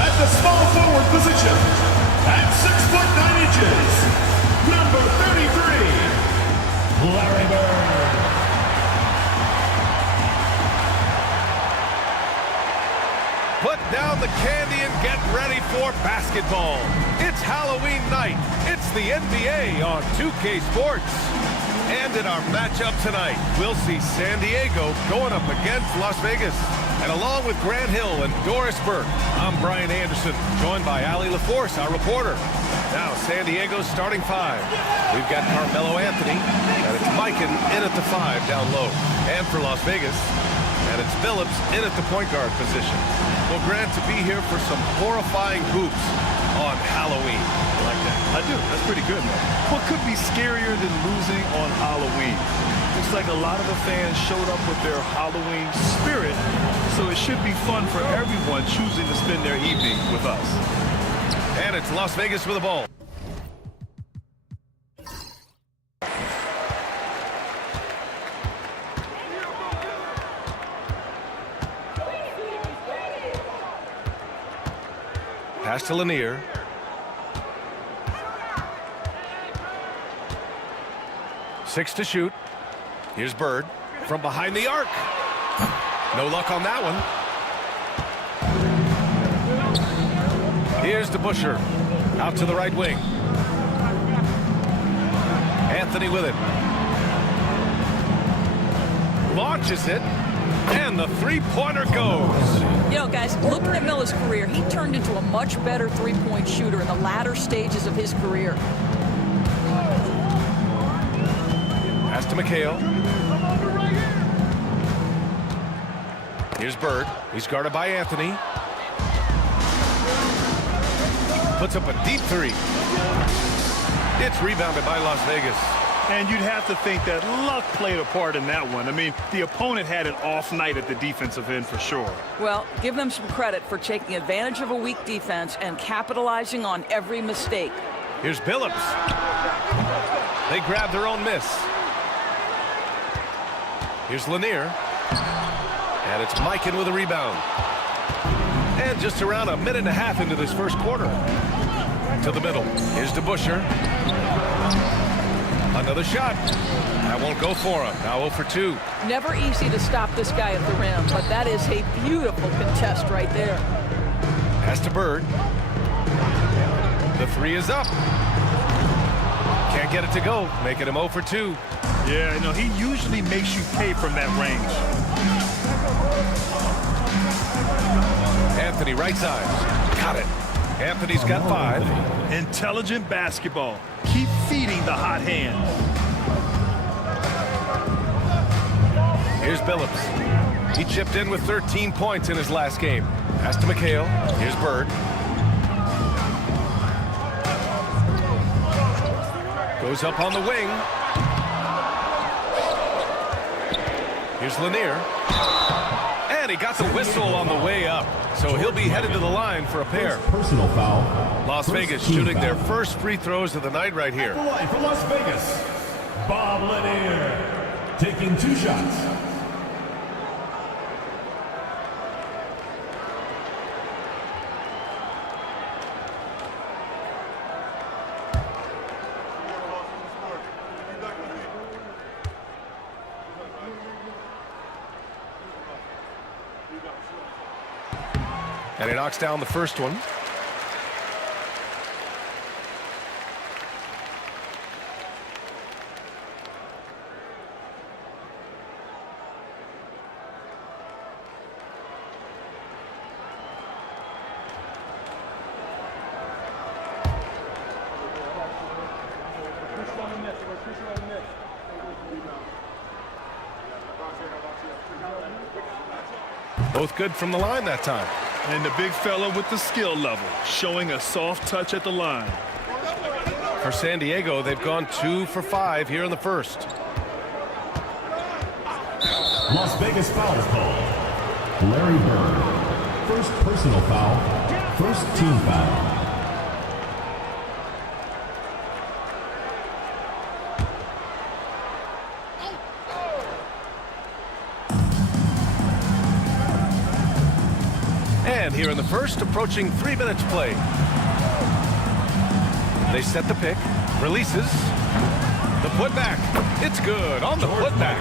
At the small forward position, at 6'9", number 33, Larry Bird. Put down the candy and get ready for basketball. It's Halloween night. It's the NBA on 2K Sports. And in our matchup tonight, we'll see San Diego going up against Las Vegas. And along with Grant Hill and Doris Burke, I'm Brian Anderson, joined by Allie LaForce, our reporter. Now, San Diego's starting five. We've got Carmelo Anthony, and it's Mikan in at the 5 down low. And for Las Vegas, and it's Phillips in at the point guard position. Well, Grant, to be here for some horrifying hoops on Halloween. I like that. I do. That's pretty good, man. What could be scarier than losing on Halloween? Looks like a lot of the fans showed up with their Halloween spirit, so it should be fun for everyone choosing to spend their evening with us. And it's Las Vegas with the ball. Pass to Lanier. Six to shoot. Here's Bird from behind the arc. No luck on that one. Here's DeBusschere. Out to the right wing. Anthony with it. Launches it. And the three-pointer goes. You know, guys, looking at Miller's career, he turned into a much better three-point shooter in the latter stages of his career. Pass to McHale. Here's Bird. He's guarded by Anthony. Puts up a deep three. It's rebounded by Las Vegas. And you'd have to think that luck played a part in that one. I mean, the opponent had an off night at the defensive end for sure. Well, give them some credit for taking advantage of a weak defense and capitalizing on every mistake. Here's Phillips. They grab their own miss. Here's Lanier. And it's Mikan with a rebound. And just around a minute and a half into this first quarter. To the middle. Here's DeBusschere. Another shot. That won't go for him. Now 0 for 2. Never easy to stop this guy at the rim, but that is a beautiful contest right there. Pass to Bird. The 3 is up. Can't get it to go, making him 0 for 2. Yeah, you know, he usually makes you pay from that range. Anthony, right side. Got it. Anthony's got 5. Intelligent basketball. Keep feeding the hot hand. Here's Phillips. He chipped in with 13 points in his last game. Pass to McHale. Here's Bird. Goes up on the wing. Here's Lanier. And he got the whistle on the way up. So he'll be headed to the line for a pair. Personal foul. Las Vegas shooting their first free throws of the night right here. The line for Las Vegas, Bob Lanier, taking 2 shots. And he knocks down the first one. Both good from the line that time. And the big fella with the skill level, showing a soft touch at the line. For San Diego, they've gone 2 for 5 here in the first. Las Vegas fouls ball. Larry Bird. First personal foul. First team foul. And here in the first, approaching 3 minutes play. They set the pick, releases, the putback. It's good on the putback.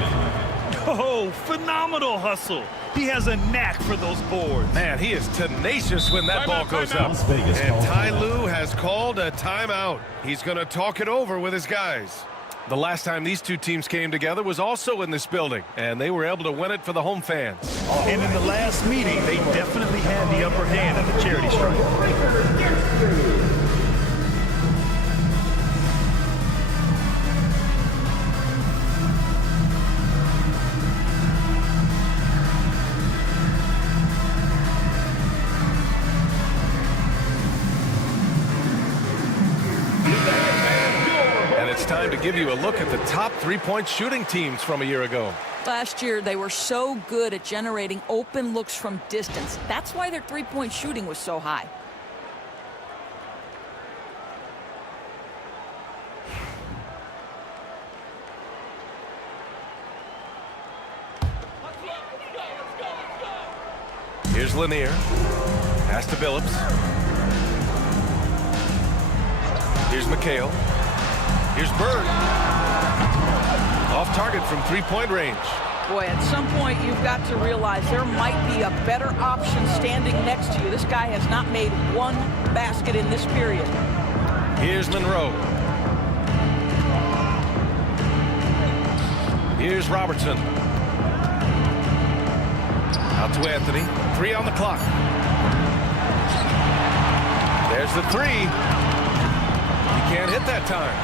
Oh, phenomenal hustle. He has a knack for those boards. Man, he is tenacious when that ball goes up. And Ty Lue has called a timeout. He's going to talk it over with his guys. The last time these two teams came together was also in this building, and they were able to win it for the home fans. And in the last meeting, they definitely had the upper hand in the charity stripe. Time to give you a look at the top three-point shooting teams from a year ago. Last year, they were so good at generating open looks from distance. That's why their three-point shooting was so high. Here's Lanier. Pass to Billups. Here's McHale. Here's Bird. Off target from three-point range. Boy, at some point, you've got to realize there might be a better option standing next to you. This guy has not made one basket in this period. Here's Monroe. Here's Robertson. Out to Anthony. 3 on the clock. There's the 3. He can't hit that time.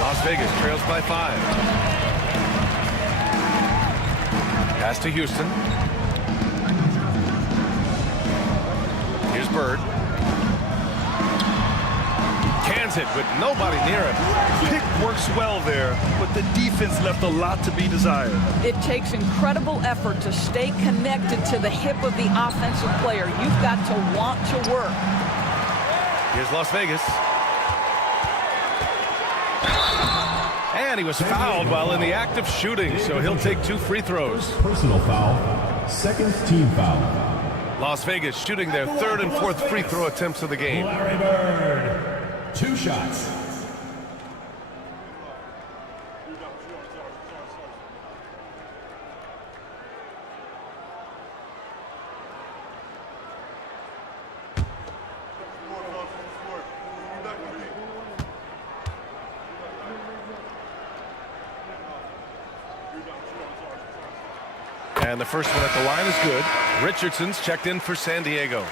Las Vegas trails by 5. Pass to Houston. Here's Bird. Cans it with nobody near him. Pick works well there, but the defense left a lot to be desired. It takes incredible effort to stay connected to the hip of the offensive player. You've got to want to work. Here's Las Vegas. And he was fouled while in the act of shooting, so he'll take 2 free throws. Personal foul, second team foul. Las Vegas shooting their 3rd and 4th free throw attempts of the game. Larry Bird, 2 shots. And the first one at the line is good. Richardson's checked in for San Diego.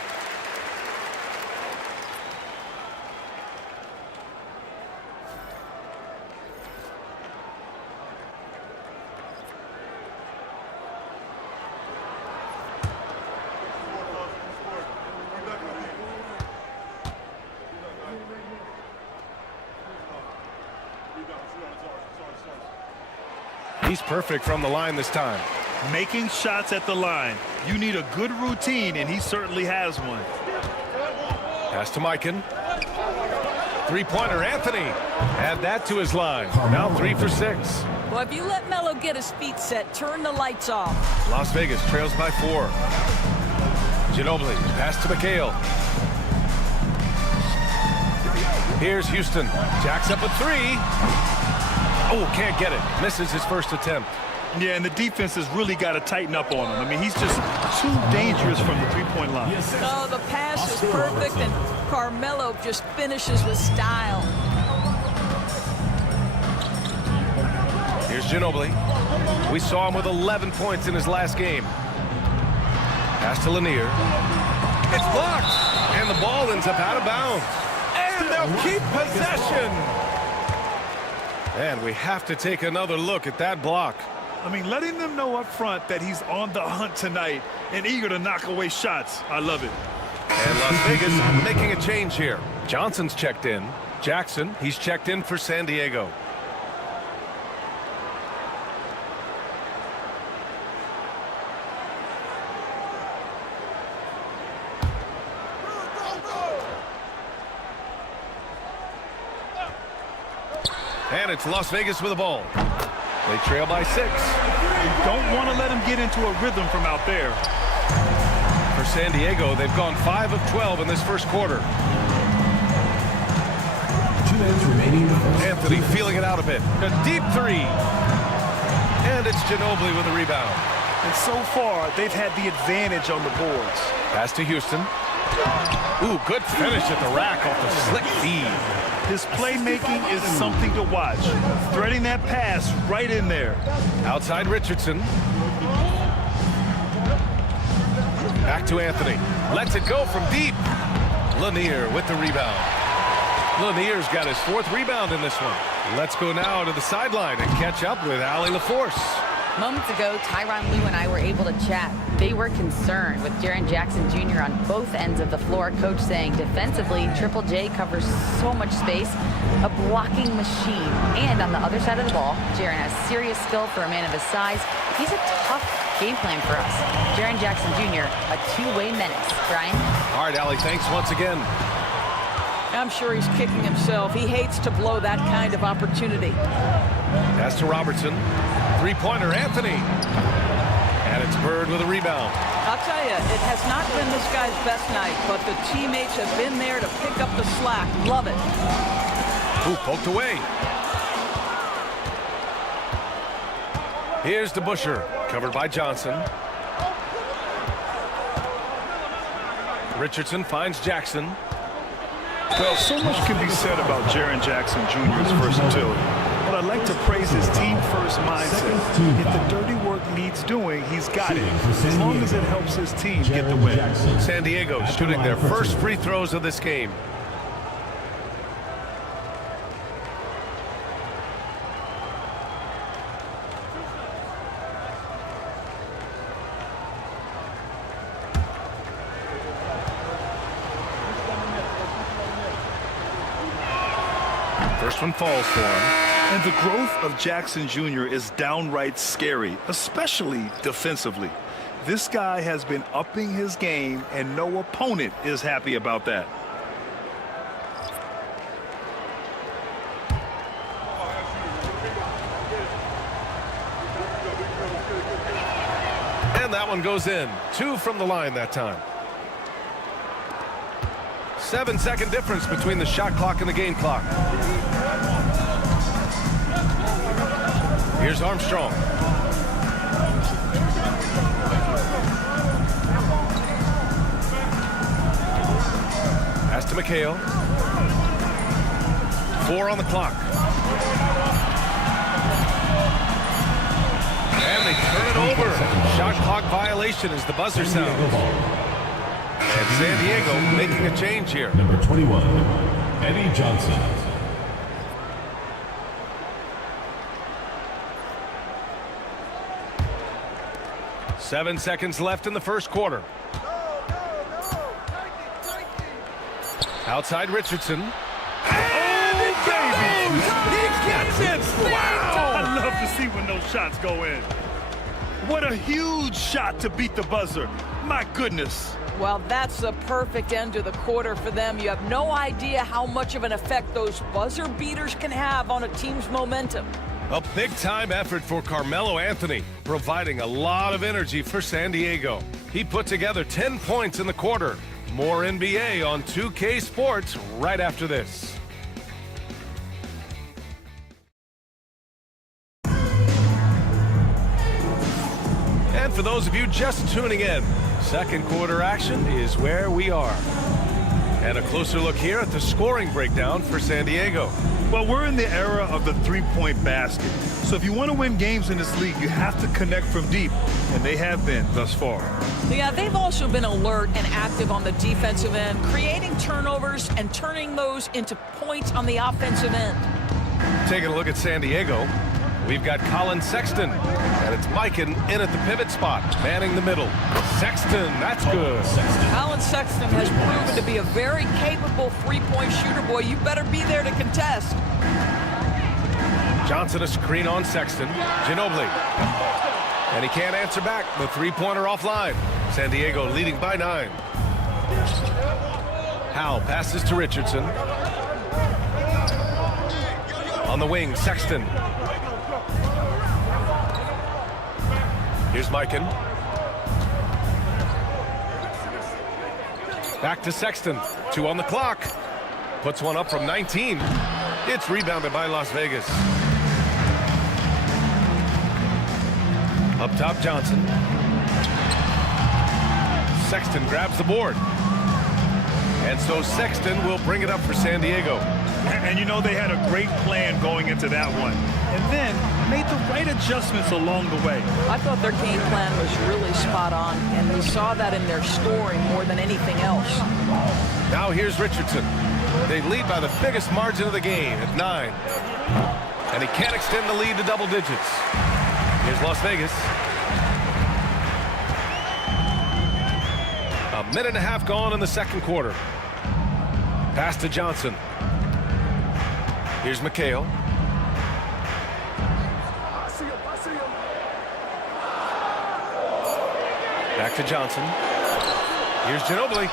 He's perfect from the line this time. Making shots at the line. You need a good routine, and he certainly has one. Pass to Mikan. Three-pointer, Anthony. Add that to his line. Now 3 for 6. Well, if you let Melo get his feet set, turn the lights off. Las Vegas trails by 4. Ginobili, pass to McHale. Here's Houston. Jacks up a 3. Oh, can't get it. Misses his first attempt. Yeah, and the defense has really got to tighten up on him. I mean, he's just too dangerous from the three-point line. Oh, the pass is perfect, and Carmelo just finishes with style. Here's Ginobili. We saw him with 11 points in his last game. Pass to Lanier. It's blocked, and the ball ends up out of bounds. And they'll keep possession. And we have to take another look at that block. I mean, letting them know up front that he's on the hunt tonight and eager to knock away shots. I love it. And Las Vegas making a change here. Johnson's checked in. Jackson, he's checked in for San Diego. And it's Las Vegas with the ball. They trail by 6. You don't want to let him get into a rhythm from out there. For San Diego, they've gone 5 of 12 in this first quarter. 2 minutes remaining. Anthony feeling it out a bit. A deep three. And it's Ginobili with a rebound. And so far, they've had the advantage on the boards. Pass to Houston. Ooh, good finish at the rack off the slick feed. His playmaking is something to watch. Threading that pass right in there. Outside Richardson. Back to Anthony. Lets it go from deep. Lanier with the rebound. Lanier's got his 4th rebound in this one. Let's go now to the sideline and catch up with Allie LaForce. Moments ago, Tyronn Lue and I were able to chat. They were concerned with Jaren Jackson Jr. on both ends of the floor. Coach saying defensively, Triple J covers so much space, a blocking machine. And on the other side of the ball, Jaren has serious skill for a man of his size. He's a tough game plan for us. Jaren Jackson Jr., a two-way menace. Brian? All right, Allie, thanks once again. I'm sure he's kicking himself. He hates to blow that kind of opportunity. Pass to Robertson. Three-pointer, Anthony. And it's Bird with a rebound. I'll tell you, it has not been this guy's best night, but the teammates have been there to pick up the slack. Love it. Ooh, poked away. Here's to Busher, covered by Johnson. Richardson finds Jackson. Well, so much can be said about Jaren Jackson Jr.'s versatility. But I'd like to praise his team-first mindset. If the dirty work needs doing, he's got it, as long as it helps his team get the win. San Diego shooting their first free throws of this game. First one falls for him. And the growth of Jackson Jr. is downright scary, especially defensively. This guy has been upping his game, and no opponent is happy about that. And that one goes in. 2 from the line that time. 7-second difference between the shot clock and the game clock. Here's Armstrong. Pass to McHale. 4 on the clock. And they turn it over. Shot clock violation as the buzzer sounds. And San Diego making a change here. Number 21, Eddie Johnson. Seven seconds left in the first quarter. Outside Richardson. And it goes! He gets it! Wow! I love to see when those shots go in. What a huge shot to beat the buzzer. My goodness. Well, that's the perfect end to the quarter for them. You have no idea how much of an effect those buzzer beaters can have on a team's momentum. A big-time effort for Carmelo Anthony, providing a lot of energy for San Diego. He put together 10 points in the quarter. More NBA on 2K Sports right after this. And for those of you just tuning in, second quarter action is where we are. And a closer look here at the scoring breakdown for San Diego. Well, we're in the era of the three-point basket. So if you want to win games in this league, you have to connect from deep. And they have been thus far. Yeah, they've also been alert and active on the defensive end, creating turnovers and turning those into points on the offensive end. Taking a look at San Diego, we've got Colin Sexton, and it's Mikan in at the pivot spot, manning the middle. Sexton, that's good. Colin Sexton has proven to be a very capable three-point shooter. Boy, you better be there to contest. Johnson a screen on Sexton. Ginobili. And he can't answer back. The three-pointer offline. San Diego leading by 9. Howell passes to Richardson. On the wing, Sexton. Here's Mikan. Back to Sexton. 2 on the clock. Puts one up from 19. It's rebounded by Las Vegas. Up top, Johnson. Sexton grabs the board. And so Sexton will bring it up for San Diego. And you know, they had a great plan going into that one. And then made the right adjustments along the way. I thought their game plan was really spot on, and we saw that in their scoring more than anything else. Now here's Richardson. They lead by the biggest margin of the game at 9. And he can't extend the lead to double digits. Here's Las Vegas. A minute and a half gone in the second quarter. Pass to Johnson. Here's McHale. Back to Johnson. Here's Ginobili.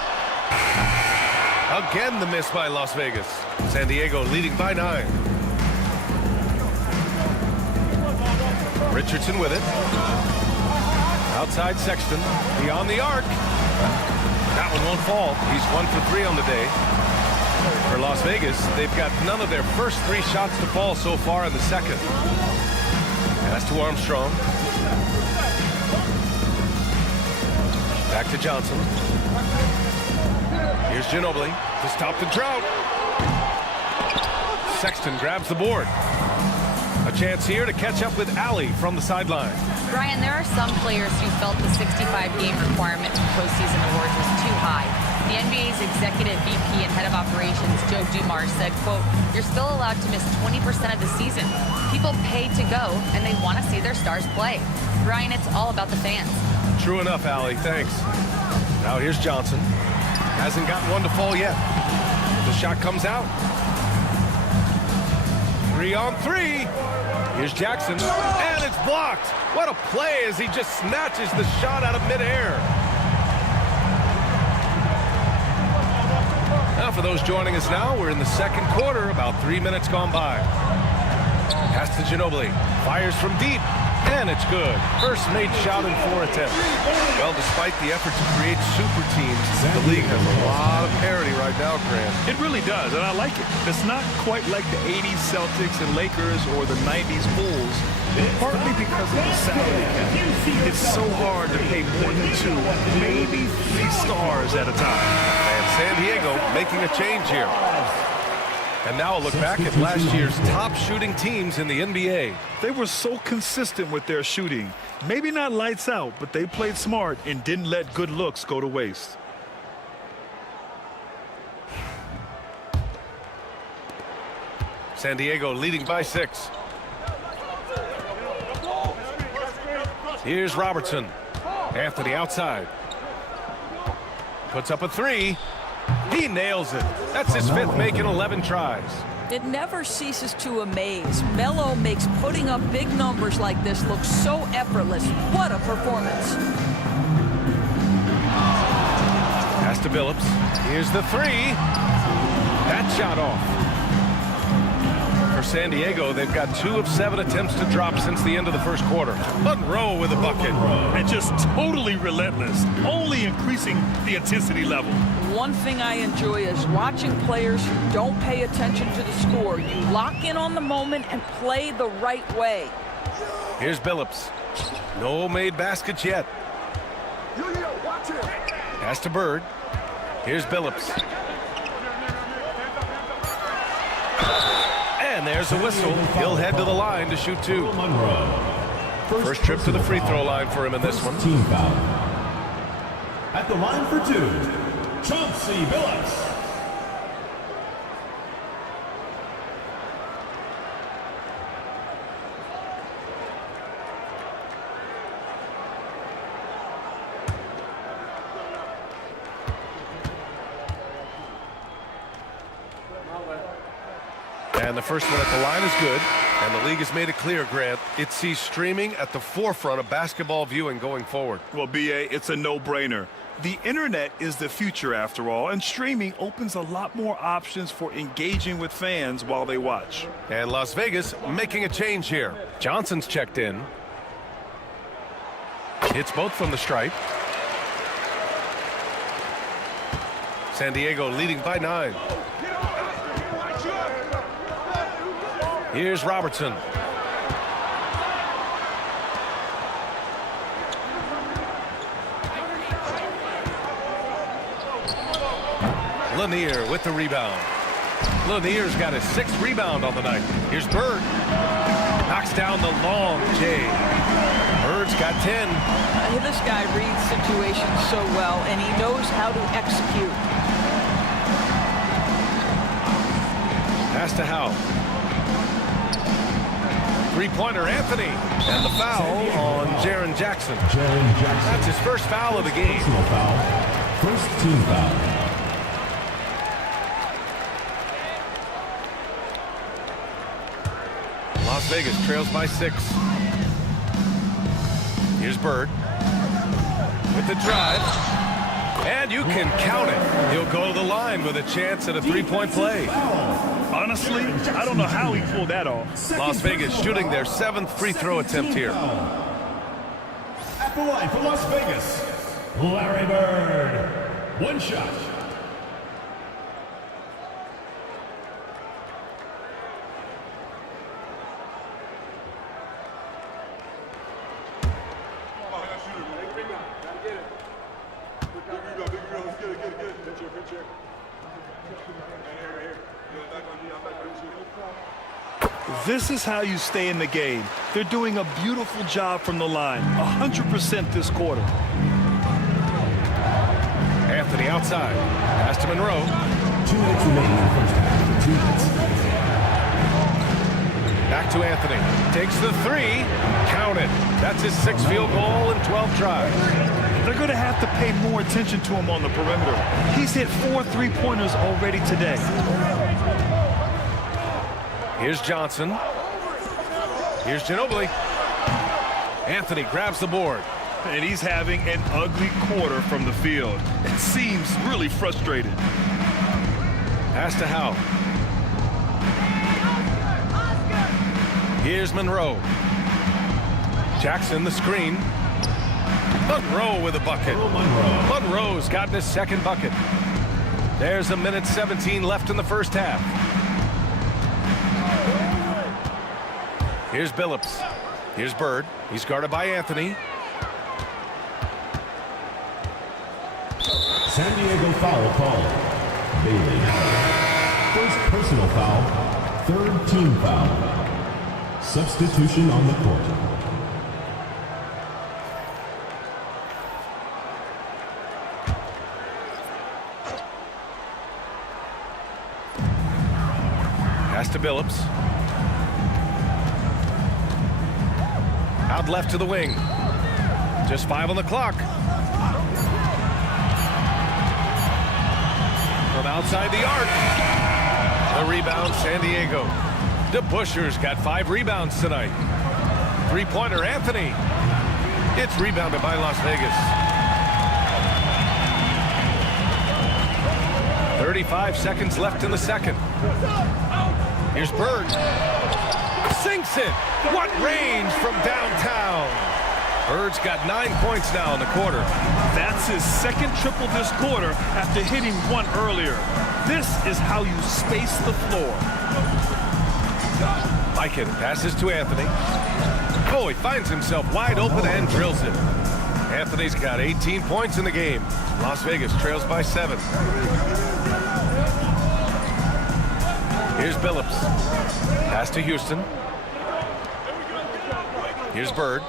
Again the miss by Las Vegas. San Diego leading by 9. Richardson with it. Outside Sexton. Beyond the arc. That one won't fall. He's 1 for 3 on the day. For Las Vegas, they've got none of their first 3 shots to fall so far in the second. Pass to Armstrong. Back to Johnson. Here's Ginobili to stop the drought. Sexton grabs the board. A chance here to catch up with Alley from the sideline. Brian, there are some players who felt the 65-game requirement for postseason awards was too high. The NBA's executive VP and head of operations, Joe Dumars, said, quote, "You're still allowed to miss 20% of the season. People pay to go, and they want to see their stars play." Brian, it's all about the fans. True enough, Alley. Thanks. Now here's Johnson. Hasn't gotten one to fall yet. The shot comes out. 3 on 3. Here's Jackson, and it's blocked. What a play as he just snatches the shot out of midair. Now for those joining us now, we're in the second quarter, about 3 minutes gone by. Pass to Ginobili, fires from deep, and it's good. First made shot in 4 attempts. Well, despite the effort to create super teams, the league has a lot of parity right now, Grant. It really does, and I like it. It's not quite like the 80s Celtics and Lakers or the 90s Bulls, partly because of the salary cap. It's so hard to pay more than 2, maybe 3 stars at a time. And San Diego making a change here. And now a look back at last year's top shooting teams in the NBA. They were so consistent with their shooting. Maybe not lights out, but they played smart and didn't let good looks go to waste. San Diego leading by 6. Here's Robertson. Anthony outside. Puts up a 3. He nails it. That's his 5th make in 11 tries. It never ceases to amaze. Melo makes putting up big numbers like this look so effortless. What a performance. Pass to Billups. Here's the 3. That shot off. For San Diego, they've got 2 of 7 attempts to drop since the end of the first quarter. Monroe with a bucket. And just totally relentless, only increasing the intensity level. One thing I enjoy is watching players who don't pay attention to the score. You lock in on the moment and play the right way. Here's Billups. No made baskets yet. Pass to Bird. Here's Billups. And there's a whistle. He'll head to the line to shoot 2. First trip to the free throw line for him in this one. Team foul. At the line for 2, Chauncey Billups. And the first one at the line is good. And the league has made it clear, Grant, it sees streaming at the forefront of basketball viewing going forward. Well, B.A., it's a no-brainer. The internet is the future, after all, and streaming opens a lot more options for engaging with fans while they watch. And Las Vegas making a change here. Johnson's checked in. Hits both from the stripe. San Diego leading by 9. Here's Robertson. Lanier with the rebound. Lanier's got his 6th rebound on the night. Here's Bird. Knocks down the long J. Bird's got 10. This guy reads situations so well, and he knows how to execute. Pass to Howe. Three-pointer, Anthony. And the foul on Jaren Jackson. That's his first foul of the game. Personal foul. First team foul. Las Vegas trails by 6. Here's Bird with the drive. And you can count it. He'll go to the line with a chance at a 3-point play. Honestly, I don't know how he pulled that off. Las Vegas shooting their 7th free throw attempt here. At the line for Las Vegas, Larry Bird. One shot. This is how you stay in the game. They're doing a beautiful job from the line. 100% this quarter. Anthony outside. Pass to Monroe. 2 minutes remaining in the first half. 2 minutes. Back to Anthony. Takes the 3. Count it. That's his 6th field goal in 12 tries. They're going to have to pay more attention to him on the perimeter. He's hit 4 3-pointers already today. Here's Johnson. Here's Ginobili. Anthony grabs the board. And he's having an ugly quarter from the field. It seems really frustrated. Pass to Howe. Here's Monroe. Jackson the screen. Monroe with a bucket. Monroe's gotten his 2nd bucket. There's 1:17 left in the first half. Here's Billups. Here's Bird. He's guarded by Anthony. San Diego foul call. Bailey. First personal foul. 3rd team foul. Substitution on the court. Pass to Billups. Out left to the wing. Just 5 on the clock. From outside the arc. The rebound, San Diego. DeBuscher's got 5 rebounds tonight. 3-pointer, Anthony. It's rebounded by Las Vegas. 35 seconds left in the second. Here's Bird. Sinks it. What range from downtown. Bird's got 9 points now in the quarter. That's his 2nd triple this quarter after hitting 1 earlier. This is how you space the floor. Mikan passes to Anthony. Oh, he finds himself wide open and drills it. Anthony's got 18 points in the game. Las Vegas trails by 7. Here's Billups. Pass to Houston. Here's Bird.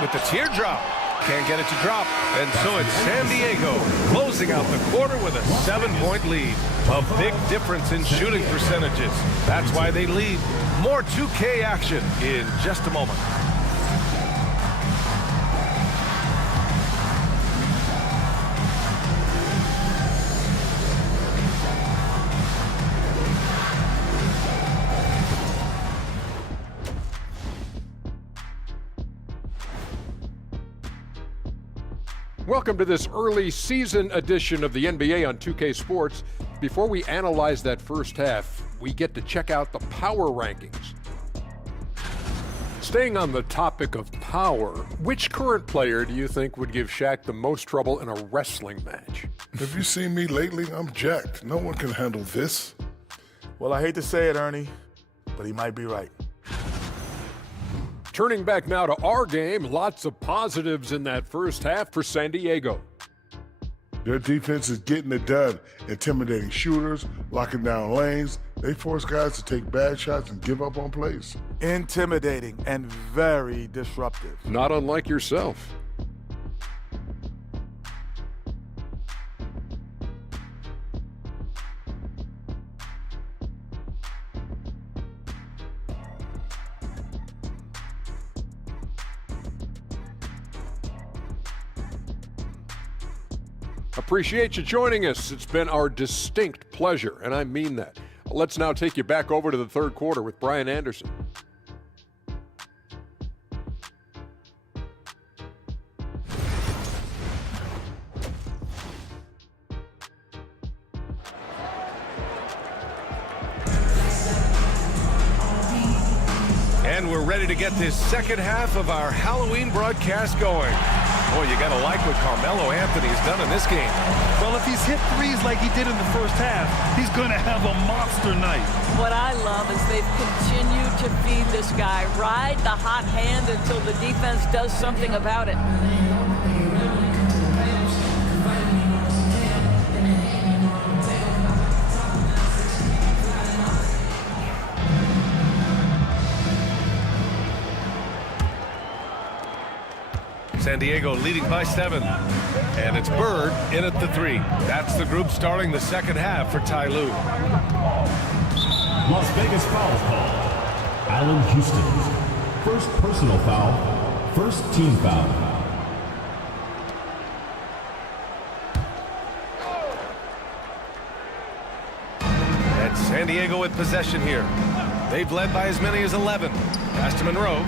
With the teardrop. Can't get it to drop. And so it's San Diego closing out the quarter with a 7-point lead. A big difference in shooting percentages. That's why they lead. More 2K action in just a moment. Welcome to this early season edition of the NBA on 2K Sports. Before we analyze that first half, we get to check out the power rankings. Staying on the topic of power. Which current player do you think would give Shaq the most trouble in a wrestling match? Have you seen me lately? I'm jacked. No one can handle this. Well, I hate to say it, Ernie, but he might be right. Turning back now to our game, lots of positives in that first half for San Diego. Their defense is getting it done, intimidating shooters, locking down lanes. They force guys to take bad shots and give up on plays. Intimidating and very disruptive. Not unlike yourself. Appreciate you joining us. It's been our distinct pleasure, and I mean that. Let's now take you back over to the third quarter with Brian Anderson. And we're ready to get this second half of our Halloween broadcast going. Boy, you got to like what Carmelo Anthony's done in this game. Well, if he's hit threes like he did in the first half, he's going to have a monster night. What I love is they've continued to feed this guy. Ride the hot hand until the defense does something about it. San Diego leading by 7. And it's Bird in at the 3. That's the group starting the second half for Ty Lue. Las Vegas foul call. Allen Houston. First personal foul. First team foul. And San Diego with possession here. They've led by as many as 11. Pass to Monroe.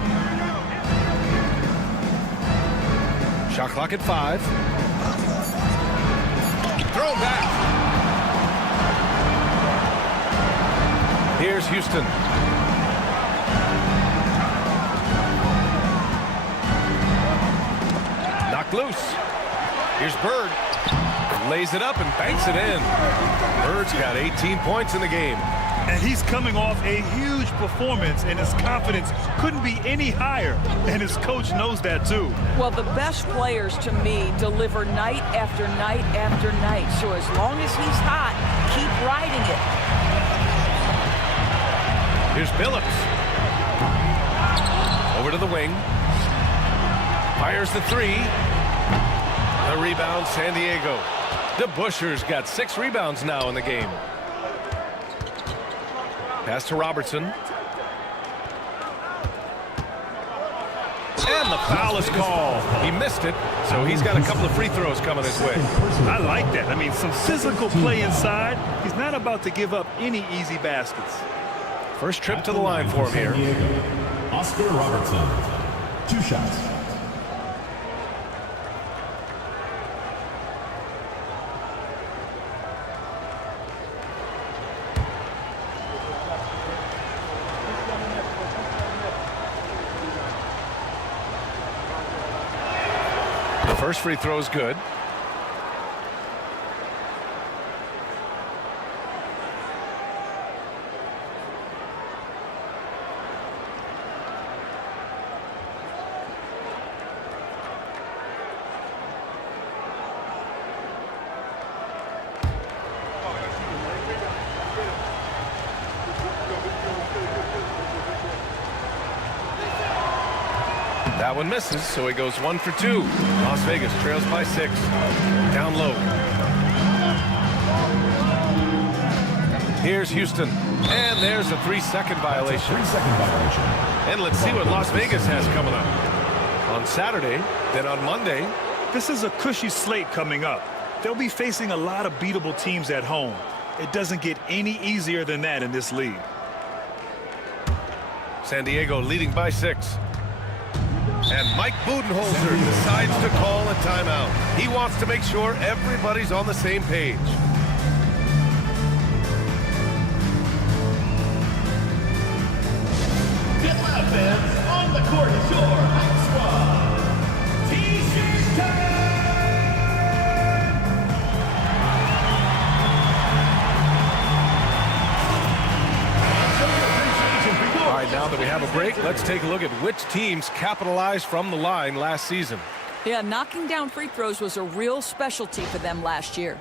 Shot clock at 5. Throw back. Here's Houston. Knocked loose. Here's Bird. Lays it up and banks it in. Bird's got 18 points in the game. And he's coming off a huge performance, and his confidence couldn't be any higher. And his coach knows that, too. Well, the best players, to me, deliver night after night after night. So as long as he's hot, keep riding it. Here's Billups. Over to the wing. Fires the 3. The rebound, San Diego. DeBuscher's got 6 rebounds now in the game. Pass to Robertson. And the foul is called. He missed it, so he's got a couple of free throws coming his way. I like that. I mean, some physical play inside. He's not about to give up any easy baskets. First trip to the line for him here. Oscar Robertson. 2 shots. First free throw is good. That one misses, so he goes 1 for 2. Las Vegas trails by 6. Down low. Here's Houston. And there's a 3-second violation. 3-second violation. And let's see what Las Vegas has coming up. On Saturday, then on Monday. This is a cushy slate coming up. They'll be facing a lot of beatable teams at home. It doesn't get any easier than that in this league. San Diego leading by 6. And Mike Budenholzer decides to call a timeout. He wants to make sure everybody's on the same page. Get loud, fans, on the court is your Hype Squad. T-shirt time! All right, now that we have a break, let's take a look at which teams capitalized from the line last season. Yeah, knocking down free throws was a real specialty for them last year.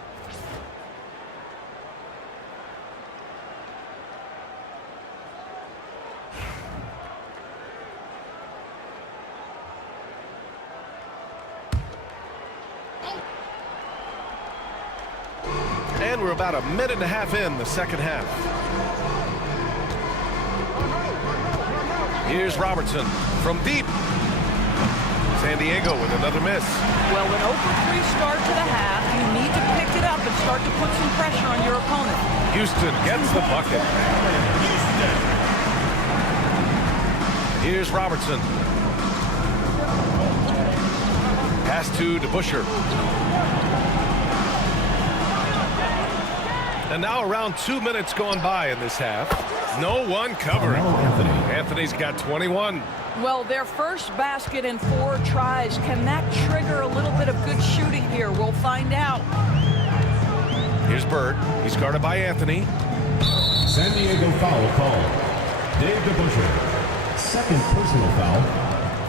And we're about a minute and a half in the second half. Here's Robertson from deep. San Diego with another miss. Well, an 0-for-3 start to the half. You need to pick it up and start to put some pressure on your opponent. Houston gets the bucket. Here's Robertson. Pass to DeBusschere. And now around 2 minutes gone by in this half. No one covering. Anthony's got 21. Well, their first basket in 4 tries. Can that trigger a little bit of good shooting here? We'll find out. Here's Bird. He's guarded by Anthony. San Diego foul called. Dave DeBusschere. Second personal foul.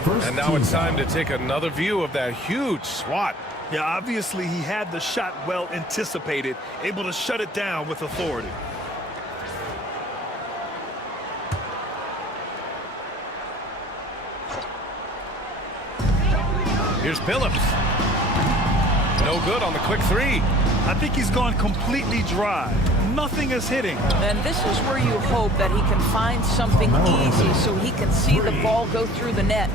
First And now team it's time foul. to take another view of that huge swat. Yeah, obviously he had the shot well anticipated, able to shut it down with authority. Here's Phillips. No good on the quick three. I think he's gone completely dry. Nothing is hitting. And this is where you hope that he can find something easy so he can see the ball go through the net.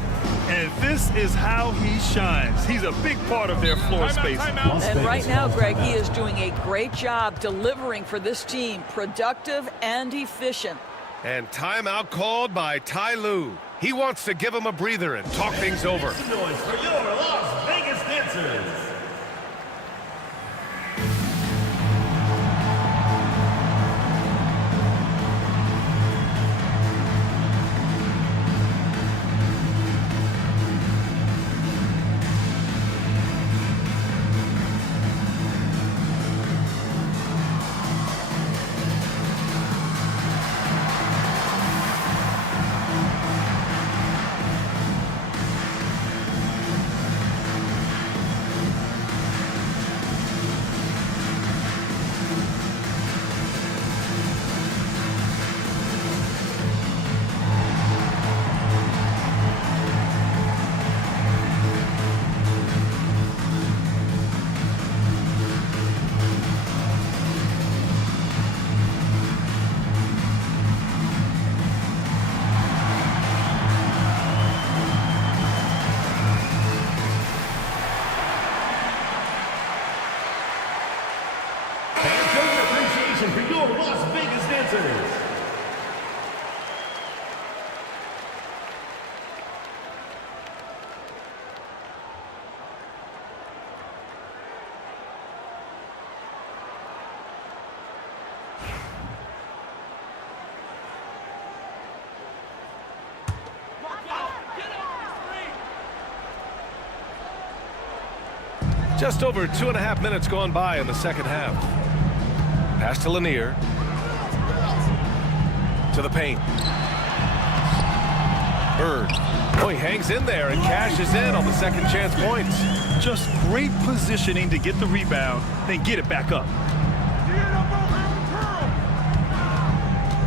And this is how he shines. He's a big part of their floor space. And right now, Greg, he is doing a great job delivering for this team, productive and efficient. And timeout called by Ty Lue. He wants to give him a breather and talk things over. Noise for your Las Vegas dancers. For your Las Vegas dancers. Just over 2.5 minutes gone by in the second half. Pass to Lanier. To the paint. Bird. Oh, he hangs in there and cashes in on the second chance points. Just great positioning to get the rebound, then get it back up.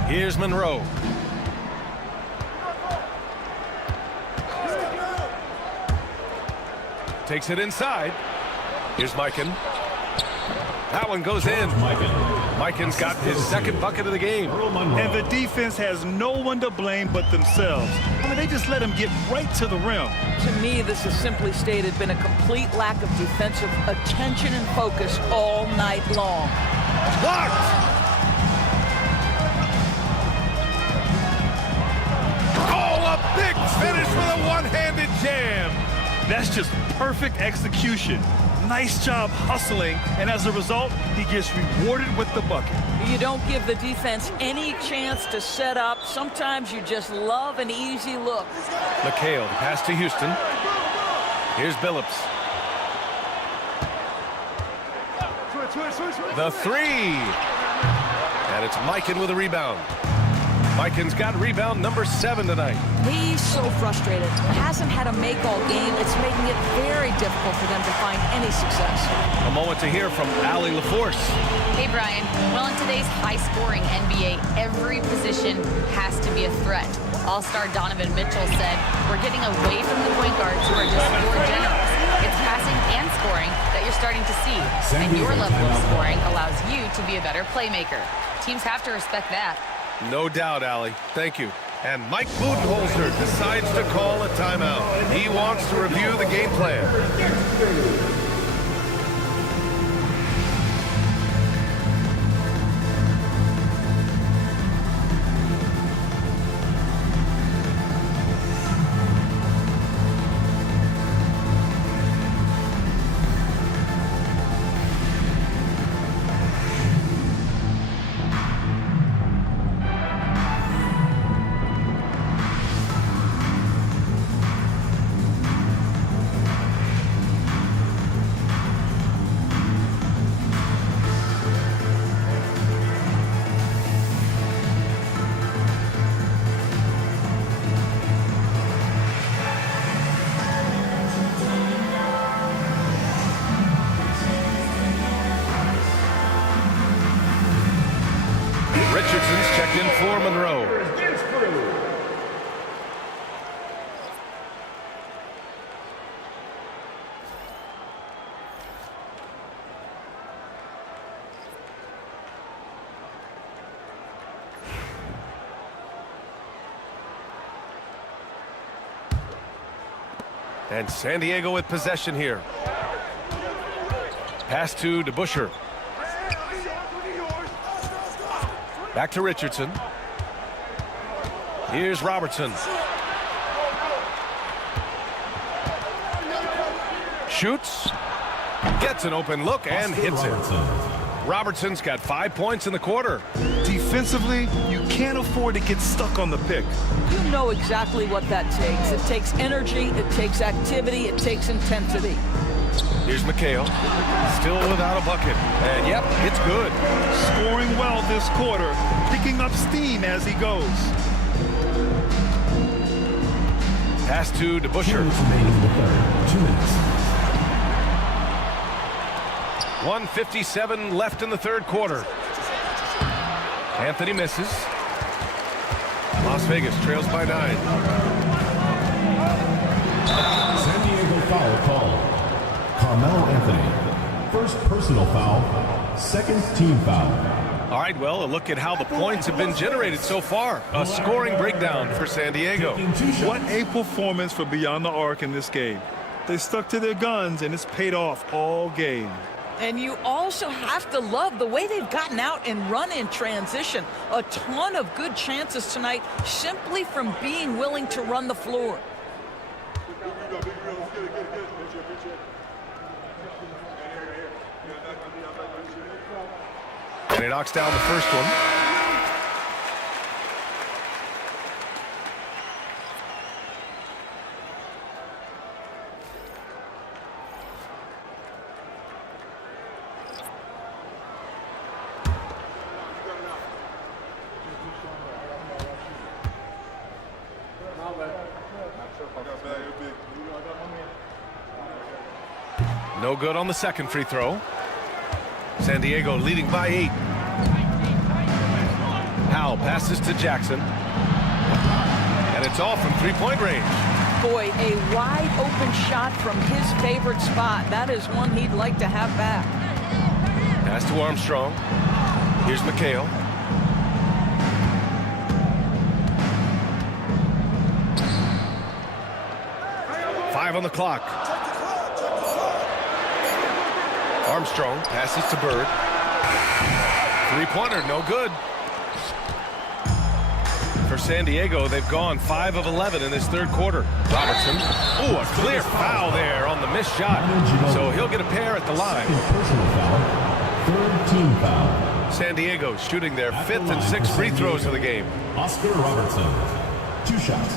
Here's Monroe. Takes it inside. Here's Mikan. That one goes in. Mikan's got his second bucket of the game. And the defense has no one to blame but themselves. I mean, they just let him get right to the rim. To me, this has simply stated been a complete lack of defensive attention and focus all night long. Blocked! Oh, a big finish with a one-handed jam. That's just perfect execution. nice job hustling, and as a result, he gets rewarded with the bucket. You don't give the defense any chance to set up. Sometimes you just love an easy look. McHale, the pass to Houston. Here's Billups. The three. And it's Mikan with a rebound. Mikan's got rebound number 7 tonight. He's so frustrated. Hasn't had a make all game. It's making it very difficult for them to find any success. A moment to hear from Allie LaForce. Hey, Brian. Well, in today's high-scoring NBA, every position has to be a threat. All-star Donovan Mitchell said, "We're getting away from the point guards who are just score generals. It's passing and scoring that you're starting to see. And your level of scoring allows you to be a better playmaker. Teams have to respect that." No doubt, Allie. Thank you. And Mike Budenholzer decides to call a timeout. He wants to review the game plan. Richardson's checked in for Monroe. And San Diego with possession here. Pass to DeBusschere. Back to Richardson. Here's Robertson. Shoots. Gets an open look and hits it. Robertson's got 5 points in the quarter. Defensively, you can't afford to get stuck on the pick. You know exactly what that takes. It takes energy, it takes activity, it takes intensity. Here's McHale. Still without a bucket. And yep, it's good. Scoring well this quarter, picking up steam as he goes. Pass to DeBusschere. 2 minutes. 1:57 left in the third quarter. Anthony misses. Las Vegas trails by 9. San Diego foul call. Carmelo Anthony. First personal foul. Second team foul. All right, well, a look at how the points have been generated so far. A scoring breakdown for San Diego. What a performance for Beyond the Arc in this game. They stuck to their guns, and it's paid off all game. And you also have to love the way they've gotten out and run in transition. A ton of good chances tonight simply from being willing to run the floor. And he knocks down the first one. No good on the second free throw. San Diego leading by 8. Howell passes to Jackson. And it's off from three-point range. Boy, a wide open shot from his favorite spot. That is one he'd like to have back. Pass to Armstrong. Here's McHale. Five on the clock. Armstrong passes to Bird. Three-pointer, no good. For San Diego, they've gone 5 of 11 in this third quarter. Robertson. Ooh, a clear foul there on the missed shot. So he'll get a pair at the line. Personal foul. Third team foul. San Diego shooting their 5th and 6th free throws of the game. Oscar Robertson. 2 shots.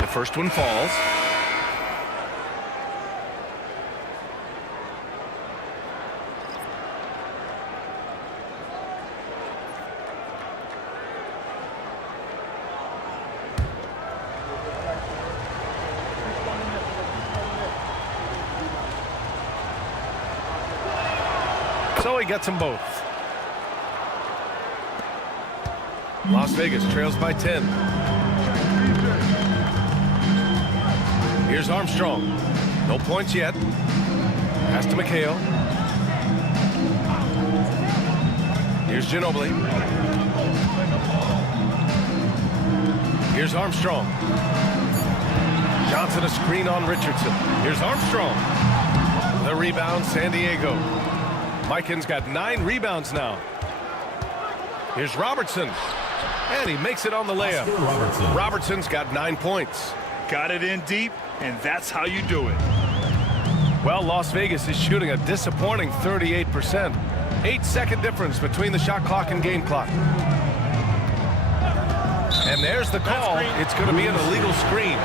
The first one falls. So he gets them both. Las Vegas trails by 10. Here's Armstrong. No points yet. Pass to McHale. Here's Ginobili. Here's Armstrong. Johnson a screen on Richardson. Here's Armstrong. The rebound, San Diego. Mikan's got 9 rebounds now. Here's Robertson. And he makes it on the layup. Robertson's got 9 points. Got it in deep, and that's how you do it. Well, Las Vegas is shooting a disappointing 38%. 8-second difference between the shot clock and game clock. And there's the call. It's going to be an illegal screen.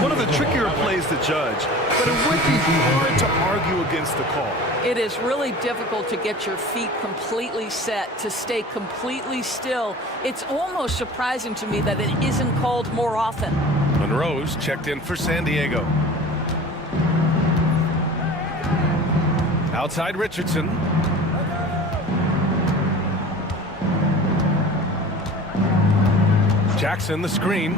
One of the trickier plays to judge, but it would be hard to argue against the call. It is really difficult to get your feet completely set, to stay completely still. It's almost surprising to me that it isn't called more often. Monroe's checked in for San Diego. Outside Richardson. Jackson the screen.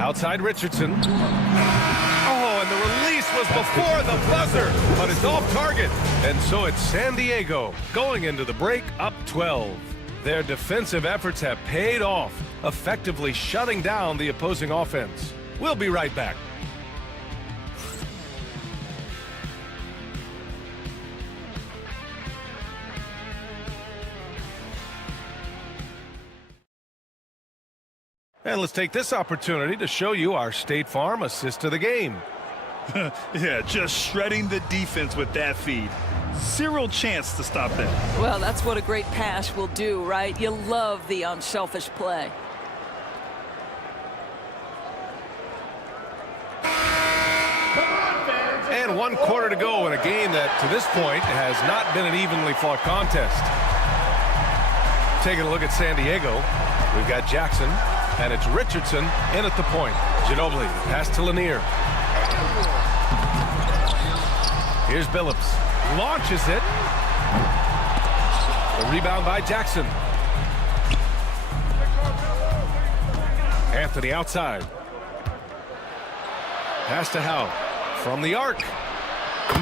Outside Richardson. Oh, and the release was before the buzzer, but it's off target. And so it's San Diego going into the break up 12. Their defensive efforts have paid off, effectively shutting down the opposing offense. We'll be right back. And let's take this opportunity to show you our State Farm assist to the game. Yeah, just shredding the defense with that feed. Zero chance to stop that. Well, that's what a great pass will do, right? You love the unselfish play. And 1 quarter to go in a game that, to this point, has not been an evenly fought contest. Taking a look at San Diego, we've got Jackson, and it's Richardson in at the point. Ginobili, pass to Lanier. Here's Billups. Launches it. The rebound by Jackson. Anthony outside. Pass to Howe. From the arc.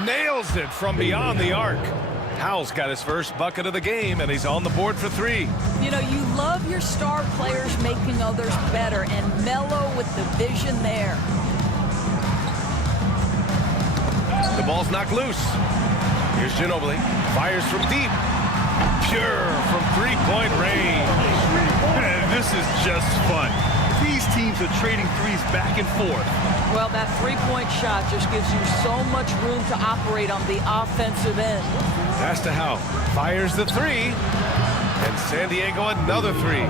Nails it from beyond the arc. Howe's got his first bucket of the game, and he's on the board for 3. You know, you love your star players making others better, and Melo with the vision there. The ball's knocked loose. Here's Ginobili. Fires from deep. Pure from 3-point range. Man, this is just fun. These teams are trading threes back and forth. Well, that 3-point shot just gives you so much room to operate on the offensive end. Pass to Howe. Fires the 3. And San Diego another 3.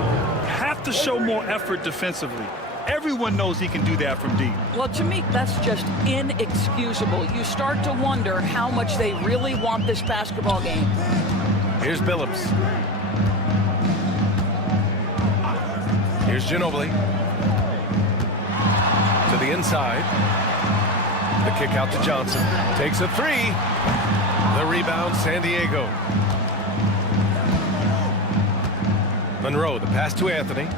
Have to show more effort defensively. Everyone knows he can do that from deep. Well, to me, that's just inexcusable. You start to wonder how much they really want this basketball game. Here's Billups. Here's Ginobili. To the inside. The kick out to Johnson. Takes a 3. The rebound, San Diego. Monroe, the pass to Anthony.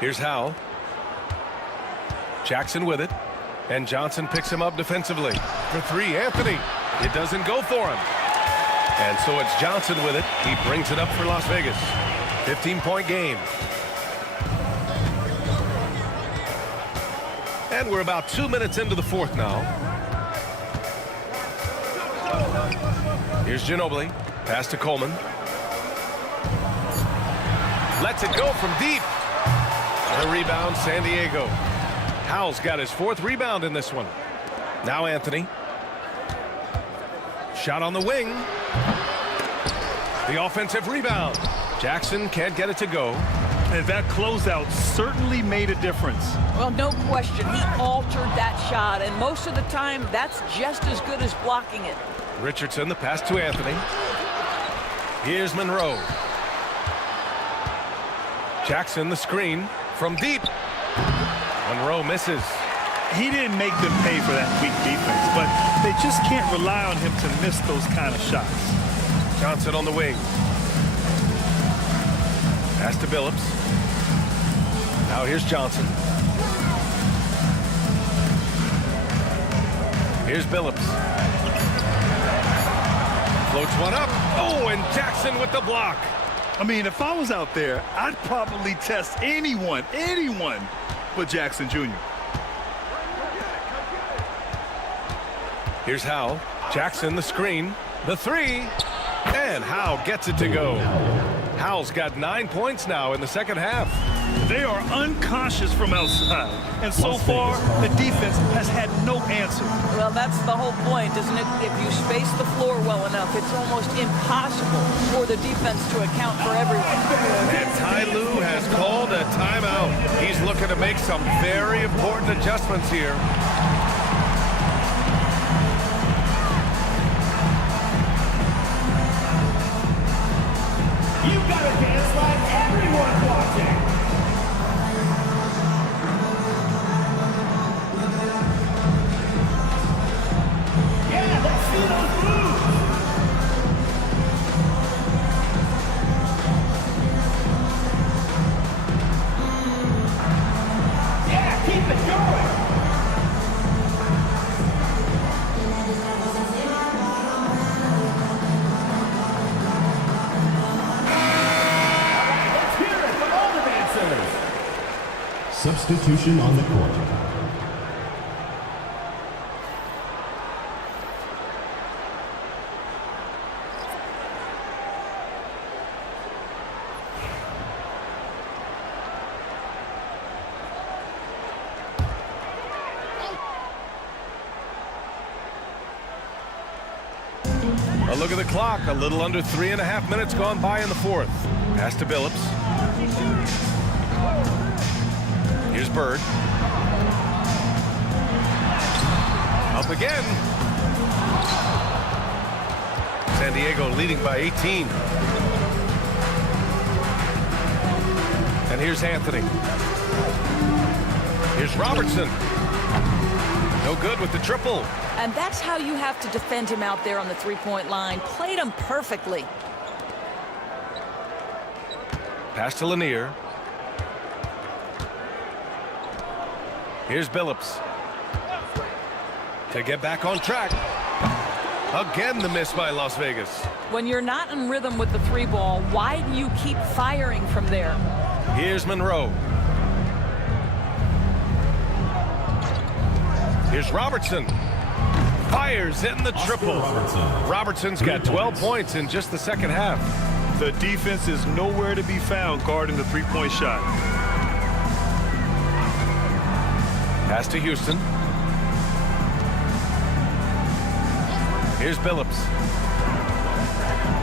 Here's Howe. Jackson with it. And Johnson picks him up defensively. For three, Anthony. It doesn't go for him. And so it's Johnson with it. He brings it up for Las Vegas. 15-point game. And we're about 2 minutes into the fourth now. Here's Ginobili. Pass to Coleman. Lets it go from deep. The rebound, San Diego. Howell's got his fourth rebound in this one. Now Anthony. Shot on the wing. The offensive rebound. Jackson can't get it to go. And that closeout certainly made a difference. Well, no question. He altered that shot, and most of the time, that's just as good as blocking it. Richardson, the pass to Anthony. Here's Monroe. Jackson, the screen from deep. Monroe misses. He didn't make them pay for that weak defense, but they just can't rely on him to miss those kind of shots. Johnson on the wing. Pass to Billups. Now here's Johnson. Here's Billups. Floats one up. Oh, and Jackson with the block. I mean, if I was out there, I'd probably test anyone but Jackson Jr. Here's Howell. Jackson, the screen. The three. And Howell gets it to go. Howell's got 9 points now in the second half. They are unconscious from outside. And so far, the defense has had no answer. Well, that's the whole point, isn't it? If you space the floor well enough, it's almost impossible for the defense to account for everyone. And Ty Lue has called a timeout. He's looking to make some very important adjustments here. You gotta dance like everyone's watching. Yeah, let's see those moves. Yeah, keep it going. Substitution on the court. A look at the clock. A little under 3.5 minutes gone by in the fourth. Pass to Billups. Here's Bird. Up again. San Diego leading by 18. And here's Anthony. Here's Robertson. No good with the triple. And that's how you have to defend him out there on the three-point line. Played him perfectly. Pass to Lanier. Here's Billups. To get back on track. Again, the miss by Las Vegas. When you're not in rhythm with the three ball, why do you keep firing from there? Here's Monroe. Here's Robertson. Fires in the triple. Robertson's got 12 points in just the second half. The defense is nowhere to be found guarding the three-point shot. Pass to Houston. Here's Billups.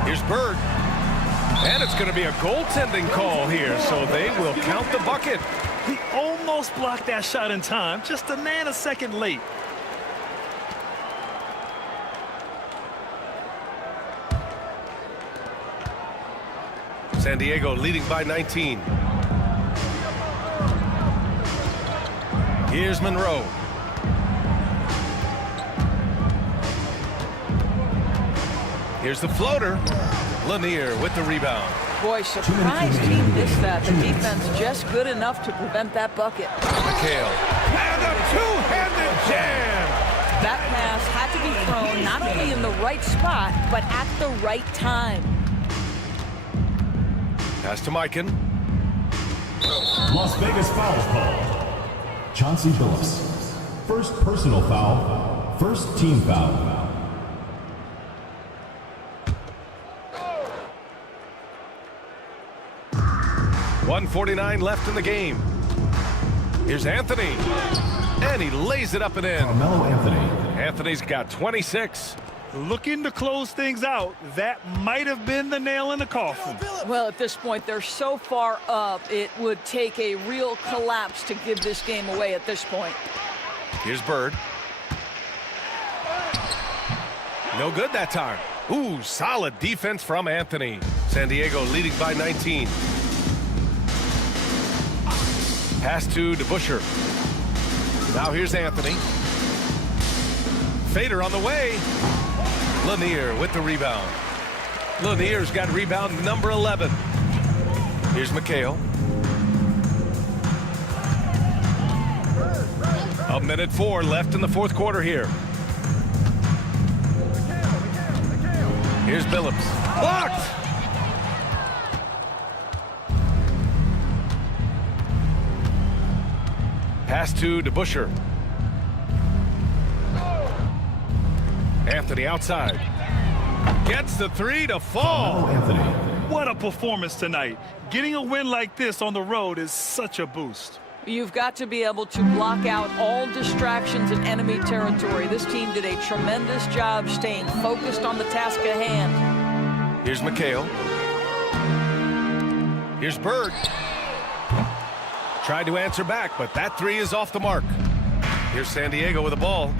Here's Bird. And it's going to be a goaltending call here, so they will count the bucket. He almost blocked that shot in time, just a nanosecond late. San Diego leading by 19. Here's Monroe. Here's the floater. Lanier with the rebound. Boy, surprised he missed that. The defense just good enough to prevent that bucket. McHale. And a Two-handed jam. That pass had to be thrown not only in the right spot, but at the right time. Pass to Mikan. Las Vegas foul call. Chauncey Billups. First personal foul. First team foul. .149 left in the game. Here's Anthony. And he lays it up and in. Carmelo Anthony. Anthony's got 26. Looking to close things out. That might have been the nail in the coffin. Well, at this point, they're so far up, it would take a real collapse to give this game away at this point. Here's Bird. No good that time. Ooh, solid defense from Anthony. San Diego leading by 19. Pass to DeBusschere. Now here's Anthony. Fader on the way. Lanier with the rebound. Lanier's got rebound number 11. Here's McHale. A minute 4 left in the fourth quarter here. Here's Billups. Blocked! Pass to DeBusschere. Anthony outside. Gets the three to fall. Anthony. What a performance tonight. Getting a win like this on the road is such a boost. You've got to be able to block out all distractions in enemy territory. This team did a tremendous job staying focused on the task at hand. Here's McHale. Here's Bird. Tried to answer back, but that three is off the mark. Here's San Diego with the ball.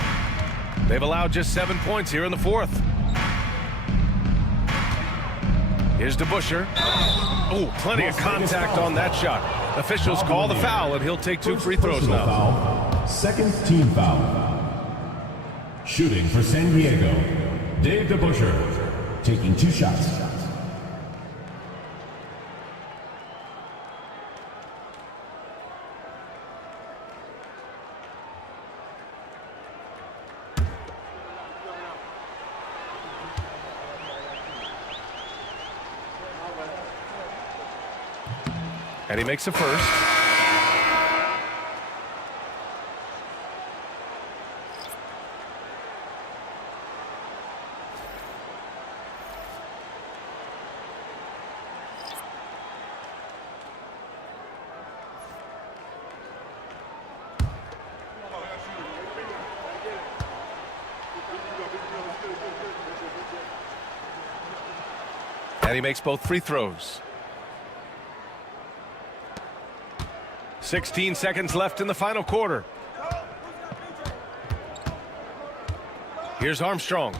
They've allowed just 7 points here in the fourth. Here's DeBusschere. Oh, plenty of contact on that shot. Officials call the foul, and he'll take 2 free throws now. Foul. Second team foul. Shooting for San Diego. Dave DeBusschere taking 2 shots. And he makes the first. And he makes both free throws. 16 seconds left in the final quarter. Here's Armstrong. So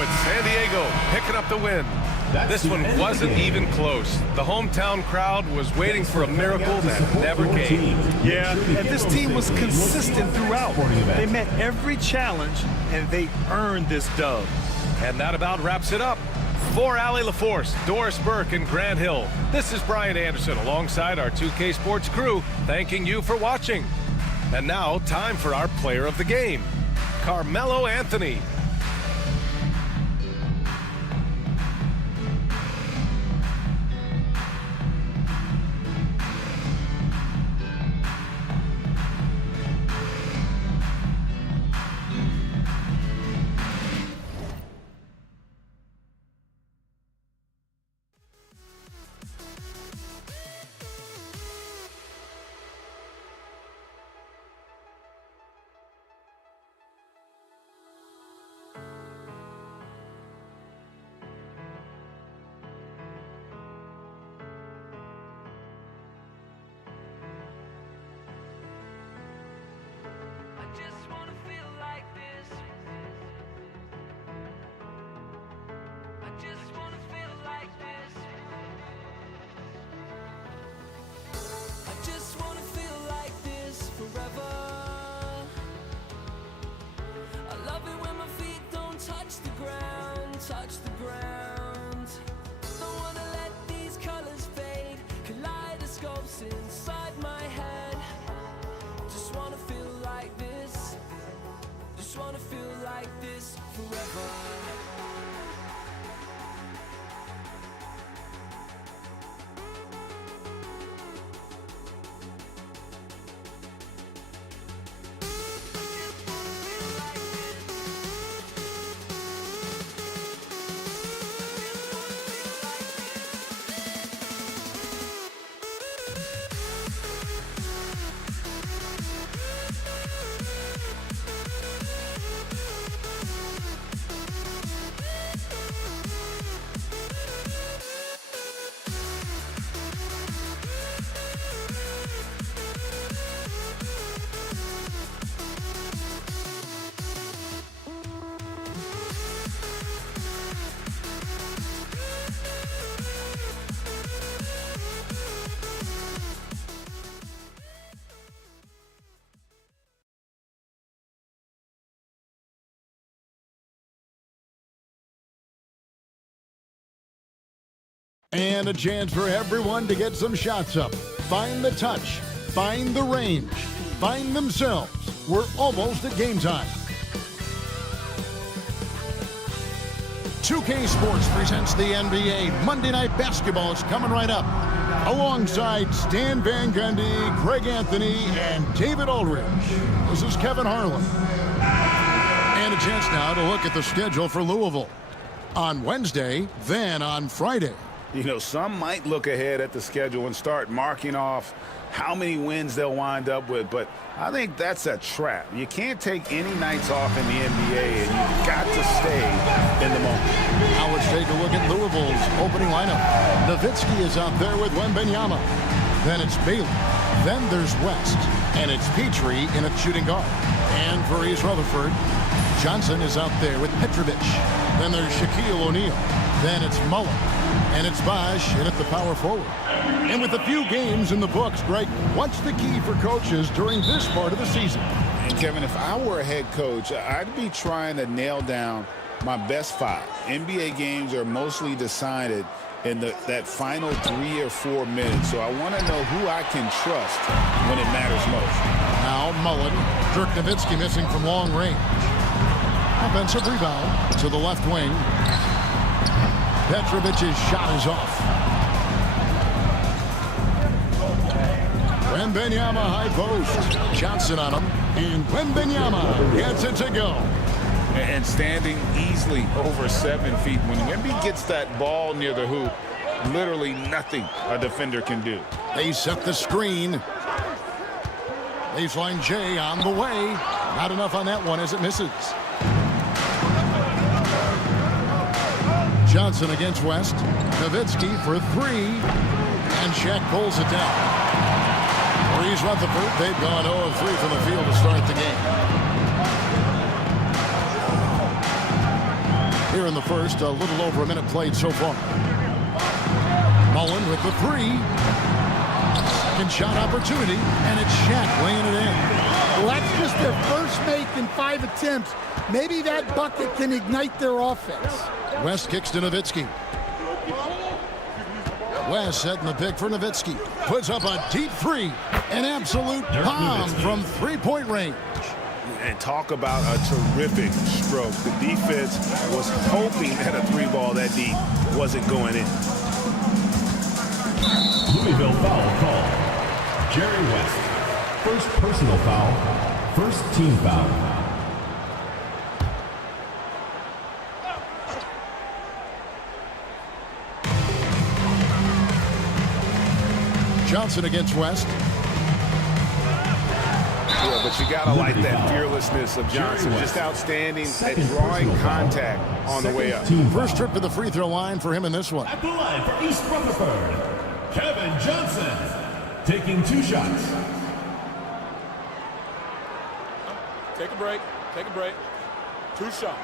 it's San Diego picking up the win. This one wasn't even close. The hometown crowd was waiting for a miracle that never came. Yeah, and this team was consistent throughout. They met every challenge, and they earned this dub. And that about wraps it up. For Allie LaForce, Doris Burke, and Grant Hill, this is Brian Anderson alongside our 2K Sports crew, thanking you for watching. And now, time for our player of the game, Carmelo Anthony. And a chance for everyone to get some shots up. Find the touch. Find the range. Find themselves. We're almost at game time. 2K Sports presents the NBA. Monday Night Basketball is coming right up. Alongside Stan Van Gundy, Greg Anthony, and David Aldridge. This is Kevin Harlan. And a chance now to look at the schedule for Louisville. On Wednesday, then on Friday. You know, some might look ahead at the schedule and start marking off how many wins they'll wind up with, but I think that's a trap. You can't take any nights off in the NBA, and you've got to stay in the moment. Now let's take a look at Louisville's opening lineup. Nowitzki is out there with Wembanyama. Then it's Bailey. Then there's West. And it's Petrie in at shooting guard. And for East Rutherford, Johnson is out there with Petrovic. Then there's Shaquille O'Neal. Then it's Mullen. And it's Bosch in at the power forward. And with a few games in the books, Greg, what's the key for coaches during this part of the season? And Kevin, if I were a head coach, I'd be trying to nail down my best 5. NBA games are mostly decided in that final 3 or 4 minutes. So I want to know who I can trust when it matters most. Now Mullen. Dirk Nowitzki missing from long range. Offensive rebound to the left wing. Petrovic's shot is off. Wembanyama high post. Johnson on him. And Wembanyama gets it to go. And standing easily over 7 feet. When Wemby gets that ball near the hoop, literally nothing a defender can do. They set the screen. Baseline J on the way. Not enough on that one as it misses. Johnson against West. Nowitzki for 3. And Shaq pulls it down. For East Rutherford, they've gone 0 of 3 from the field to start the game. Here in the first, a little over a minute played so far. Mullen with the 3. Second shot opportunity, and it's Shaq laying it in. Well, that's just their first make in 5 attempts. Maybe that bucket can ignite their offense. West kicks to Nowitzki. West setting the pick for Nowitzki. Puts up a deep 3. An absolute bomb from 3-point range. And talk about a terrific stroke. The defense was hoping that a 3-ball that deep wasn't going in. Louisville foul call. Jerry West. First personal foul. First team foul. Johnson against West. Yeah, but you gotta like that fearlessness of Johnson. Just outstanding at drawing contact on the way up. First trip to the free throw line for him in this one. At the line for East Rutherford, Kevin Johnson, taking 2 shots. Take a break. Take a break. 2 shots.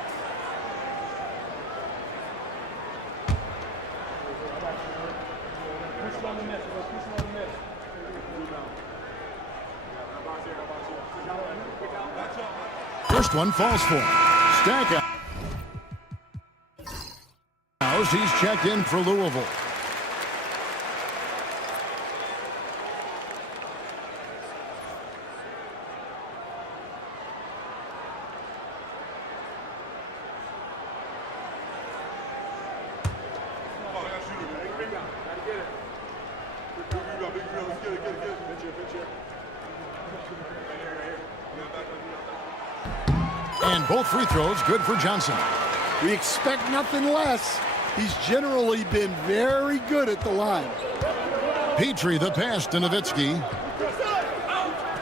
First one falls for him. Stackhouse. He's checked in for Louisville. And both free throws good for Johnson. We expect nothing less. He's generally been very good at the line. Petrie the pass to Nowitzki.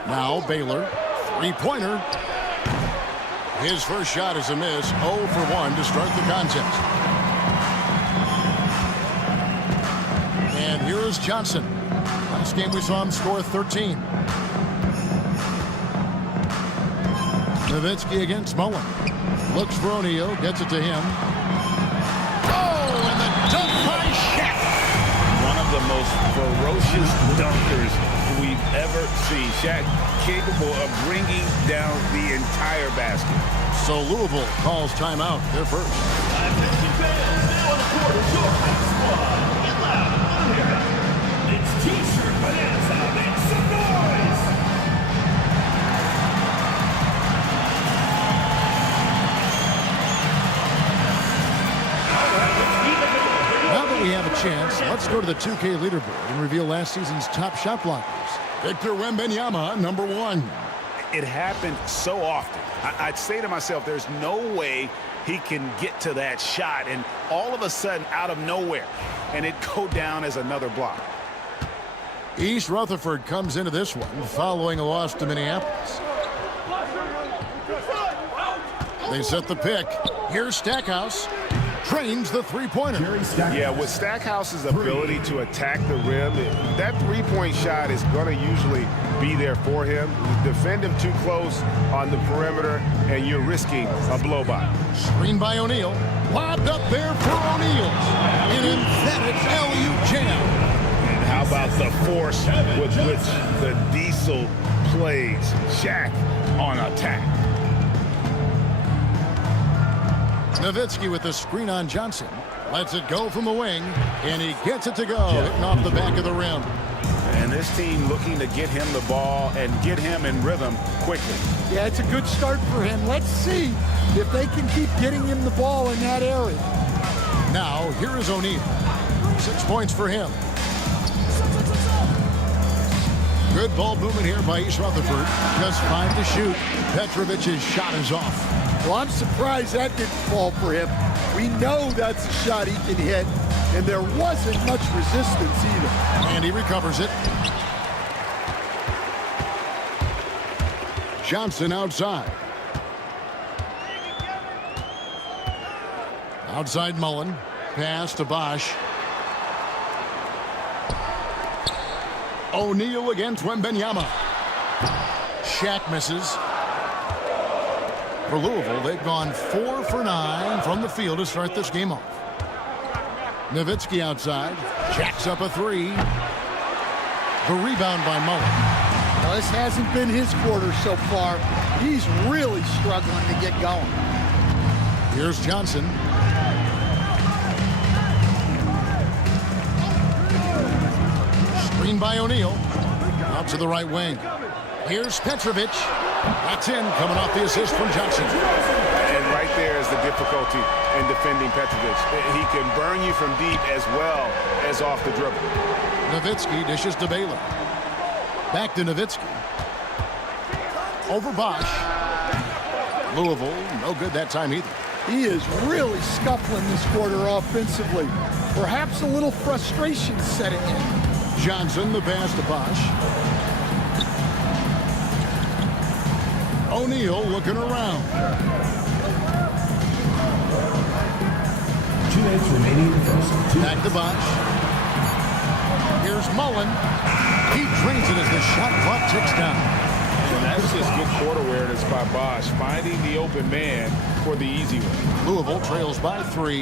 Now Baylor. 3-pointer. His first shot is a miss. 0 for 1 to start the contest. And here is Johnson. Last game we saw him score 13. Nowitzki against Mullen. Looks for O'Neal, gets it to him. Oh, and the dunk by Shaq. One of the most ferocious dunkers we've ever seen. Shaq capable of bringing down the entire basket. So Louisville calls timeout. They're first. Attention fans, on the court is your hot squad. Get loud. honor. It's T-shirt bonanza. Make some noise. Now that we have a chance, let's go to the 2K leaderboard and reveal last season's top shot blockers. Victor Wembanyama, number 1. It happened so often. I'd say to myself, there's no way he can get to that shot, and all of a sudden, out of nowhere, and it go down as another block. East Rutherford comes into this one following a loss to Minneapolis. They set the pick. Here's Stackhouse. Trains the three-pointer. Yeah, with Stackhouse's ability to attack the rim, that three-point shot is going to usually be there for him. Defend him too close on the perimeter, and you're risking a blow-by. Screen by O'Neal. Lobbed up there for O'Neal. An emphatic LU jam. And how about the force with which the Diesel plays? Shaq on attack. Nowitzki with the screen on Johnson. Lets it go from the wing, and he gets it to go, hitting off the back of the rim. And this team looking to get him the ball and get him in rhythm quickly. Yeah, it's a good start for him. Let's see if they can keep getting him the ball in that area. Now, here is O'Neal. 6 points for him. Good ball movement here by East Rutherford. Just 5 to shoot. Petrovic's shot is off. Well, I'm surprised that didn't fall for him. We know that's a shot he can hit, and there wasn't much resistance either. And he recovers it. Johnson outside. Outside Mullen. Pass to Bosch. O'Neal against Wembanyama. Shaq misses. For Louisville, they've gone 4 for 9 from the field to start this game off. Nowitzki outside. Jacks up a 3. The rebound by Mullen. Well, this hasn't been his quarter so far. He's really struggling to get going. Here's Johnson. Screen by O'Neal. Out to the right wing. Here's Petrovic. That's in, coming off the assist from Johnson. And right there is the difficulty in defending Petrovic. He can burn you from deep as well as off the dribble. Nowitzki dishes to Baylor. Back to Nowitzki. Over Bosch. Louisville, no good that time either. He is really scuffling this quarter offensively. Perhaps a little frustration setting in. Johnson, the pass to Bosch. O'Neal looking around. 2 minutes remaining in the first. Back to Bosch. Here's Mullen. He drains it as the shot clock ticks down. And that's just good court awareness by Bosch, finding the open man for the easy one. Louisville trails by 3.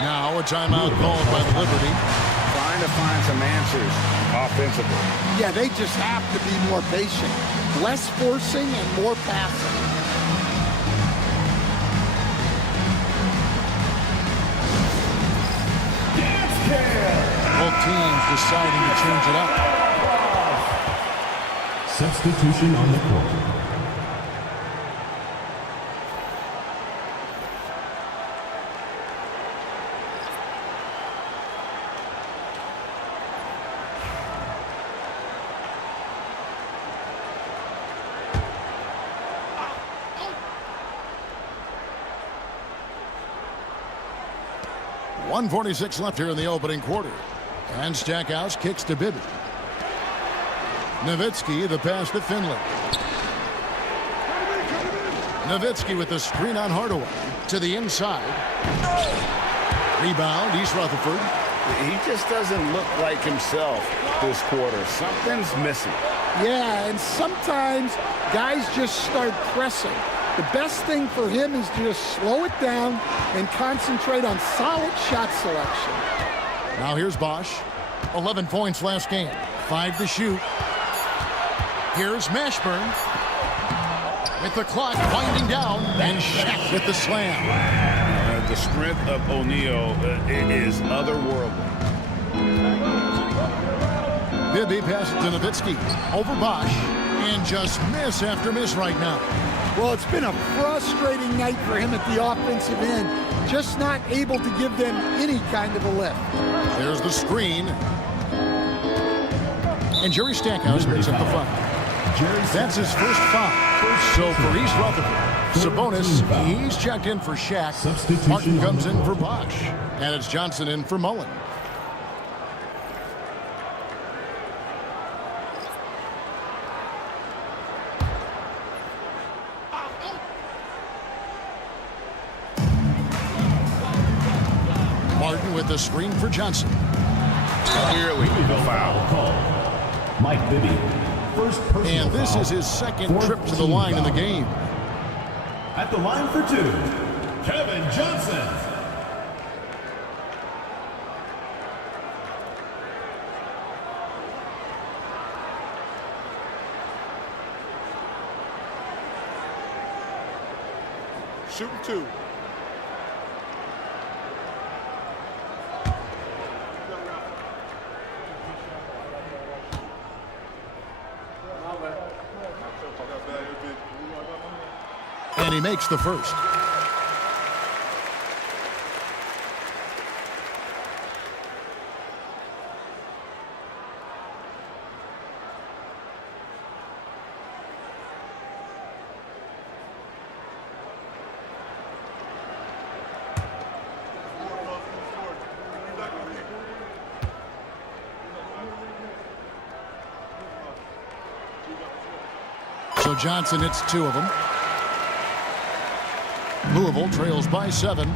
Now a timeout called by the Liberty. Trying to find some answers offensively. Yeah, they just have to be more patient. Less forcing and more passing. Both teams deciding to change it up. Substitution on the court. .146 left here in the opening quarter. And Stackhouse kicks to Bibby. Nowitzki, the pass to Finley. Nowitzki with the screen on Hardaway. To the inside. Rebound, East Rutherford. He just doesn't look like himself this quarter. Something's missing. Yeah, and sometimes guys just start pressing. The best thing for him is to just slow it down and concentrate on solid shot selection. Now here's Bosch. 11 points last game. 5 to shoot. Here's Mashburn. With the clock winding down. And Shaq with the slam. The strength of O'Neal is otherworldly. Bibby passes to Nowitzki. Over Bosch. And just miss after miss right now. Well, it's been a frustrating night for him at the offensive end. Just not able to give them any kind of a lift. There's the screen. And Jerry Stackhouse picks up the foul. That's his first foul. So for East Rutherford, Sabonis, he's checked in for Shaq. Martin comes in for Bosch. And it's Johnson in for Mullen. Martin with the screen for Johnson. Clearly the foul call. Mike Bibby, first personal And this is his second trip to the line in the game. At the line for two, Kevin Johnson. Shooting two. And he makes the first. So Johnson hits two of them. Louisville trails by 7.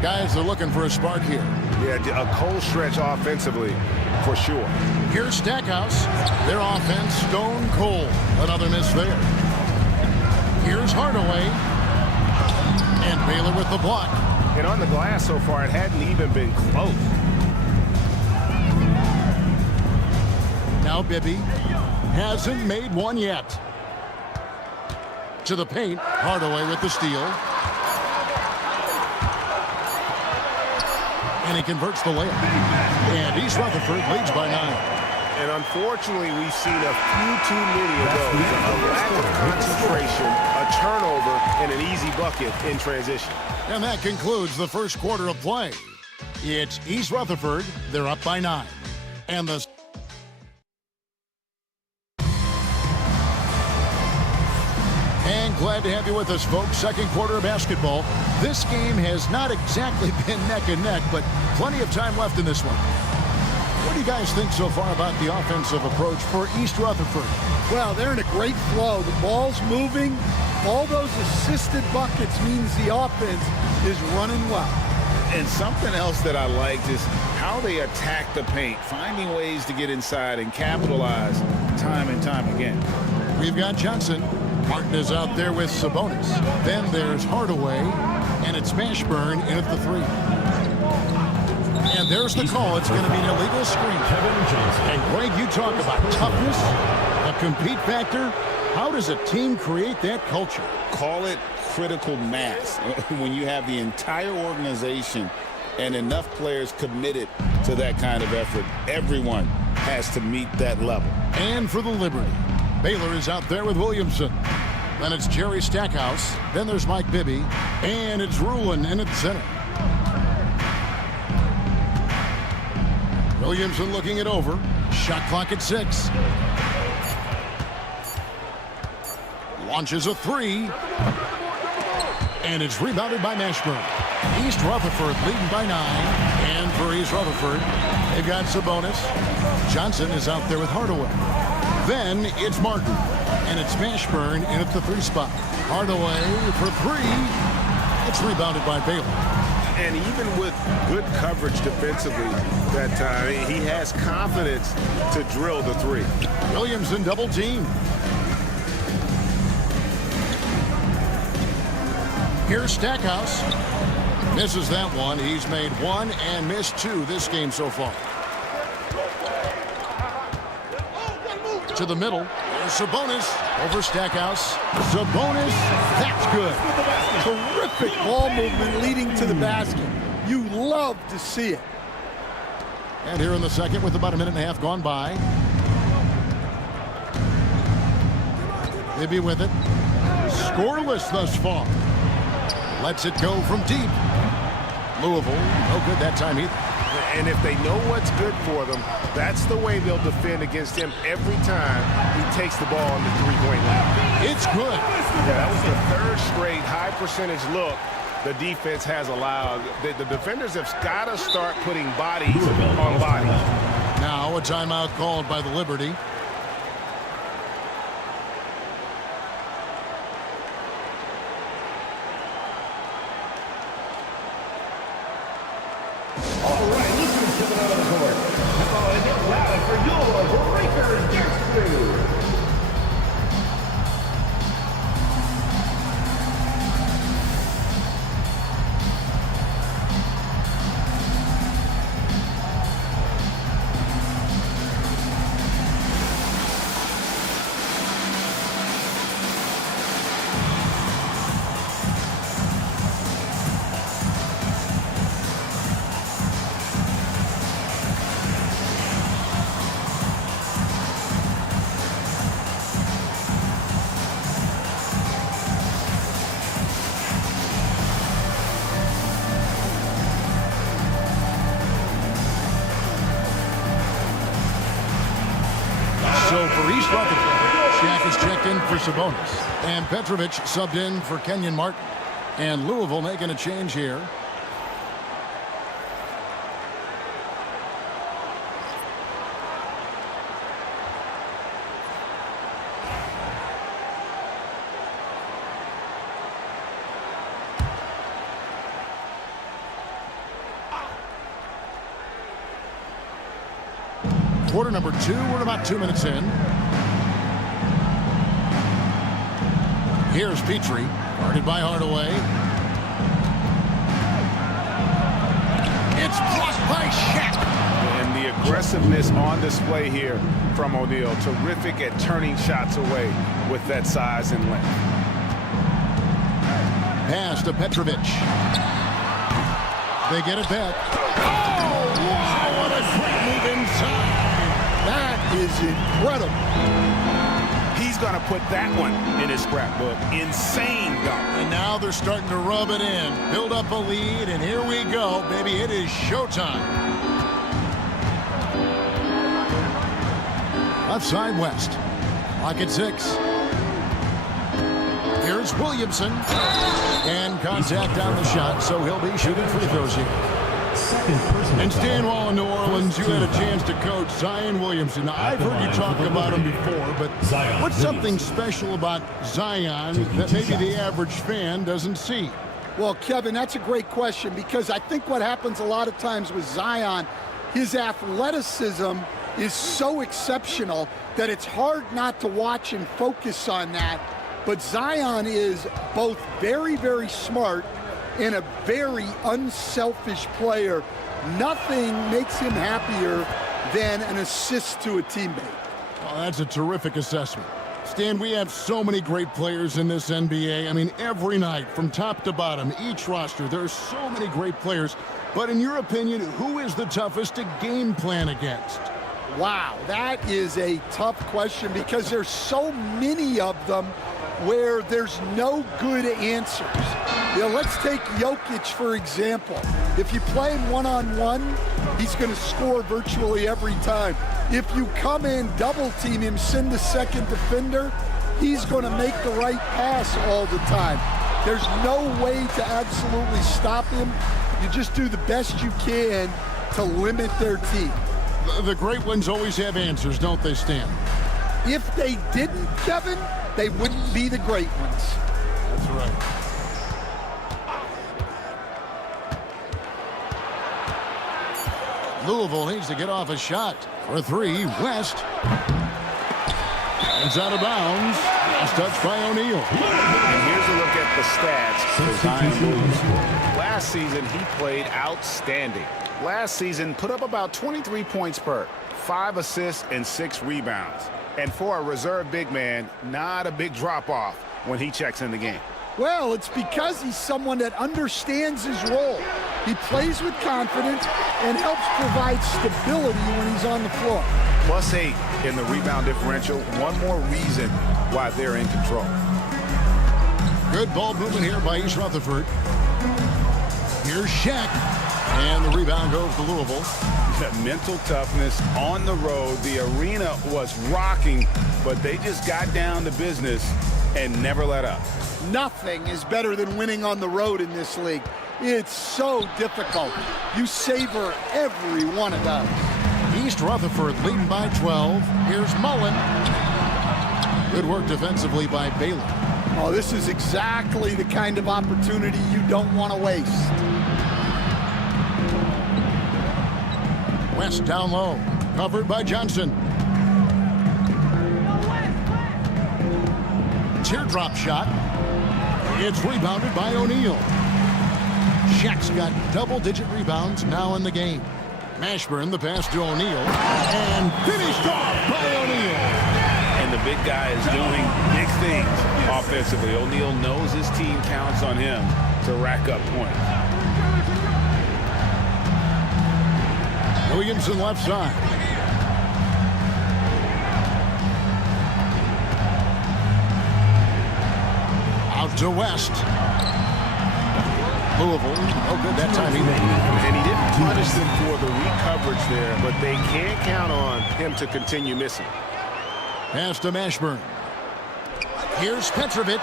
Guys are looking for a spark here. Yeah, a cold stretch offensively, for sure. Here's Stackhouse. Their offense stone cold. Another miss there. Here's Hardaway. And Baylor with the block. And on the glass so far, it hadn't even been close. Now Bibby hasn't made one yet. To the paint, Hardaway with the steal. And he converts the layup. And East Rutherford leads by 9. And unfortunately, we've seen a few too many of those. A lack of concentration, a turnover, and an easy bucket in transition. And that concludes the first quarter of play. It's East Rutherford. They're up by 9. And the And glad to have you with us, folks. Second quarter of basketball. This game has not exactly been neck and neck, but plenty of time left in this one. What do you guys think so far about the offensive approach for East Rutherford? Well, they're in a great flow. The ball's moving. All those assisted buckets means the offense is running well. And something else that I liked is how they attack the paint, finding ways to get inside and capitalize time and time again. We've got Johnson. Martin is out there with Sabonis. Then there's Hardaway, and it's Mashburn in at the 3. And there's the call. It's going to be an illegal screen. Kevin Johnson. And Greg, you talk about toughness, a compete factor. How does a team create that culture? Call it critical mass. When you have the entire organization and enough players committed to that kind of effort, everyone has to meet that level. And for the Liberty, Baylor is out there with Williamson. Then it's Jerry Stackhouse. Then there's Mike Bibby. And it's Rulin in at the center. Williamson looking it over. Shot clock at 6. Launches a 3. And it's rebounded by Mashburn. East Rutherford leading by 9. And for East Rutherford, they've got Sabonis. Johnson is out there with Hardaway. Then it's Martin. And it's Mashburn in at the 3 spot. Hardaway for 3. It's rebounded by Baylor. And even with good coverage defensively that time, he has confidence to drill the 3. Williamson double team. Here's Stackhouse. Misses that one. He's made 1 and missed 2 this game so far. To the middle. There's Sabonis over Stackhouse. Sabonis. That's good. Terrific ball movement leading to the basket. You love to see it. And here in the second with about a minute and a half gone by. Maybe with it. Scoreless thus far. Lets it go from deep. Louisville, no good that time either. And if they know what's good for them, that's the way they'll defend against him every time he takes the ball on the three-point line. It's good. Yeah, that was the third straight high percentage look the defense has allowed. The defenders have got to start putting bodies on bodies. Now a timeout called by the Liberty. All right, listeners coming out of the court. Come on and get loud for your breaker Jackson. So for East Rutherford, Shaq is checked in for Sabonis. And Petrovic subbed in for Kenyon Martin. And Louisville making a change here. Quarter number 2, we're about 2 minutes in. Here's Petrie, guarded by Hardaway. It's blocked by Shaq. And the aggressiveness on display here from O'Neal. Terrific at turning shots away with that size and length. Pass to Petrovic. They get it back. Oh, wow, what a great move inside. That is incredible. He's going to put that one in his scrapbook. Insane dunk. And now they're starting to rub it in. Build up a lead, and here we go, baby. It is showtime. Left side West. Clock at 6. Here's Williamson. And contact on the shot, so he'll be shooting free throws here. And staying while in New Orleans, you had a chance to coach Zion Williamson. Now, I've heard you talk about him before, but what's something special about Zion that maybe the average fan doesn't see? Well, Kevin, that's a great question, because I think what happens a lot of times with Zion, his athleticism is so exceptional that it's hard not to watch and focus on that. But Zion is both very, very smart and a very unselfish player. Nothing makes him happier than an assist to a teammate. Well, that's a terrific assessment. Stan, we have so many great players in this NBA. I mean, every night, from top to bottom, each roster, there are so many great players. But in your opinion, who is the toughest to game plan against? Wow, that is a tough question, because there's so many of them where there's no good answers. You know, let's take Jokic, for example. If you play him one-on-one, he's going to score virtually every time. If you come in, double-team him, send the second defender, he's going to make the right pass all the time. There's no way to absolutely stop him. You just do the best you can to limit their team. The great ones always have answers, don't they, Stan? If they didn't, Kevin, they wouldn't be the great ones. That's right. Louisville needs to get off a shot. For 3, West. It's out of bounds. Last touch by O'Neal. And here's a look at the stats for Zion Williamson. Last season, he played outstanding. Last season, put up about 23 points per, 5 assists and 6 rebounds. And for a reserve big man, not a big drop-off when he checks in the game. Well, it's because he's someone that understands his role. He plays with confidence and helps provide stability when he's on the floor. +8 in the rebound differential. One more reason why they're in control. Good ball movement here by East Rutherford. Here's Shaq. And the rebound goes to Louisville. That mental toughness on the road. The arena was rocking, but they just got down to business and never let up. Nothing is better than winning on the road in this league. It's so difficult. You savor every one of those. East Rutherford leading by 12. Here's Mullen. Good work defensively by Baylor. Oh, this is exactly the kind of opportunity you don't want to waste. West down low. Covered by Johnson. Teardrop shot. It's rebounded by O'Neal. Shaq's got double-digit rebounds now in the game. Mashburn, the pass to O'Neal. And finished off by O'Neal. And the big guy is doing big things offensively. O'Neal knows his team counts on him to rack up points. Williamson left side. Out to West. Louisville, no good that time either. And he didn't punish them for the re-coverage there, but they can't count on him to continue missing. Pass to Mashburn. Here's Petrovic.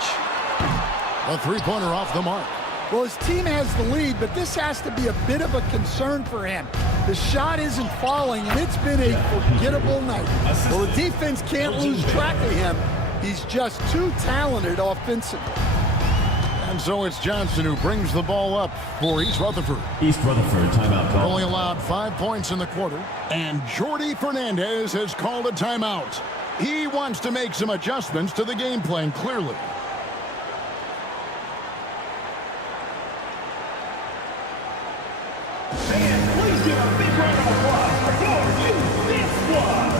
A three-pointer off the mark. Well, his team has the lead, but this has to be a bit of a concern for him. The shot isn't falling, and it's been a forgettable night. Well, the defense can't lose track of him. He's just too talented offensively. And so it's Johnson who brings the ball up for East Rutherford. East Rutherford timeout call. Only allowed 5 points in the quarter. And Jordy Fernandez has called a timeout. He wants to make some adjustments to the game plan, clearly. Fans, please give a big round of applause for your Youth Squad.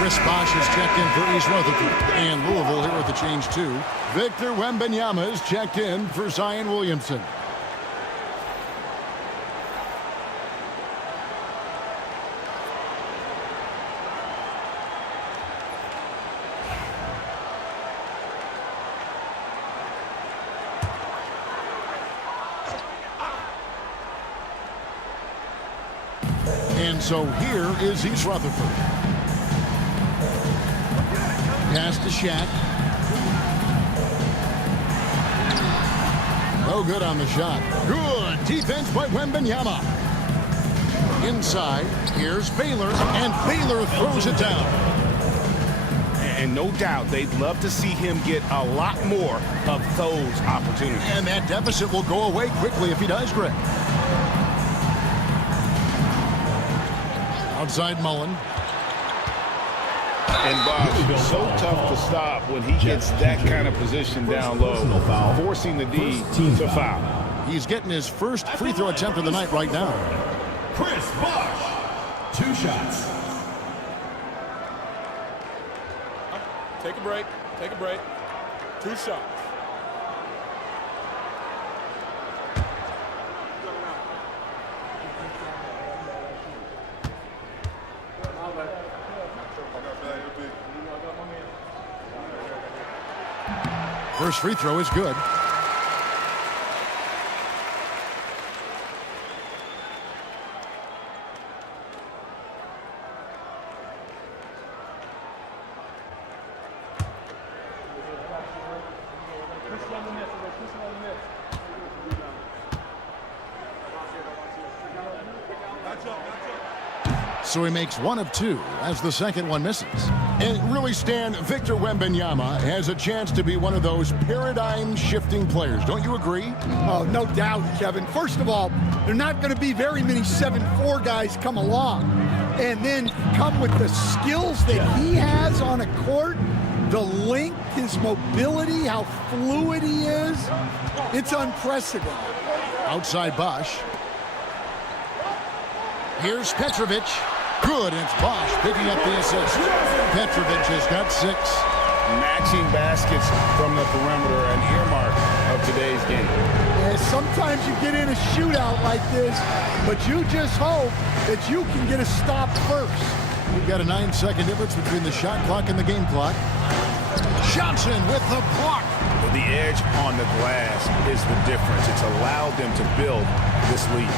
Chris Bosh has checked in for East Rutherford. And Louisville here with the change too. Victor Wembanyama is checked in for Zion Williamson. And so here is East Rutherford. Pass to Shaq. No good on the shot. Good defense by Wembanyama. Inside, here's Baylor, and Baylor throws it down. And no doubt they'd love to see him get a lot more of those opportunities. And that deficit will go away quickly if he does, Greg. Outside Mullen. And Bosh, so tough to stop when he gets that kind of position down low, forcing the D to foul. He's getting his first free throw attempt of the night right now. Chris Bosh, 2 shots. Take a break. Take a break. 2 shots. First free throw is good. So he makes 1 of 2 as the second one misses. And really, Stan, Victor Wembanyama has a chance to be one of those paradigm-shifting players. Don't you agree? Oh, no doubt, Kevin. First of all, there are not going to be very many 7'4" guys come along. and then come with the skills that he has on a court, the length, his mobility, how fluid he is, it's unprecedented. Outside Bosch. Here's Petrovic. Good, and it's Bosch picking up the assist. Petrovic has got 6. Matching baskets from the perimeter, an earmark of today's game. Yeah, sometimes you get in a shootout like this, but you just hope that you can get a stop first. We've got a 9-second difference between the shot clock and the game clock. Johnson with the block. The edge on the glass is the difference. It's allowed them to build this lead.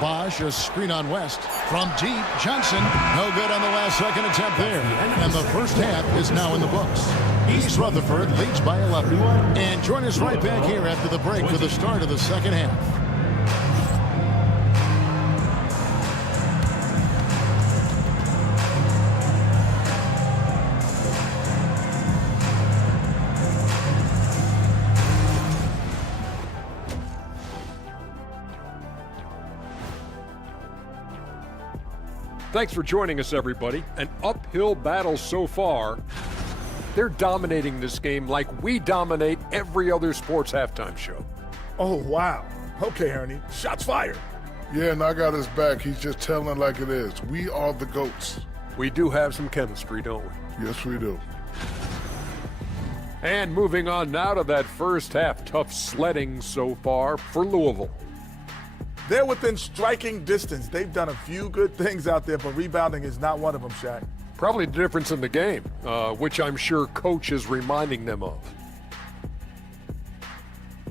Bosch, a screen on West. From deep, Johnson, no good on the last second attempt there. And the first half is now in the books. East Rutherford leads by 11. And join us right back here after the break for the start of the second half. Thanks for joining us, everybody. An uphill battle so far. They're dominating this game like we dominate every other sports halftime show. Oh, wow. Okay, Ernie. Shots fired. Yeah, and I got his back. He's just telling it like it is. We are the GOATs. We do have some chemistry, don't we? Yes, we do. And moving on now to that first half. Tough sledding so far for Louisville. They're within striking distance. They've done a few good things out there, but rebounding is not one of them, Shaq. Probably the difference in the game, which I'm sure Coach is reminding them of.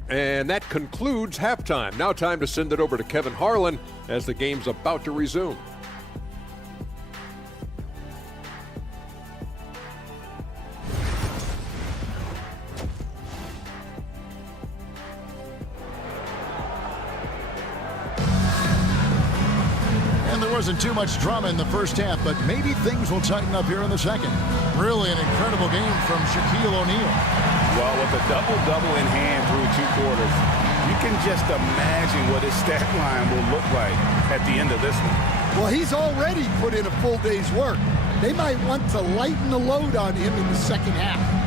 And that concludes halftime. Now time to send it over to Kevin Harlan as the game's about to resume. Wasn't too much drama in the first half, but maybe things will tighten up here in the second. Really an incredible game from Shaquille O'Neal. Well, with a double-double in hand through 2 quarters, you can just imagine what his stat line will look like at the end of this one. Well, he's already put in a full day's work. They might want to lighten the load on him in the second half.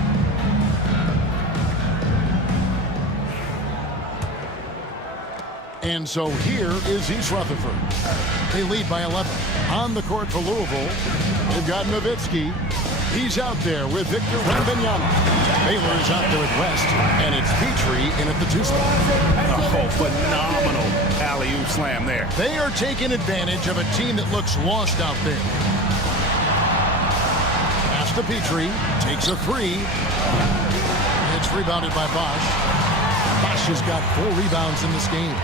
And so here is East Rutherford. They lead by 11. On the court for Louisville, they've got Nowitzki. He's out there with Victor Wembanyama. Baylor is out there with West, and it's Petrie in at the 2 spot. Oh, phenomenal alley-oop slam there. They are taking advantage of a team that looks lost out there. Pass to Petrie, takes a 3. It's rebounded by Bosch. Bosch has got 4 rebounds in this game.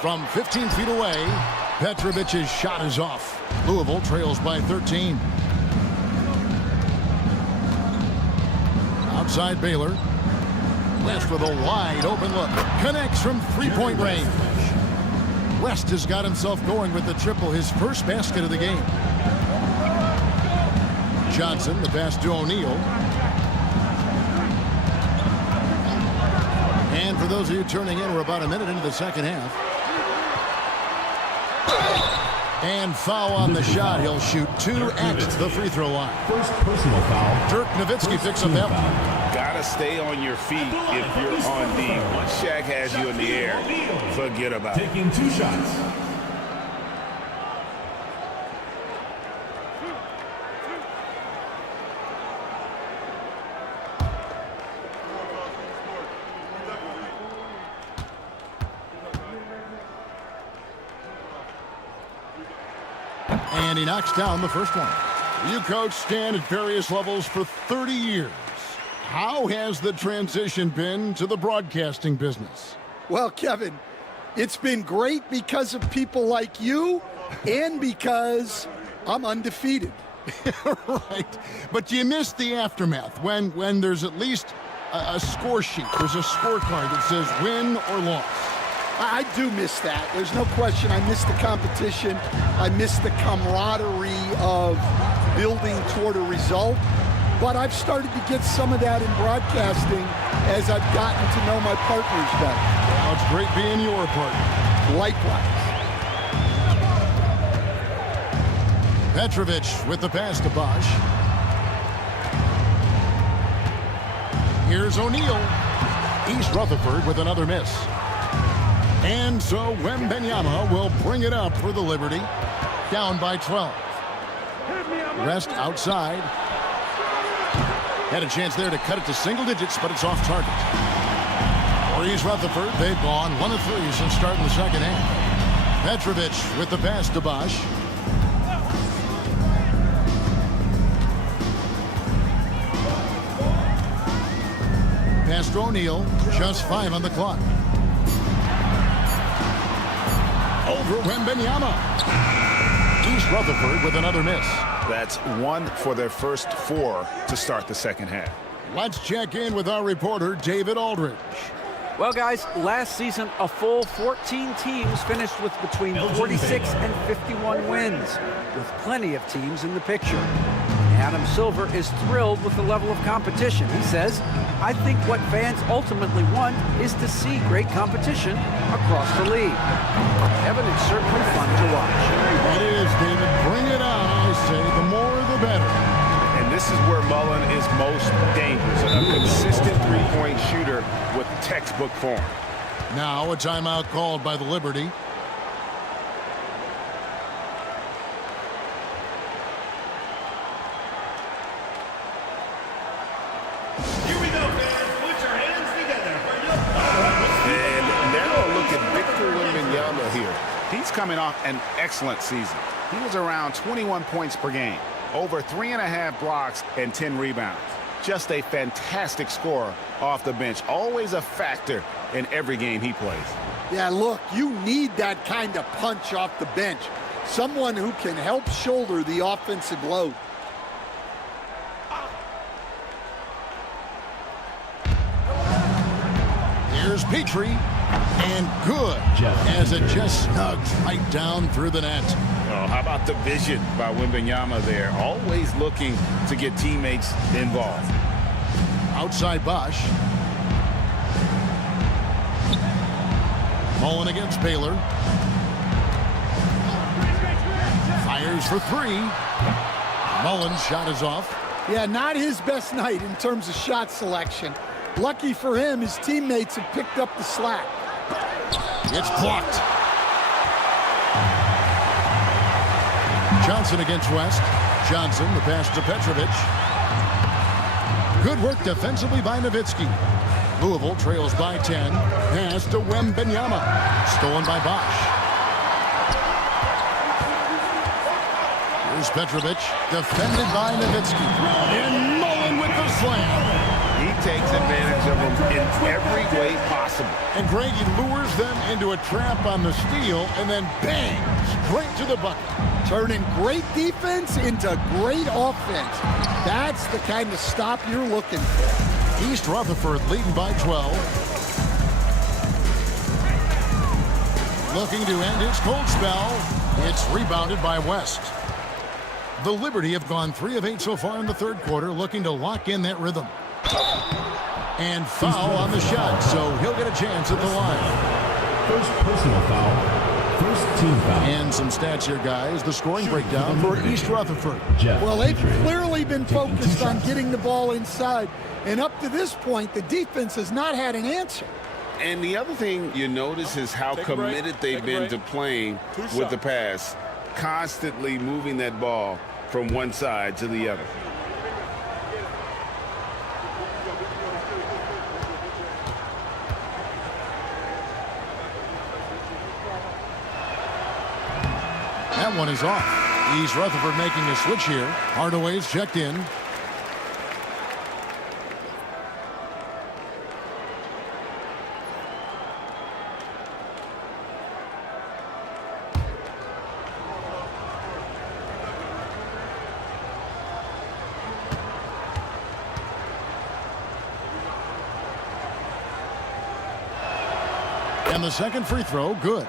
From 15 feet away, Petrovic's shot is off. Louisville trails by 13. Outside Baylor. West with a wide open look. Connects from 3-point range. West has got himself going with the triple, his first basket of the game. Johnson, the pass to O'Neal. And for those of you turning in, we're about a minute into the second half. And foul on the shot. He'll shoot 2 at the free throw line. First personal foul. Dirk Nowitzki picks up that one. Gotta stay on your feet if you're on D. Once Shaq has you in the air, forget about it. Taking 2 shots. And he knocks down the first one. You coach Stan at various levels for 30 years. How has the transition been to the broadcasting business? Well, Kevin, it's been great because of people like you and because I'm undefeated. Right. But you missed the aftermath when there's at least a score sheet. There's a scorecard that says win or loss. I do miss that. There's no question. I miss the competition. I miss the camaraderie of building toward a result. but I've started to get some of that in broadcasting as I've gotten to know my partners better. Well, it's great being your partner. Likewise. Petrovic with the pass to Bosch. Here's O'Neal. East Rutherford with another miss. And so Wembanyama will bring it up for the Liberty. Down by 12. Rest outside. Had a chance there to cut it to single digits, but it's off target. For East Rutherford, they've gone 1 of 3 since starting the second half. Petrovic with the pass to Bosch. Pass to O'Neal, just 5 on the clock. Over Wembanyama. East Rutherford with another miss. That's 1 for their first 4 to start the second half. Let's check in with our reporter, David Aldridge. Well, guys, last season, a full 14 teams finished with between 46 and 51 wins, with plenty of teams in the picture. Adam Silver is thrilled with the level of competition. He says, I think what fans ultimately want is to see great competition across the league. Evan, it's certainly fun to watch. It is, David. Bring it on, I say. The more, the better. And this is where Mullen is most dangerous. A consistent three-point shooter with textbook form. Now a timeout called by the Liberty. He's coming off an excellent season. He was around 21 points per game, over 3.5 blocks and 10 rebounds. Just a fantastic scorer off the bench, always a factor in every game he plays. Yeah, look, you need that kind of punch off the bench. Someone who can help shoulder the offensive load. Here's Petrie. And good, as it just snugs right down through the net. Oh, how about the vision by Wembanyama there? Always looking to get teammates involved. Outside Bosch. Mullen against Baylor. Fires for 3. Mullen's shot is off. Yeah, not his best night in terms of shot selection. Lucky for him, his teammates have picked up the slack. It's blocked. Johnson against West. Johnson, the pass to Petrovic. Good work defensively by Nowitzki. Louisville trails by 10. Pass to Wembanyama. Stolen by Bosch. Here's Petrovic. Defended by Nowitzki. And Mullen with the slam. He takes advantage of them in every way possible. And Greg, he lures them into a trap on the steal, and then bang, straight to the bucket. Turning great defense into great offense. That's the kind of stop you're looking for. East Rutherford leading by 12. Looking to end his cold spell. It's rebounded by West. The Liberty have gone 3 of 8 so far in the third quarter, looking to lock in that rhythm. And foul on the shot, so he'll get a chance at the line. First personal foul. First team foul. And some stats here, guys. The scoring breakdown for East Rutherford. Well, they've clearly been focused on getting the ball inside. And up to this point, the defense has not had an answer. And the other thing you notice is how committed they've been to playing with the pass, constantly moving that ball from one side to the other. That one is off. East Rutherford making a switch here. Hardaway's checked in. And the second free throw, good.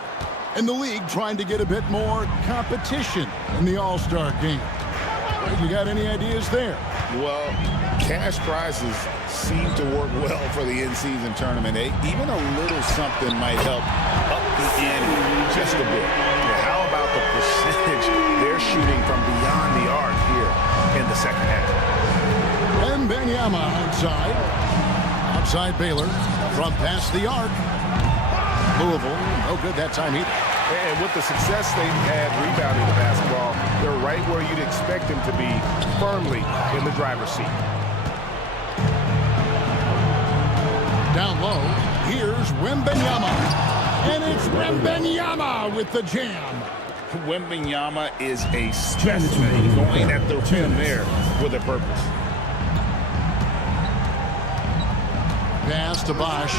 And the league trying to get a bit more competition in the All-Star game. Right, you got any ideas there? Well, cash prizes seem to work well for the in-season tournament. Even a little something might help up the ante just a bit. How about the percentage they're shooting from beyond the arc here in the second half? Wembanyama outside. Outside Baylor from past the arc. Louisville, no good that time either. And with the success they've had rebounding the basketball, they're right where you'd expect them to be, firmly in the driver's seat. Down low, here's Wembanyama. And it's Wembanyama with the jam. Wembanyama is a specimen going at the rim there with a purpose. Pass to Bosch.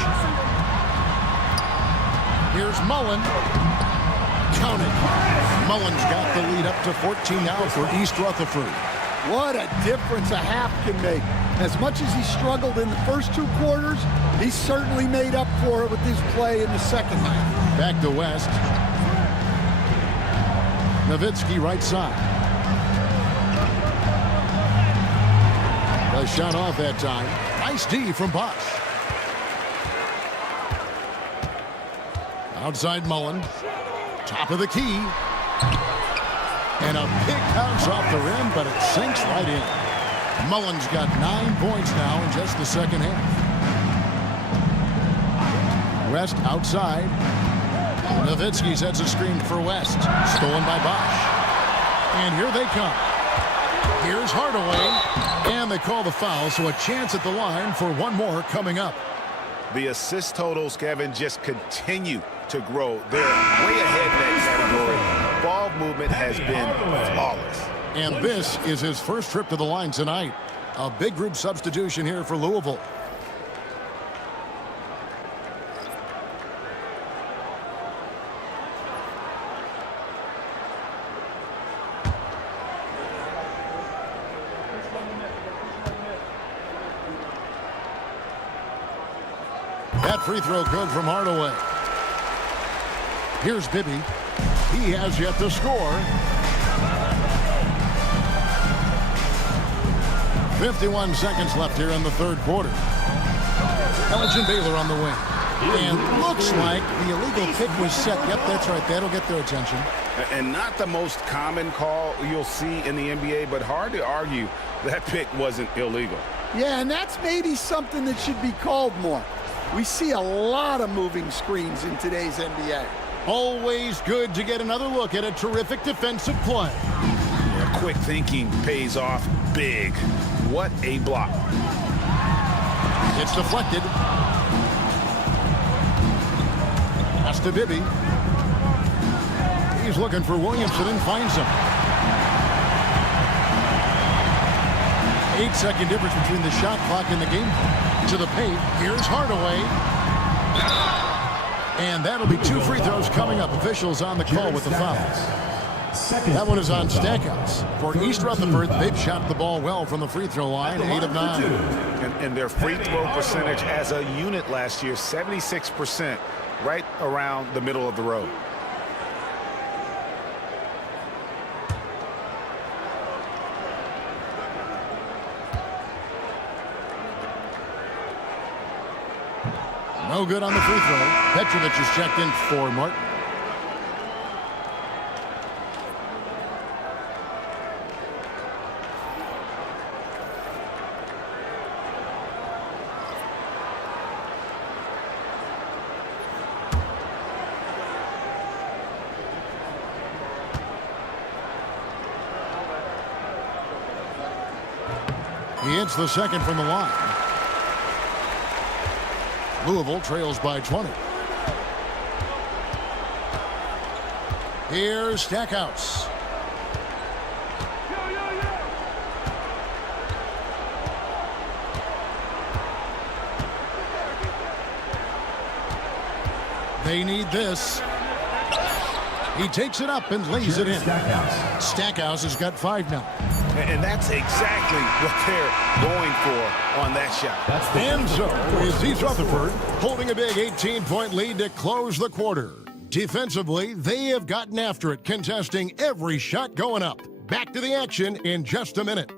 Here's Mullen. Count it. Mullen's got the lead up to 14 now for East Rutherford. What a difference a half can make. As much as he struggled in the first 2 quarters, he certainly made up for it with his play in the second half. Back to West. Nowitzki right side. A shot off that time. Nice D from Bosch. Outside Mullen. Top of the key. And a big bounce off the rim, but it sinks right in. Mullen's got 9 points now in just the second half. West outside. Nowitzki sets a screen for West. Stolen by Bosch. And here they come. Here's Hardaway. And they call the foul, so a chance at the line for one more coming up. The assist totals, Kevin, just continue to grow. They're way ahead in that category. Ball movement has been flawless. And this is his first trip to the line tonight. A big group substitution here for Louisville. That free throw good from Hardaway. Here's Bibby. He has yet to score. 51 seconds left here in the third quarter. Elgin Baylor on the wing. And looks like the illegal pick was set. Yep, that's right. That'll get their attention. And not the most common call you'll see in the NBA, but hard to argue that pick wasn't illegal. Yeah, and that's maybe something that should be called more. We see a lot of moving screens in today's NBA. Always good to get another look at a terrific defensive play. Yeah, quick thinking pays off big. What a block. It's deflected. Pass to Bibby. He's looking for Williamson and finds him. 8-second difference between the shot clock and the game. To the paint. Here's Hardaway. And that'll be 2 free throws coming up. Officials on the call with the fouls. That one is on Stackhouse. For East Rutherford, they've shot the ball well from the free throw line, 8 of 9. And their free throw percentage as a unit last year, 76%, right around the middle of the road. No good on the free throw. Petrovic is checked in for Martin. He hits the second from the line. Louisville trails by 20. Here's Stackhouse. They need this. He takes it up and lays it in. Stackhouse has got 5 now. And that's exactly what they're going for on that shot. And so is East Rutherford holding a big 18-point lead to close the quarter. Defensively, they have gotten after it, contesting every shot going up. Back to the action in just a minute.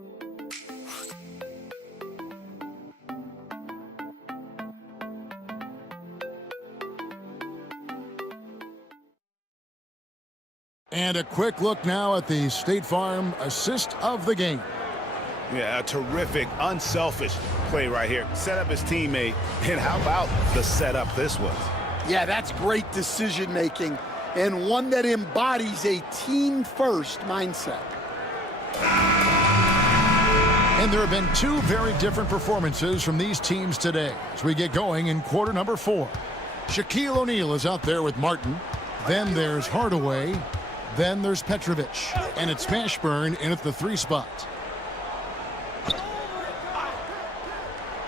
And a quick look now at the State Farm assist of the game. Yeah, a terrific, unselfish play right here. Set up his teammate, and how about the setup this was? Yeah, that's great decision-making, and one that embodies a team-first mindset. And there have been two very different performances from these teams today as we get going in quarter number 4. Shaquille O'Neal is out there with Martin. Then there's Hardaway. Then there's Petrovic. And it's Mashburn in at the 3 spot.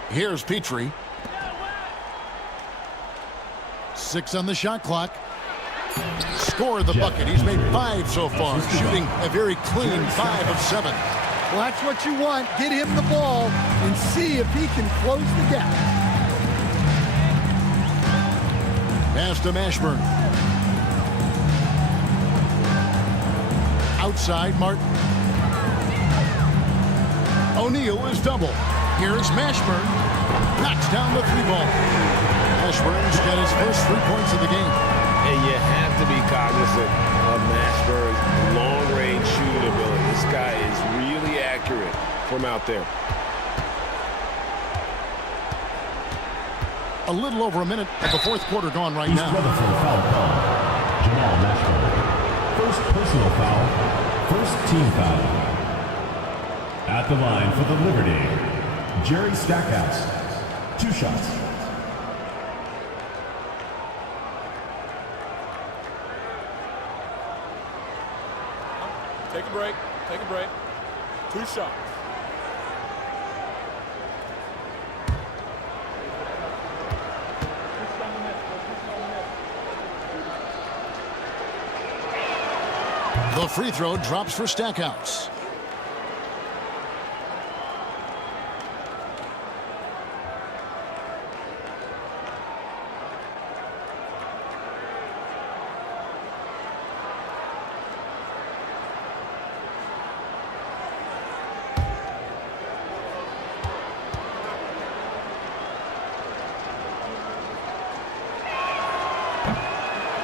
Here's Petrie. 6 on the shot clock. Scored the bucket. He's made 5 so far, shooting a very clean 5 of 7. Well, that's what you want. Get him the ball and see if he can close the gap. Pass to Mashburn. Outside, Martin. O'Neal is double. Here's Mashburn. Knocks down the 3-ball. Mashburn's got his first 3 points of the game. And you have to be cognizant of Mashburn's long-range shooting ability. This guy is really accurate from out there. A little over a minute of the 4th quarter gone right East now. Rutherford foul call. Jamal Mashburn. First personal foul. First team foul. At the line for the Liberty, Jerry Stackhouse. 2 shots. Take a break. Take a break. 2 shots. The free throw drops for Stackhouse.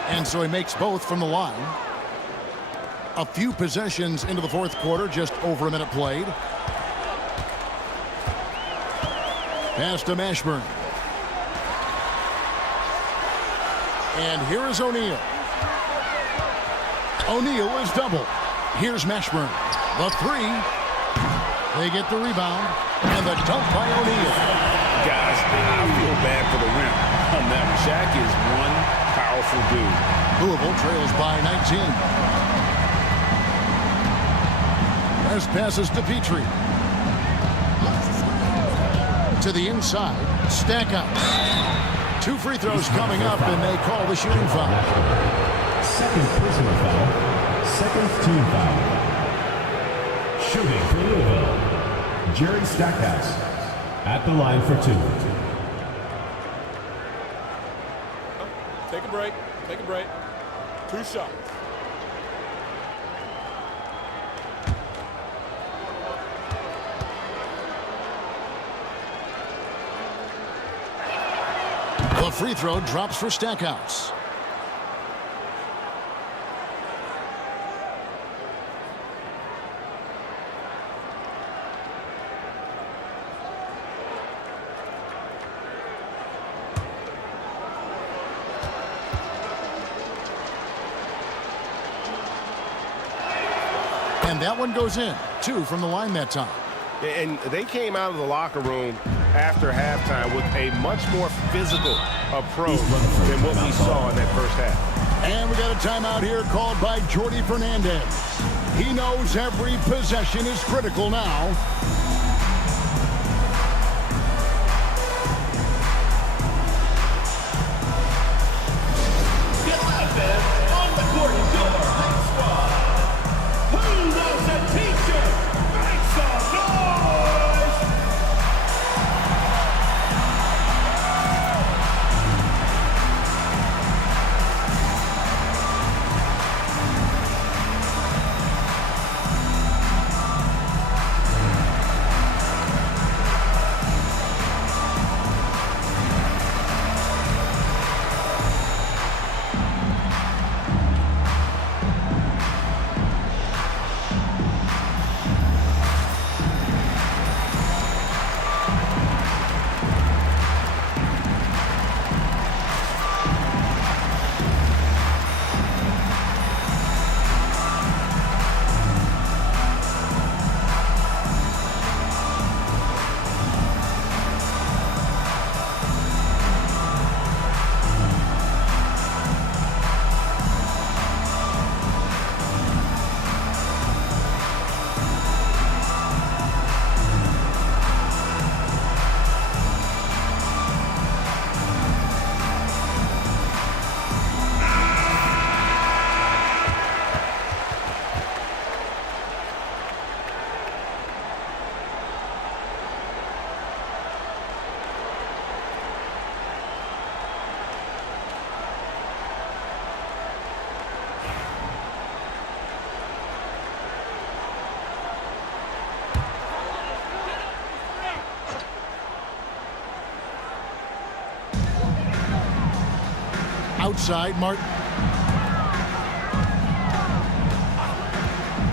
And so he makes both from the line. A few possessions into the 4th quarter, just over a minute played. Pass to Mashburn. And here is O'Neal. O'Neal is double. Here's Mashburn. The 3. They get the rebound. And the dunk by O'Neal. Guys, I feel bad for the rim on that one. Shaq is one powerful dude. Louisville trails by 19. As passes to Petrie. To the inside. Stackhouse. 2 free throws coming up, and they call the shooting foul. Second personal foul. Second team foul. Shooting for Louisville, Jerry Stackhouse. At the line for 2. Take a break. Take a break. 2 shots. The free throw drops for Stackhouse. And that one goes in. 2 from the line that time. And they came out of the locker room after halftime with a much more physical approach than what we saw in that first half. And we got a timeout here called by Jordy Fernandez. He knows every possession is critical now. On the court, your high squad. Who wants a t-shirt? Make some noise! Outside Martin.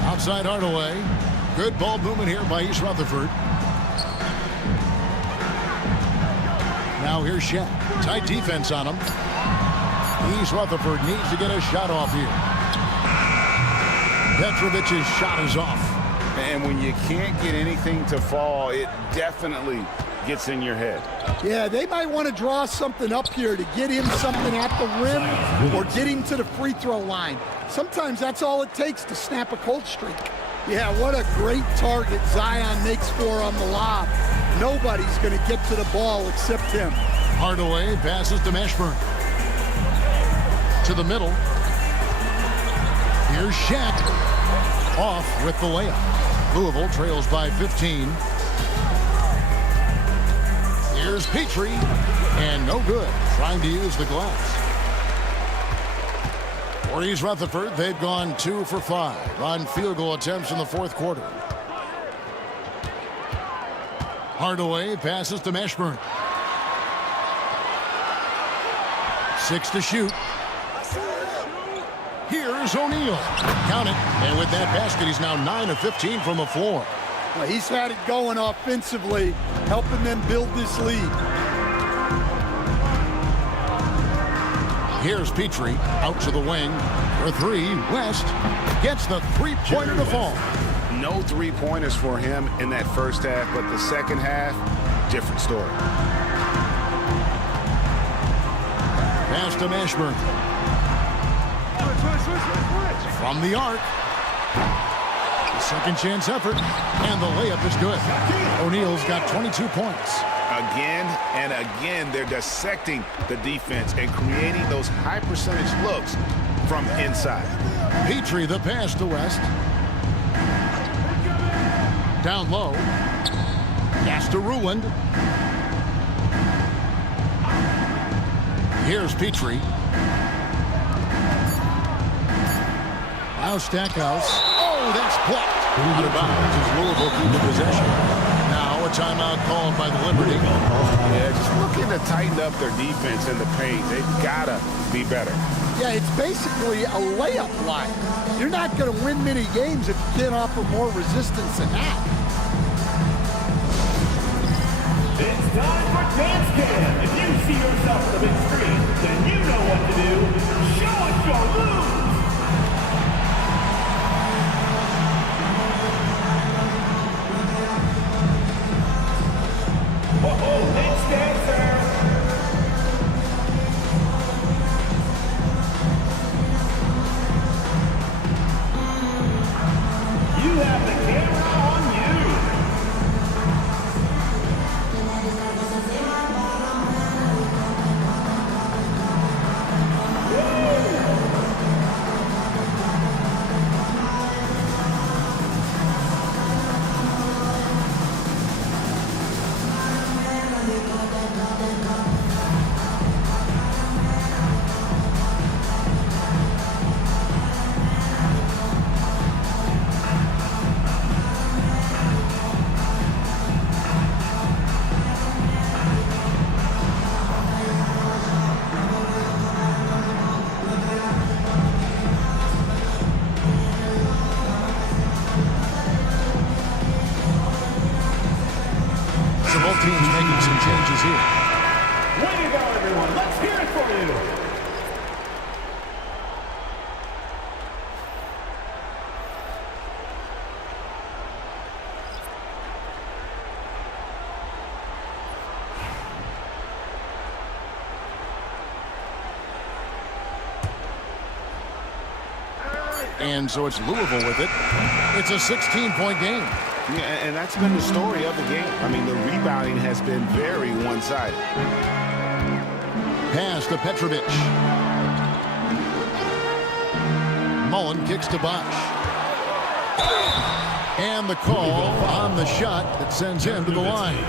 Outside Hardaway. Good ball movement here by East Rutherford. Now here's Shaq. Tight defense on him. East Rutherford needs to get a shot off here. Petrovic's shot is off. And when you can't get anything to fall, it definitely gets in your head. Yeah, they might want to draw something up here to get him something at the rim or get him to the free throw line. Sometimes that's all it takes to snap a cold streak. Yeah, what a great target Zion makes for on the lob. Nobody's going to get to the ball except him. Hardaway passes to Mashburn. To the middle. Here's Shaq. Off with the layup. Louisville trails by 15. Here's Petrie. And no good. Trying to use the glass. For East Rutherford, they've gone 2 for 5 on field goal attempts in the fourth quarter. Hardaway passes to Mashburn. 6 to shoot. Here's O'Neal. Count it. And with that basket, he's now 9 of 15 from the floor. Well, he's had it going offensively, helping them build this lead. Here's Petrie out to the wing for 3. West gets the three-pointer to fall. No three-pointers for him in that first half, but the second half, different story. Pass to Mashburn. From the arc. Second chance effort, and the layup is good. O'Neal's got 22 points. Again and again, they're dissecting the defense and creating those high percentage looks from inside. Petrie, the pass to West. Down low. Pass to Ruland. Here's Petrie. Now Stackhouse. Oh, that's blocked. Out of bounds as Louisville keeps possession. Now a timeout called by the Liberty. Yeah, just looking to tighten up their defense in the paint. They've got to be better. Yeah, it's basically a layup line. You're not going to win many games if you can't offer more resistance than that. It's time for Dance Cam. If you see yourself on the big screen, then you know what to do. Show us your moves. It's Dancer. You have the camera on you. Both teams making some changes here. Way to go, everyone. Let's hear it for you. And so it's Louisville with it. It's a 16-point game. Yeah, and that's been the story of the game. I mean, the rebounding has been very one-sided. Pass to Petrovic. Mullen kicks to Bosch. And the call on the shot that sends him to the line.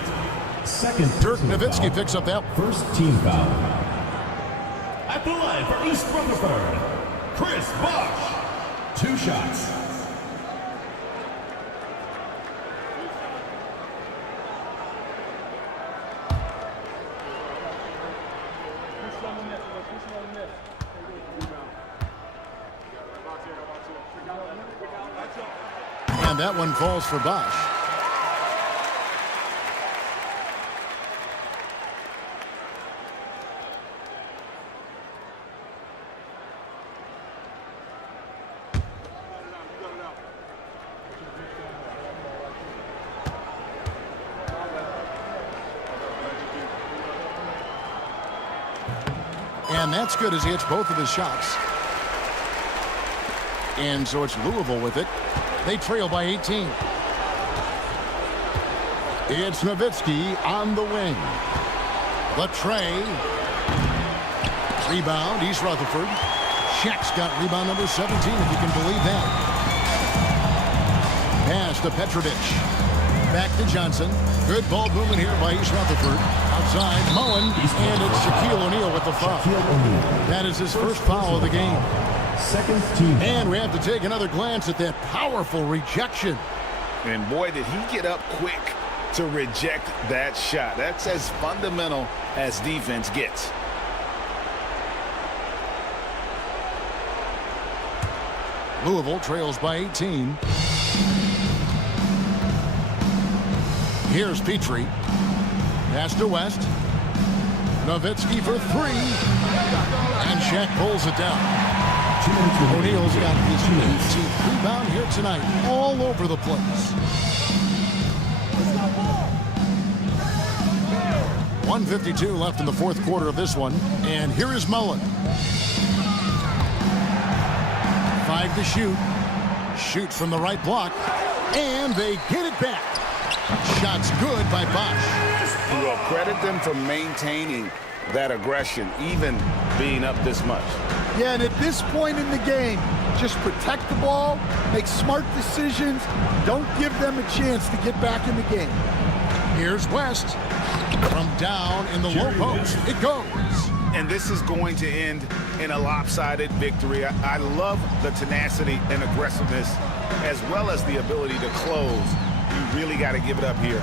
Second. Dirk Nowitzki picks up that first team foul. At the line for East Rutherford, Chris Bosch. 2 shots. And that one falls for Bosch. And that's good as he hits both of his shots. And so it's Louisville with it. They trail by 18. It's Nowitzki on the wing. The tray. Rebound, East Rutherford. Shaq's got rebound number 17, if you can believe that. Pass to Petrovic. Back to Johnson. Good ball movement here by East Rutherford. Outside, Mullen, and it's Shaquille O'Neal with the foul. That is his first foul of the game. Second team. And we have to take another glance at that powerful rejection. And boy, did he get up quick to reject that shot. That's as fundamental as defense gets. Louisville trails by 18. Here's Petrie. Pass to West. Nowitzki for three. And Shaq pulls it down. O'Neal's got his 18th rebound here tonight. All over the place. 1:52 left in the fourth quarter of this one. And here is Mullen. 5 to shoot. Shoots from the right block. And they get it back. Shot's good by Bosch. You will credit them for maintaining that aggression, even being up this much. Yeah, and at this point in the game, just protect the ball, make smart decisions, don't give them a chance to get back in the game. Here's West. From down in the low post, it goes. And this is going to end in a lopsided victory. I love the tenacity and aggressiveness, as well as the ability to close. You really got to give it up here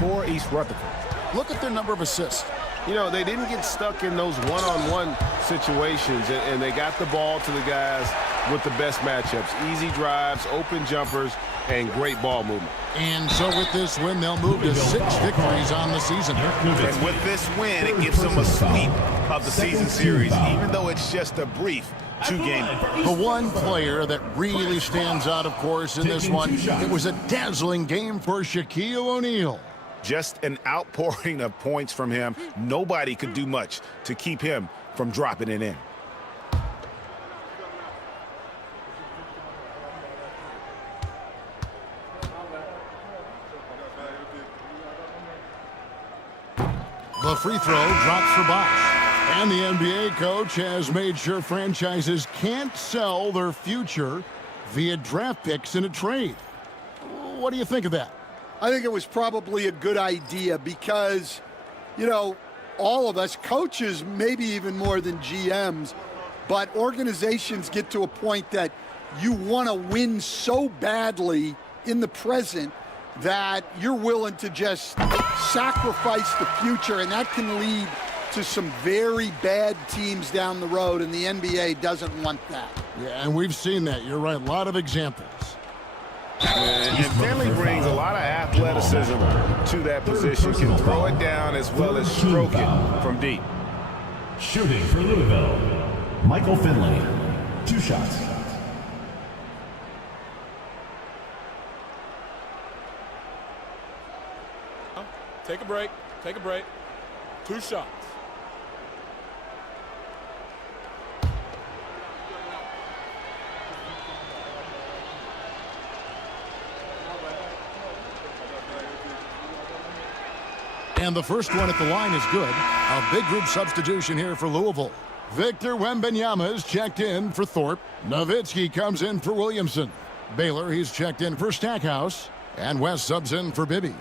for East Rutherford. Look at their number of assists. You know, they didn't get stuck in those one-on-one situations, and they got the ball to the guys with the best matchups. Easy drives, open jumpers, and great ball movement. And so with this win, they'll move to 6 victories on the season. And with this win, it gives them a sweep of the season series, even though it's just a brief 2-game. The one player that really stands out, of course, in this one, it was a dazzling game for Shaquille O'Neal. Just an outpouring of points from him. Nobody could do much to keep him from dropping it in. The free throw drops for Bosch. And the NBA coach has made sure franchises can't sell their future via draft picks in a trade. What do you think of that? I think it was probably a good idea because, you know, all of us, coaches, maybe even more than GMs, but organizations get to a point that you want to win so badly in the present that you're willing to just sacrifice the future, and that can lead to some very bad teams down the road, and the NBA doesn't want that. Yeah, and we've seen that. You're right. A lot of examples. And Finley brings a lot of athleticism to that position. Can throw it down as well as stroke it from deep. Shooting for Louisville, Michael Finley. 2 shots. Take a break. Take a break. 2 shots. And the first one at the line is good. A big group substitution here for Louisville. Victor Wembanyama is checked in for Thorpe. Nowitzki comes in for Williamson. Baylor, he's checked in for Stackhouse. And West subs in for Bibby.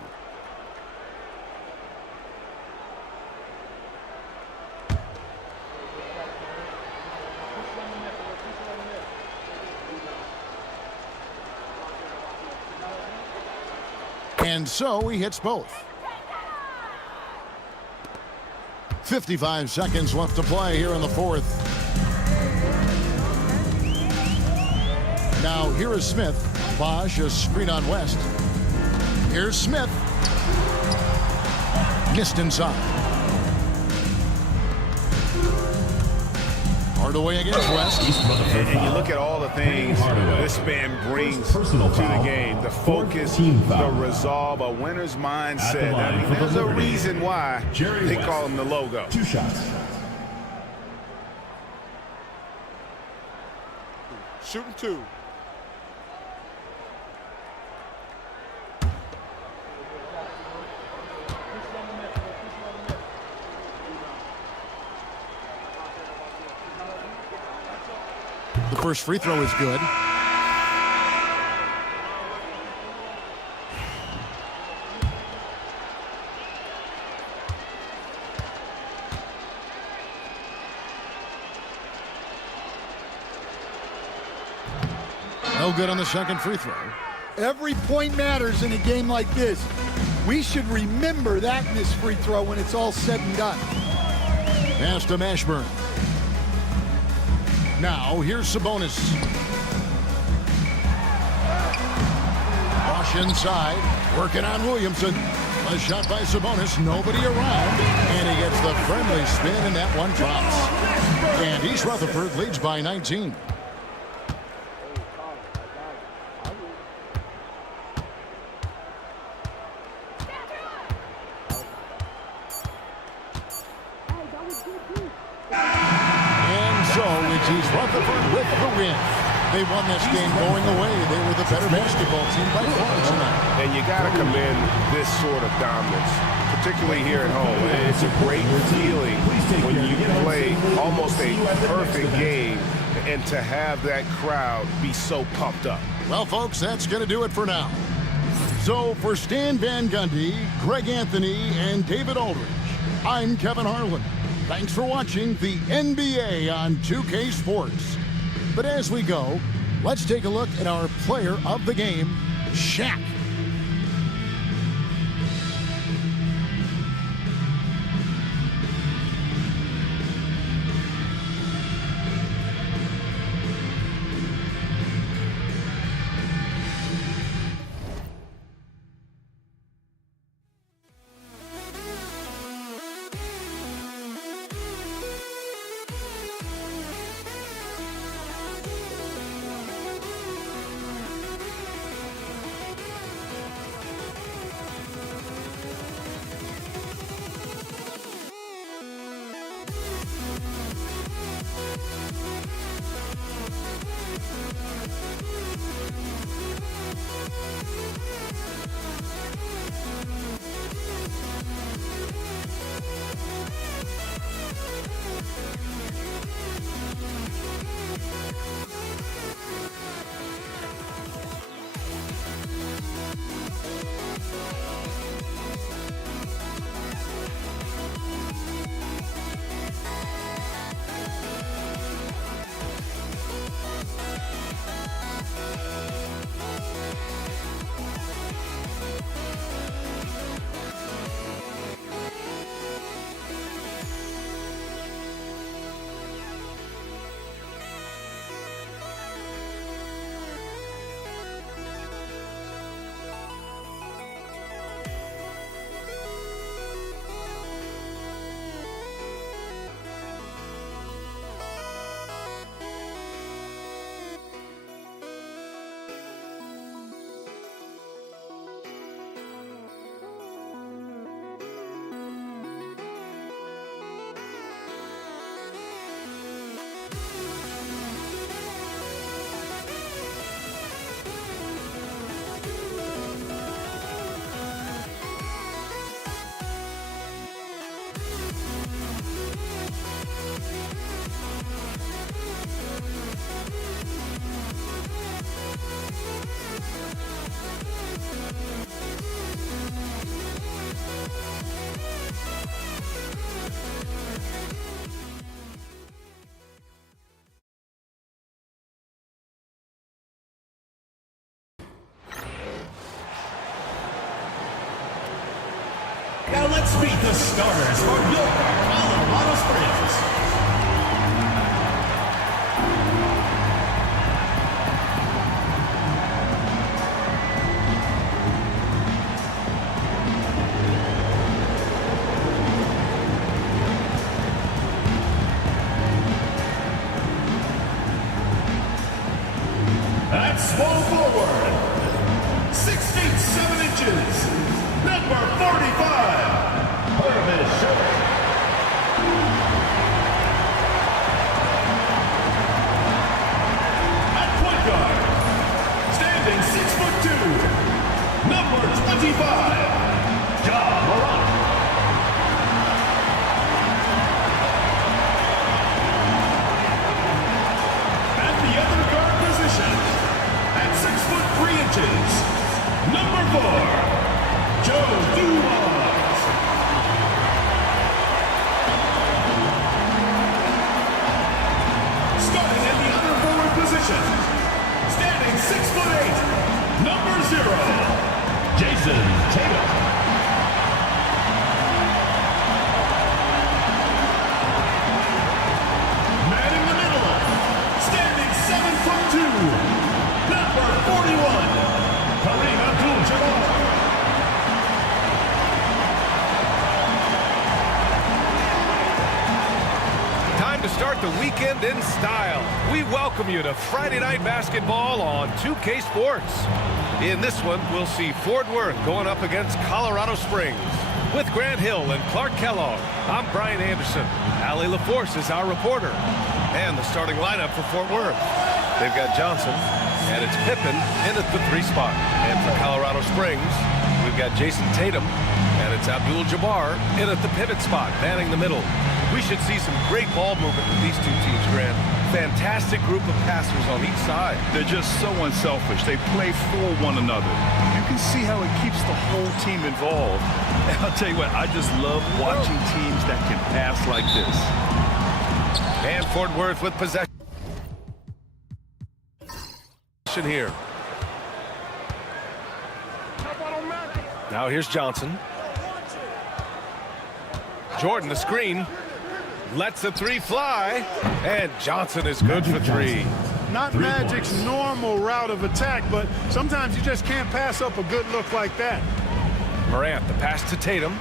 And so he hits both. 55 seconds left to play here in the fourth. Now here is Smith. Bosch, a screen on West. Here's Smith. Missed inside. Hardaway against West. And you look at all the things this man brings to the game. The focus, the resolve, a winner's mindset. I mean, there's a reason why they call him the logo. 2 shots. Shooting 2. The first free throw is good. No good on the second free throw. Every point matters in a game like this. We should remember that in this free throw when it's all said and done. Pass to Mashburn. Now, here's Sabonis. Bosch inside, working on Williamson. A shot by Sabonis, nobody around, and he gets the friendly spin, and that one drops. And East Rutherford leads by 19. East Rutherford with the win. They won this game going away. They were the better basketball team by far tonight. And you got to commend this sort of dominance, particularly here at home. It's a great feeling when you play almost a perfect game and to have that crowd be so pumped up. Well, folks, that's going to do it for now. So for Stan Van Gundy, Greg Anthony, and David Aldridge, I'm Kevin Harlan. Thanks for watching the NBA on 2K Sports. But as we go, let's take a look at our player of the game, Shaq. Now let's meet the starters for your Colorado Springs. small forward, 6 feet 7 inches, number 45, Purvis Short. At point guard, standing 6'2", number 25, Ja Morant. At the other guard position, at 6'3" number 4, Joe Dumars. Starting at the other forward position, standing 6'8", number 0, Jason Tatum. Man in the middle, standing 7'2", number 41, Kareem Abdul-Jabbar. Time to start the weekend in style. We welcome you to Friday Night Basketball on 2K Sports. In this one, we'll see Fort Worth going up against Colorado Springs. With Grant Hill and Clark Kellogg, I'm Brian Anderson. Allie LaForce is our reporter. And the starting lineup for Fort Worth. They've got Johnson, and it's Pippen in at the 3 spot. And for Colorado Springs, we've got Jason Tatum, and it's Abdul-Jabbar in at the pivot spot, manning the middle. We should see some great ball movement with these two teams, Grant. Fantastic group of passers on each side. They're just so unselfish. They play for one another. You can see how it keeps the whole team involved. And I'll tell you what, I just love watching teams that can pass like this. And Fort Worth with possession here. Now here's Johnson. Jordan, the screen. Lets the 3 fly. And Johnson is good for 3. Not Magic's normal route of attack, but sometimes you just can't pass up a good look like that. Morant, the pass to Tatum.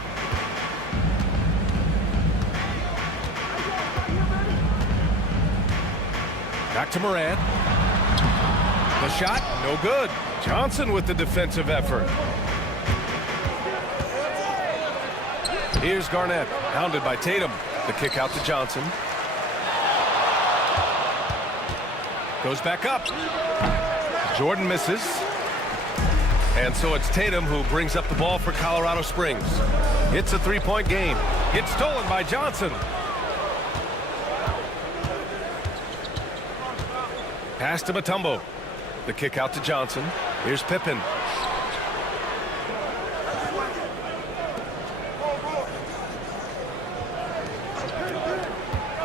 Back to Morant. The shot, no good. Johnson with the defensive effort. Here's Garnett, hounded by Tatum. The kick out to Johnson. Goes back up. Jordan misses. And so it's Tatum who brings up the ball for Colorado Springs. It's a 3-point game. It's stolen by Johnson. Pass to Mutombo. The kick out to Johnson. Here's Pippen.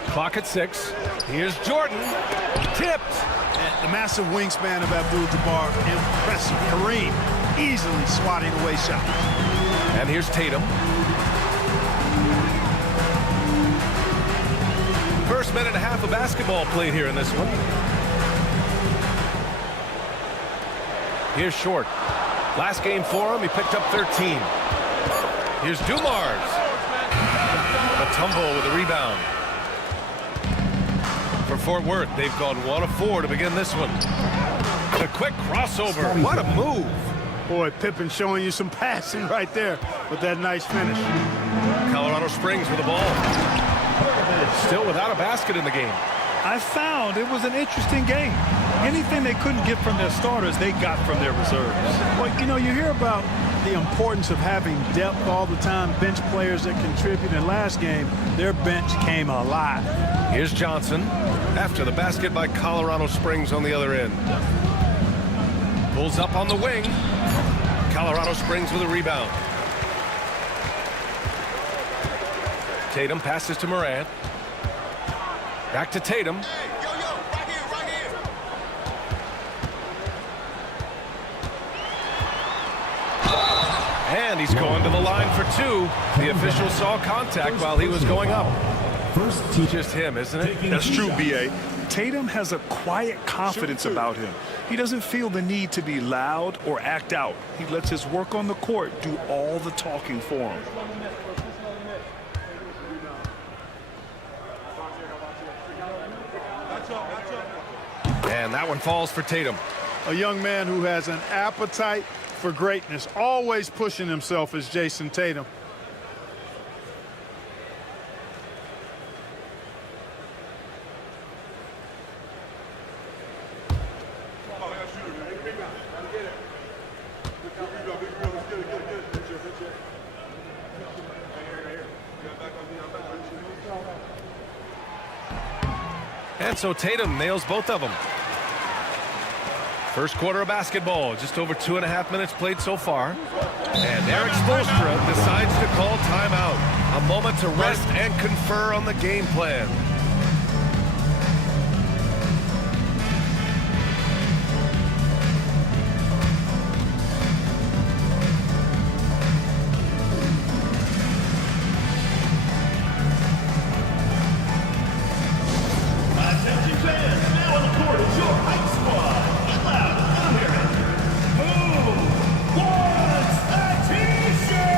Clock at 6. Here's Jordan. Tipped. The massive wingspan of Abdul-Jabbar, impressive. Kareem easily swatting away shots. And here's Tatum. First minute and a half of basketball played here in this one. Here's Short. Last game for him, he picked up 13. Here's Dumars. Mutombo with a rebound. For Fort Worth, they've gone 1 of 4 to begin this one. A quick crossover. What a move. Boy, Pippen showing you some passing right there with that nice finish. Colorado Springs with the ball. Still without a basket in the game. I found it was an interesting game. Anything they couldn't get from their starters, they got from their reserves. Well, you know, you hear about the importance of having depth all the time, bench players that contribute. In last game, their bench came alive. Here's Johnson after the basket by Colorado Springs on the other end. Pulls up on the wing. Colorado Springs with a rebound. Tatum passes to Morant. Back to Tatum. And he's going to the line for 2. The official saw contact while he was going up. First, just him, isn't it? That's true, B.A. Tatum has a quiet confidence about him. He doesn't feel the need to be loud or act out. He lets his work on the court do all the talking for him. And that one falls for Tatum. A young man who has an appetite for greatness, always pushing himself is Jason Tatum. And so Tatum nails both of them. First quarter of basketball, just over 2.5 minutes played so far. And Eric Spoelstra decides to call timeout. A moment to rest and confer on the game plan. Attention fans, now on the court is your hype squad. Get loud, now hear it. Who wants a t-shirt?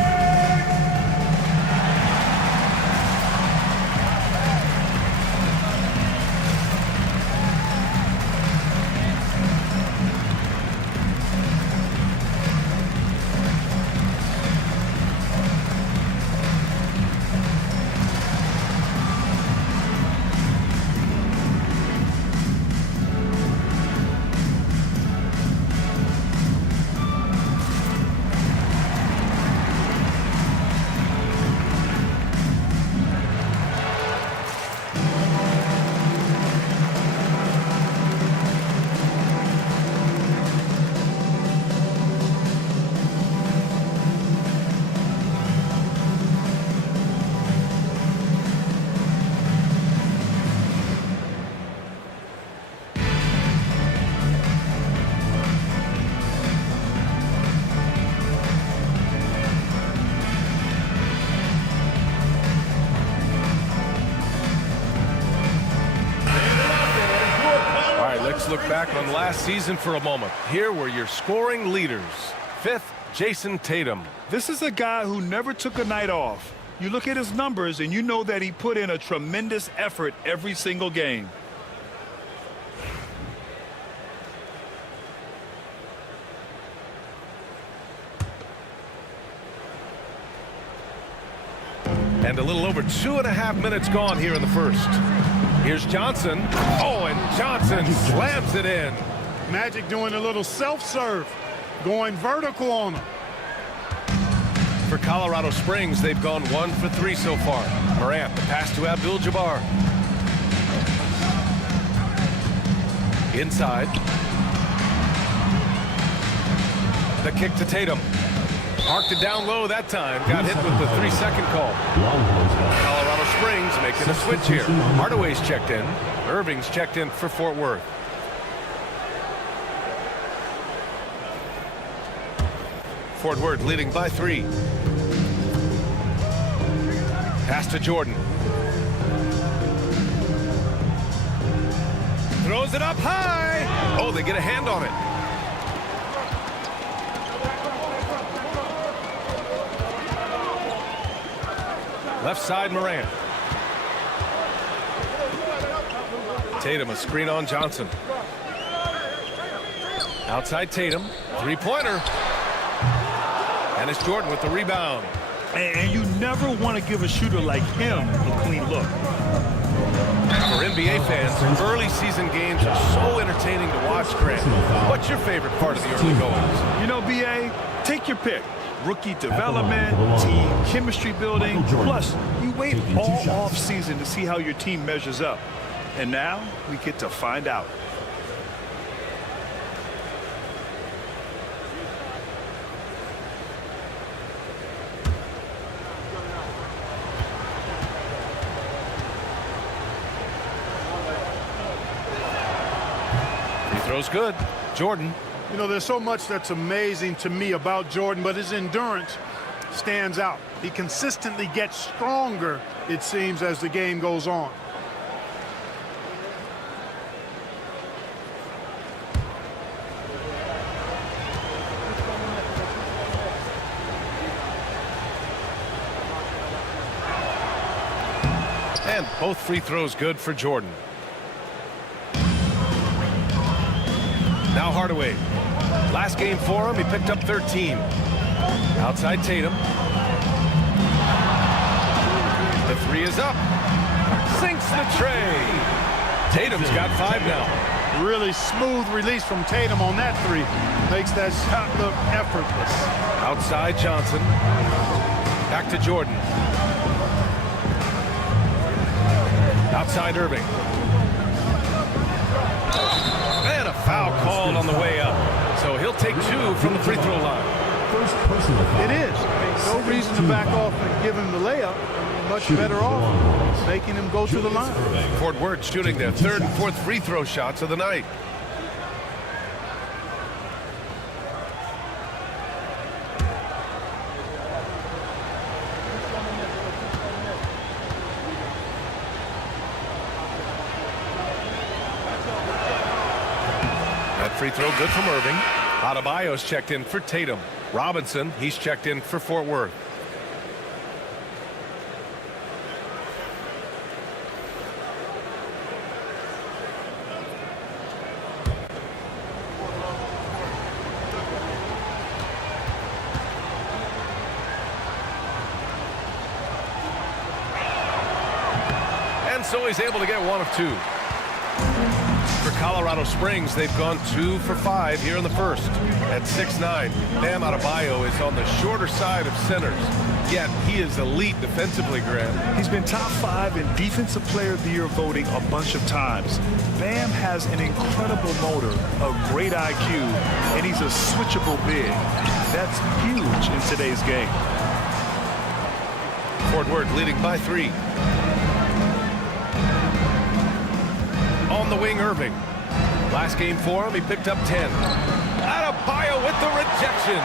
Let's look back on last season for a moment. Here were your scoring leaders. 5th, Jason Tatum. This is a guy who never took a night off. You look at his numbers and you know that he put in a tremendous effort every single game. And a little over 2.5 minutes gone here in the first. Here's Johnson. Oh, and Johnson slams it in. Magic doing a little self-serve, going vertical on him. For Colorado Springs, they've gone 1 for 3 so far. Morant, the pass to Abdul-Jabbar. Inside. The kick to Tatum. Parked it down low that time. Got hit with the 3-second call. Colorado Springs making a switch here. Hardaway's checked in. Irving's checked in for Fort Worth. Fort Worth leading by 3. Pass to Jordan. Throws it up high. Oh, they get a hand on it. Left side, Morant. Tatum, a screen on Johnson. Outside Tatum, 3-pointer. And it's Jordan with the rebound. And you never want to give a shooter like him a clean look. For NBA fans, early season games are so entertaining to watch, Grant. What's your favorite part of the early goings? You know, BA, take your pick. Rookie development, team chemistry building. Plus, you wait all off season to see how your team measures up. And now we get to find out. Free throw's good. Jordan. You know, there's so much that's amazing to me about Jordan, but his endurance stands out. He consistently gets stronger, it seems, as the game goes on. And both free throws good for Jordan. Now Hardaway. Last game for him, he picked up 13. Outside Tatum. The three is up. Sinks the tray. Tatum's got 5 now. Really smooth release from Tatum on that three. Makes that shot look effortless. Outside Johnson. Back to Jordan. Outside Irving. And a foul called on the way up. So he'll take 2 from the free throw line. First personal foul. It is. No reason to back off and give him the layup. Much better off making him go to the line. Fort Worth shooting their 3rd and 4th free throw shots of the night. That free throw good from Irving. Adebayo's checked in for Tatum. Robinson, he's checked in for Fort Worth. And so he's able to get 1 of 2. For Colorado Springs, they've gone 2 for 5 here in the first. At 6'9", Bam Adebayo is on the shorter side of centers. Yet he is elite defensively, Grant. He's been top 5 in Defensive Player of the Year voting a bunch of times. Bam has an incredible motor, a great IQ, and he's a switchable big. That's huge in today's game. Fort Worth leading by 3. On the wing, Irving. Last game for him, he picked up 10. Adebayo with the rejection.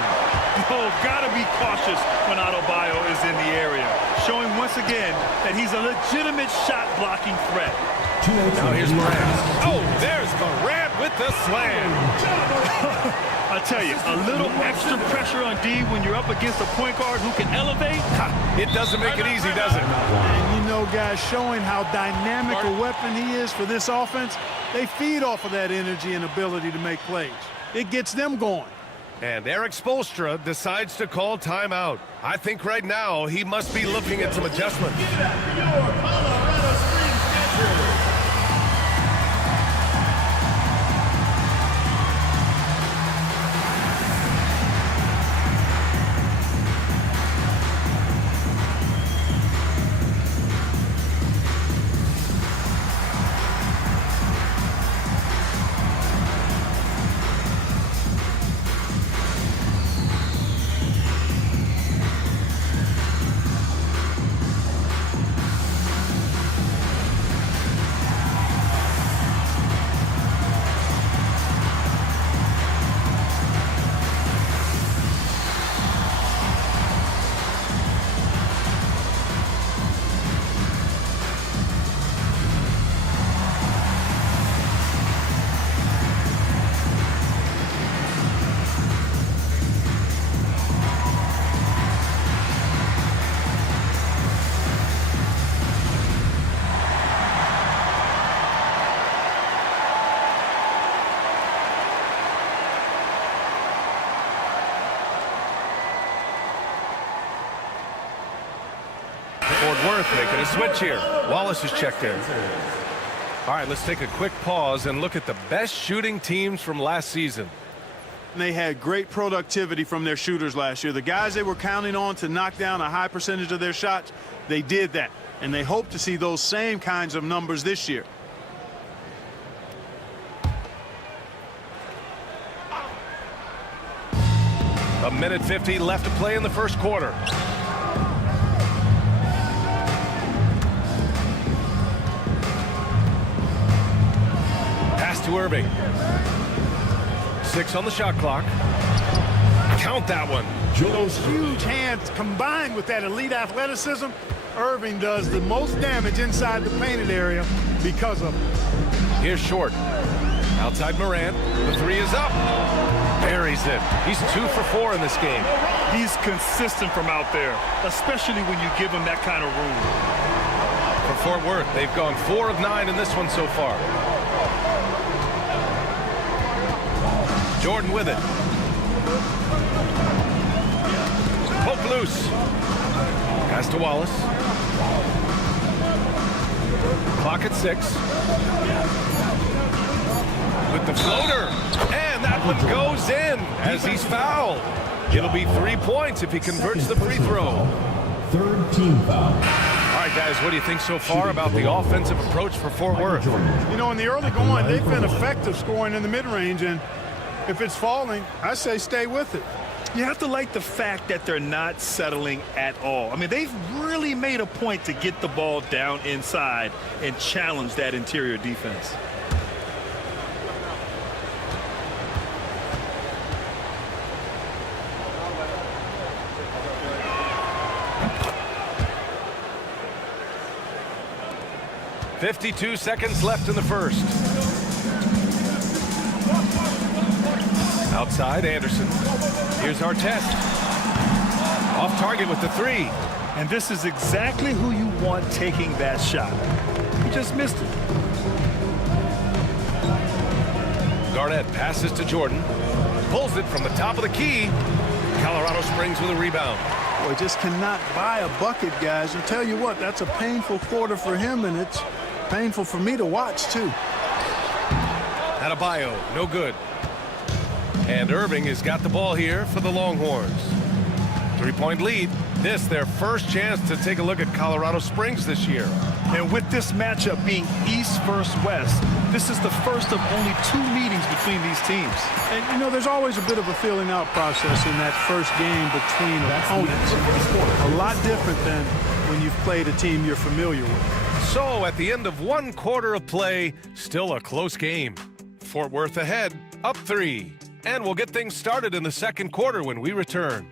Oh, gotta be cautious when Adebayo is in the area, showing once again that he's a legitimate shot-blocking threat. Now here's Morant. Oh, there's Morant with the slam. I tell you, a little extra pressure on D when you're up against a point guard who can elevate. It doesn't make it easy, does it? And you know, guys, showing how dynamic a weapon he is for this offense, they feed off of that energy and ability to make plays. It gets them going. And Eric Spoelstra decides to call timeout. I think right now he must be looking at some adjustments. Fort Worth making a switch here. Wallace is checked in. All right, let's take a quick pause and look at the best shooting teams from last season. They had great productivity from their shooters last year. The guys they were counting on to knock down a high percentage of their shots, they did that. And they hope to see those same kinds of numbers this year. A minute 50 left to play in the first quarter. Pass to Irving. 6 on the shot clock. Count that one. Those huge hands combined with that elite athleticism, Irving does the most damage inside the painted area because of it. Here's Short. Outside Morant. The three is up. Buries it. He's 2 for 4 in this game. He's consistent from out there, especially when you give him that kind of room. For Fort Worth, they've gone 4 of 9 in this one so far. Jordan with it. Poke loose. Pass to Wallace. Clock at 6. With the floater. And that one goes in as he's fouled. It'll be 3 points if he converts the free throw. Third team foul. All right, guys, what do you think so far about the offensive approach for Fort Worth? You know, in the early going, they've been effective scoring in the mid-range, and if it's falling, I say stay with it. You have to like the fact that they're not settling at all. I mean, they've really made a point to get the ball down inside and challenge that interior defense. .52 seconds left in the first. Outside, Anderson. Here's Artest. Off target with the 3. And this is exactly who you want taking that shot. He just missed it. Garnett passes to Jordan. Pulls it from the top of the key. Colorado Springs with a rebound. Boy, just cannot buy a bucket, guys. I'll tell you what, that's a painful quarter for him, and it's painful for me to watch, too. Adebayo, no good. And Irving has got the ball here for the Longhorns. 3-point lead. This their first chance to take a look at Colorado Springs this year. And with this matchup being East versus West, this is the first of only 2 meetings between these teams. And, you know, there's always a bit of a feeling out process in that first game between opponents. A lot different than when you've played a team you're familiar with. So at the end of 1 quarter of play, still a close game. Fort Worth ahead, up 3. And we'll get things started in the second quarter when we return.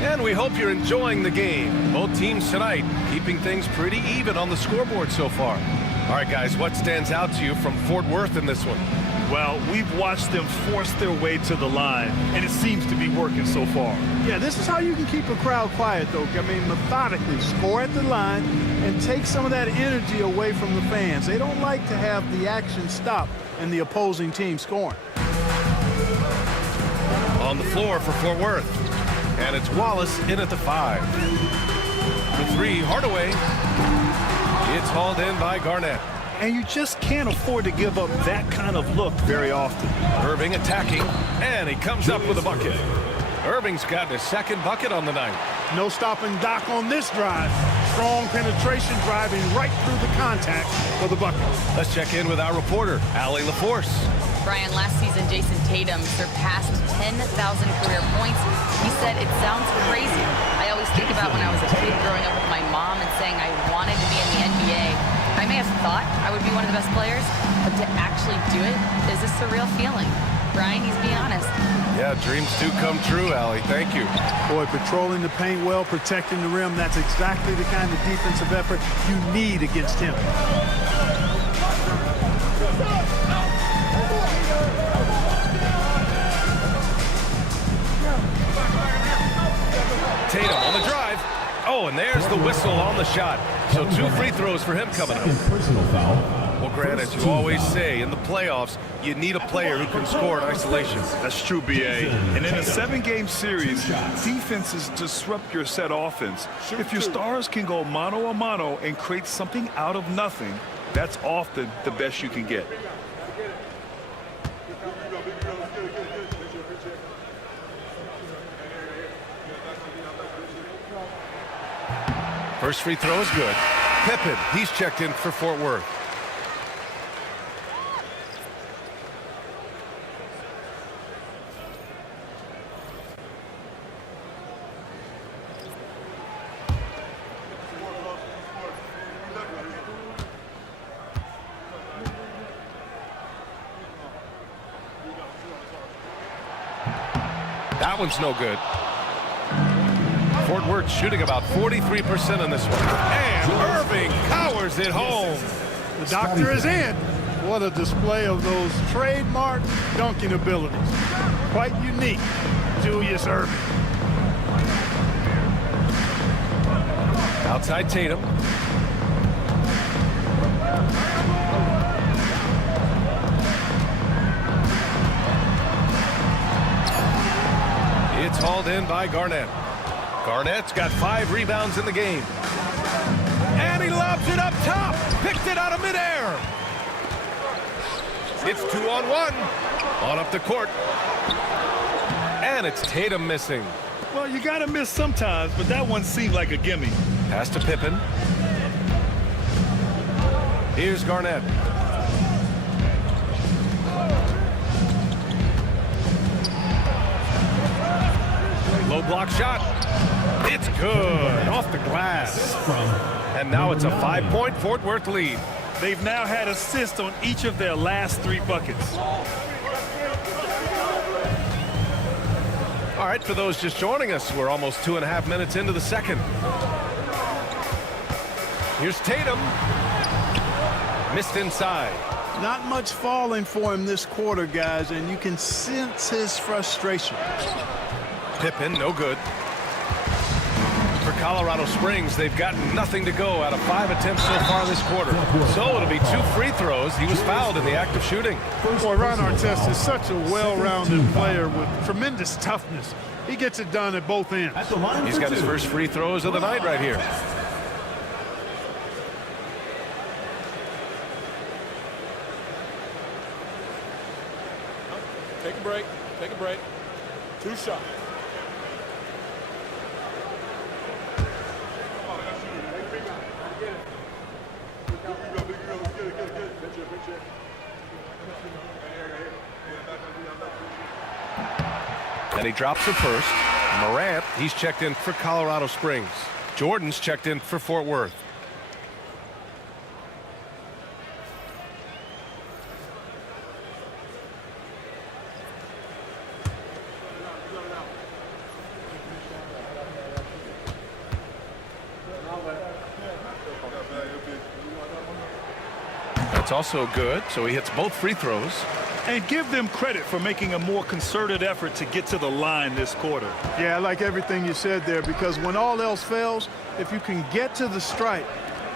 And we hope you're enjoying the game. Both teams tonight keeping things pretty even on the scoreboard so far. All right, guys, what stands out to you from Fort Worth in this one? Well, we've watched them force their way to the line, and it seems to be working so far. Yeah, this is how you can keep a crowd quiet, though. I mean, methodically score at the line and take some of that energy away from the fans. They don't like to have the action stop and the opposing team scoring. On the floor for Fort Worth. And it's Wallace in at the 5. The 3, Hardaway. It's hauled in by Garnett. And you just can't afford to give up that kind of look very often. Irving attacking, and he comes up with a bucket. Irving's got his second bucket on the night. No stopping Doc on this drive. Strong penetration driving right through the contact for the bucket. Let's check in with our reporter, Allie LaForce. Brian, last season, Jason Tatum surpassed 10,000 career points. He said, "It sounds crazy. I always think about when I was a kid growing up with my mom and saying I wanted to be in the NBA. I may have thought I would be one of the best players, but to actually do it is a surreal feeling." Brian, he's being honest. Yeah, dreams do come true, Allie. Thank you. Boy, patrolling the paint well, protecting the rim, that's exactly the kind of defensive effort you need against him. Tatum on the drive. Oh, and there's the whistle on the shot. So 2 free throws for him coming up. Personal foul. Well, Grant, as you always say, in the playoffs, you need a player who can score in isolation. That's true, B.A. And in a 7-game series, defenses disrupt your set offense. If your stars can go mano-a-mano and create something out of nothing, that's often the best you can get. First free throw is good. Pippen, he's checked in for Fort Worth. That one's no good. Fort Worth shooting about 43% on this one. And Irving powers it home. The doctor is in. What a display of those trademark dunking abilities. Quite unique, Julius Irving. inside Tatum. It's hauled in by Garnett. Garnett's got 5 rebounds in the game. And he lobs it up top. Picked it out of midair. It's 2-on-1. On up the court. And it's Tatum missing. Well, you got to miss sometimes, but that one seemed like a gimme. Pass to Pippen. Here's Garnett. Low block shot. It's good. Off the glass. And now it's a 5-point Fort Worth lead. They've now had assists on each of their last 3 buckets. All right, for those just joining us, we're almost 2.5 minutes into the second. Here's Tatum. Missed inside. Not much falling for him this quarter, guys, and you can sense his frustration. Pippen, no good. For Colorado Springs, they've got nothing to go out of 5 attempts so far this quarter. So it'll be 2 free throws. He was fouled in the act of shooting. Boy, Ron Artest is such a well-rounded player with tremendous toughness. He gets it done at both ends. He's got his first free throws of the night right here. Take a break. Take a break. 2 shots. And he drops the first. Morant, he's checked in for Colorado Springs. Jordan's checked in for Fort Worth. That's also good, so he hits both free throws. And give them credit for making a more concerted effort to get to the line this quarter. Yeah, I like everything you said there, because when all else fails, if you can get to the stripe,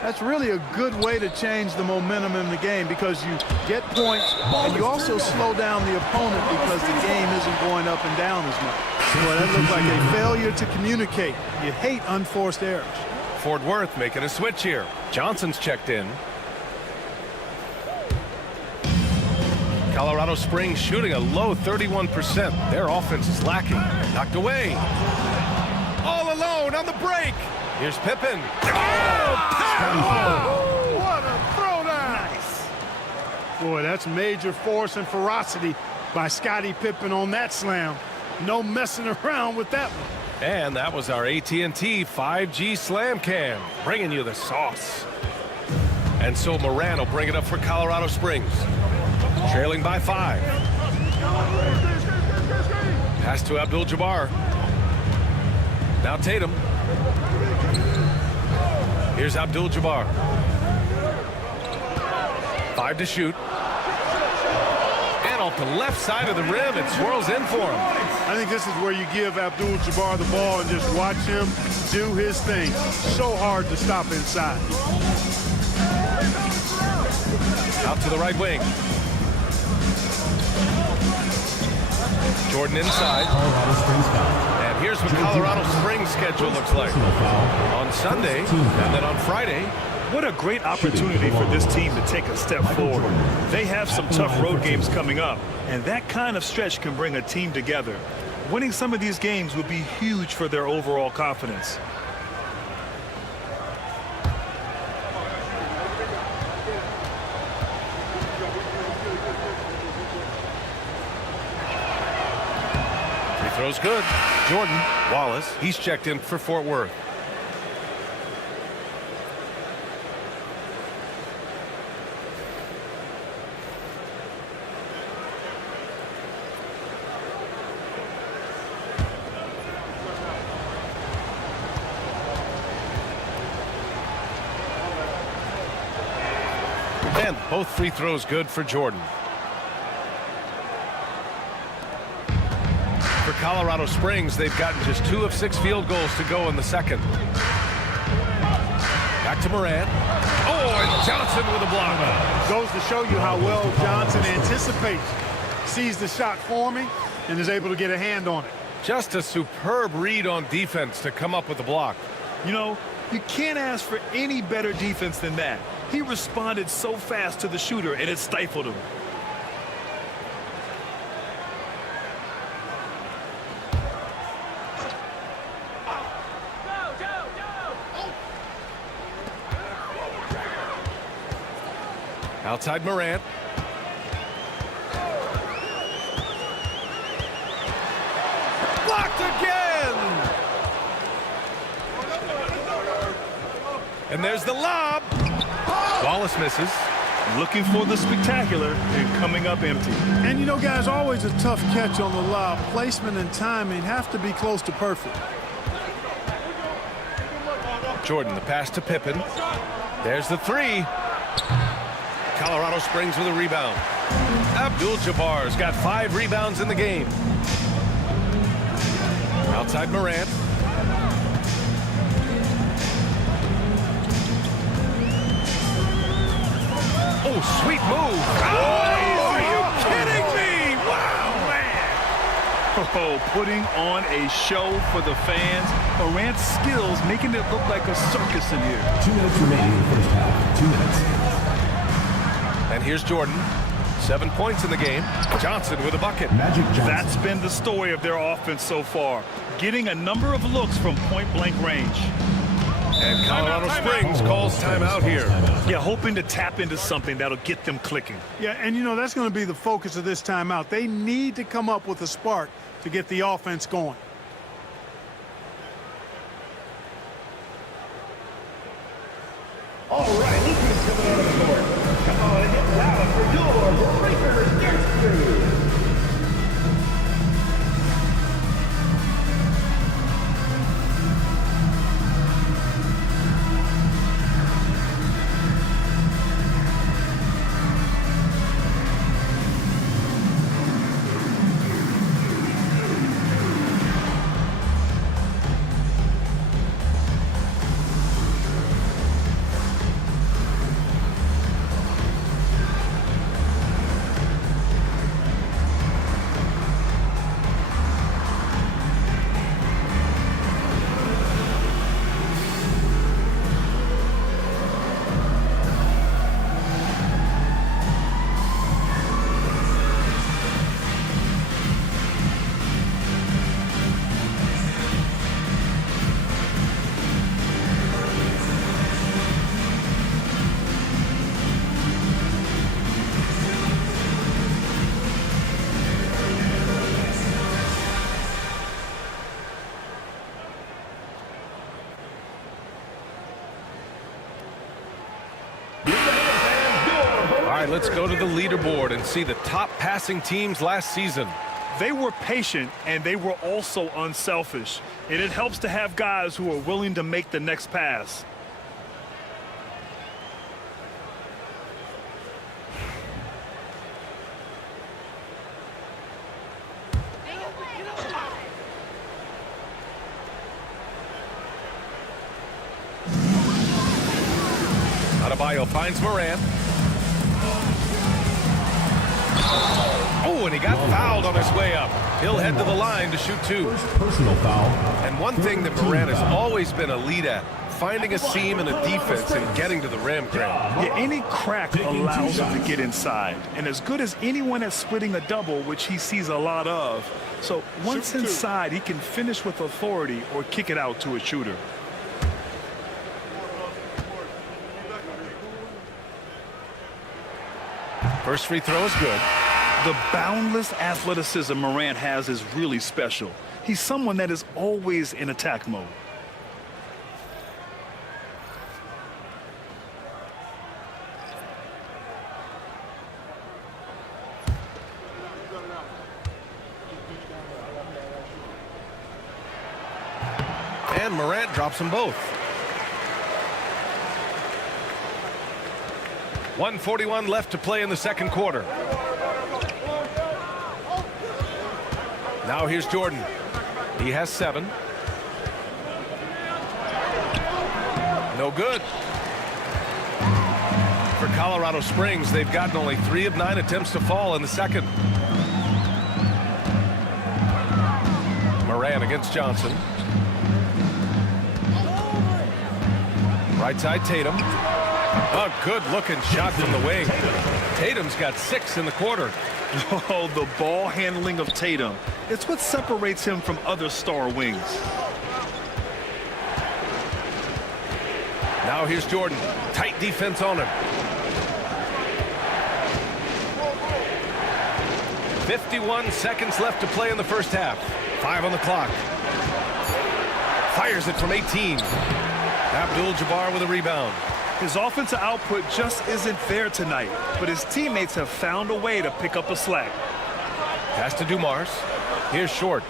that's really a good way to change the momentum in the game, because you get points and you also slow down the opponent because the game isn't going up and down as much. Well, that looked like a failure to communicate. You hate unforced errors. Fort Worth making a switch here. Johnson's checked in. Colorado Springs shooting a low 31%. Their offense is lacking. Knocked away. All alone on the break. Here's Pippen. Oh, what a throw down. Nice. Boy, that's major force and ferocity by Scottie Pippen on that slam. No messing around with that one. And that was our AT&T 5G Slam Cam, bringing you the sauce. And so Moran will bring it up for Colorado Springs. Trailing by 5. Pass to Abdul-Jabbar. Now Tatum. Here's Abdul-Jabbar. 5 to shoot. And off the left side of the rim, it swirls in for him. I think this is where you give Abdul-Jabbar the ball and just watch him do his thing. So hard to stop inside. Out to the right wing. Jordan inside. And here's what Colorado Springs' schedule looks like. On Sunday, and then on Friday. What a great opportunity for this team to take a step forward. They have some tough road games coming up, and that kind of stretch can bring a team together. Winning some of these games would be huge for their overall confidence. Throw's good. Jordan Wallace, he's checked in for Fort Worth. And both free throws good for Jordan. For Colorado Springs, they've gotten just 2 of 6 field goals to go in the second. Back to Morant. Oh, and Johnson with a block. Goes to show you how well Johnson anticipates, sees the shot forming, and is able to get a hand on it. Just a superb read on defense to come up with the block. You know, you can't ask for any better defense than that. He responded so fast to the shooter, and it stifled him. Outside Morant. Blocked again! And there's the lob. Wallace misses. Looking for the spectacular and coming up empty. And you know, guys, always a tough catch on the lob. Placement and timing have to be close to perfect. Jordan, the pass to Pippen. There's the three. Colorado Springs with a rebound. Abdul-Jabbar's got 5 rebounds in the game. Outside Morant. Oh, sweet move. Oh, are you kidding me? Wow, man. Oh, putting on a show for the fans. Morant's skills making it look like a circus in here. 2 minutes remaining in the first half. 2 minutes. And here's Jordan. 7 points in the game. Johnson with a bucket. Magic Johnson. That's been the story of their offense so far. Getting a number of looks from point-blank range. And Colorado Springs calls timeout here. Yeah, hoping to tap into something that'll get them clicking. Yeah, and you know, that's going to be the focus of this timeout. They need to come up with a spark to get the offense going. All right, look who's coming out of the court. Come on and get loud for your Breaker Dance Crew. All right, let's go to the leaderboard and see the top passing teams last season. They were patient, and they were also unselfish. And it helps to have guys who are willing to make the next pass. Adebayo finds Morant. Oh, and he got fouled on his way up. He'll head to the line to shoot 2. Personal foul. And one thing that Morant has always been a lead at, finding a seam in a defense and getting to the rim, Grant. Yeah, any crack allows him to get inside. And as good as anyone at splitting a double, which he sees a lot of. So once inside, he can finish with authority or kick it out to a shooter. First free throw is good. The boundless athleticism Morant has is really special. He's someone that is always in attack mode. And Morant drops them both. 1:41 left to play in the second quarter. Now here's Jordan. He has 7. No good. Colorado Springs, they've gotten only 3 of 9 attempts to fall in the second. Moran against Johnson. Right side, Tatum. A good-looking shot from the wing. Tatum's got 6 in the quarter. Oh, the ball handling of Tatum. It's what separates him from other star wings. Now here's Jordan. Tight defense on him. 51 seconds left to play in the first half. 5 on the clock. Fires it from 18. Abdul-Jabbar with a rebound. His offensive output just isn't there tonight, but his teammates have found a way to pick up a slack. Pass to Dumars. Here's Short.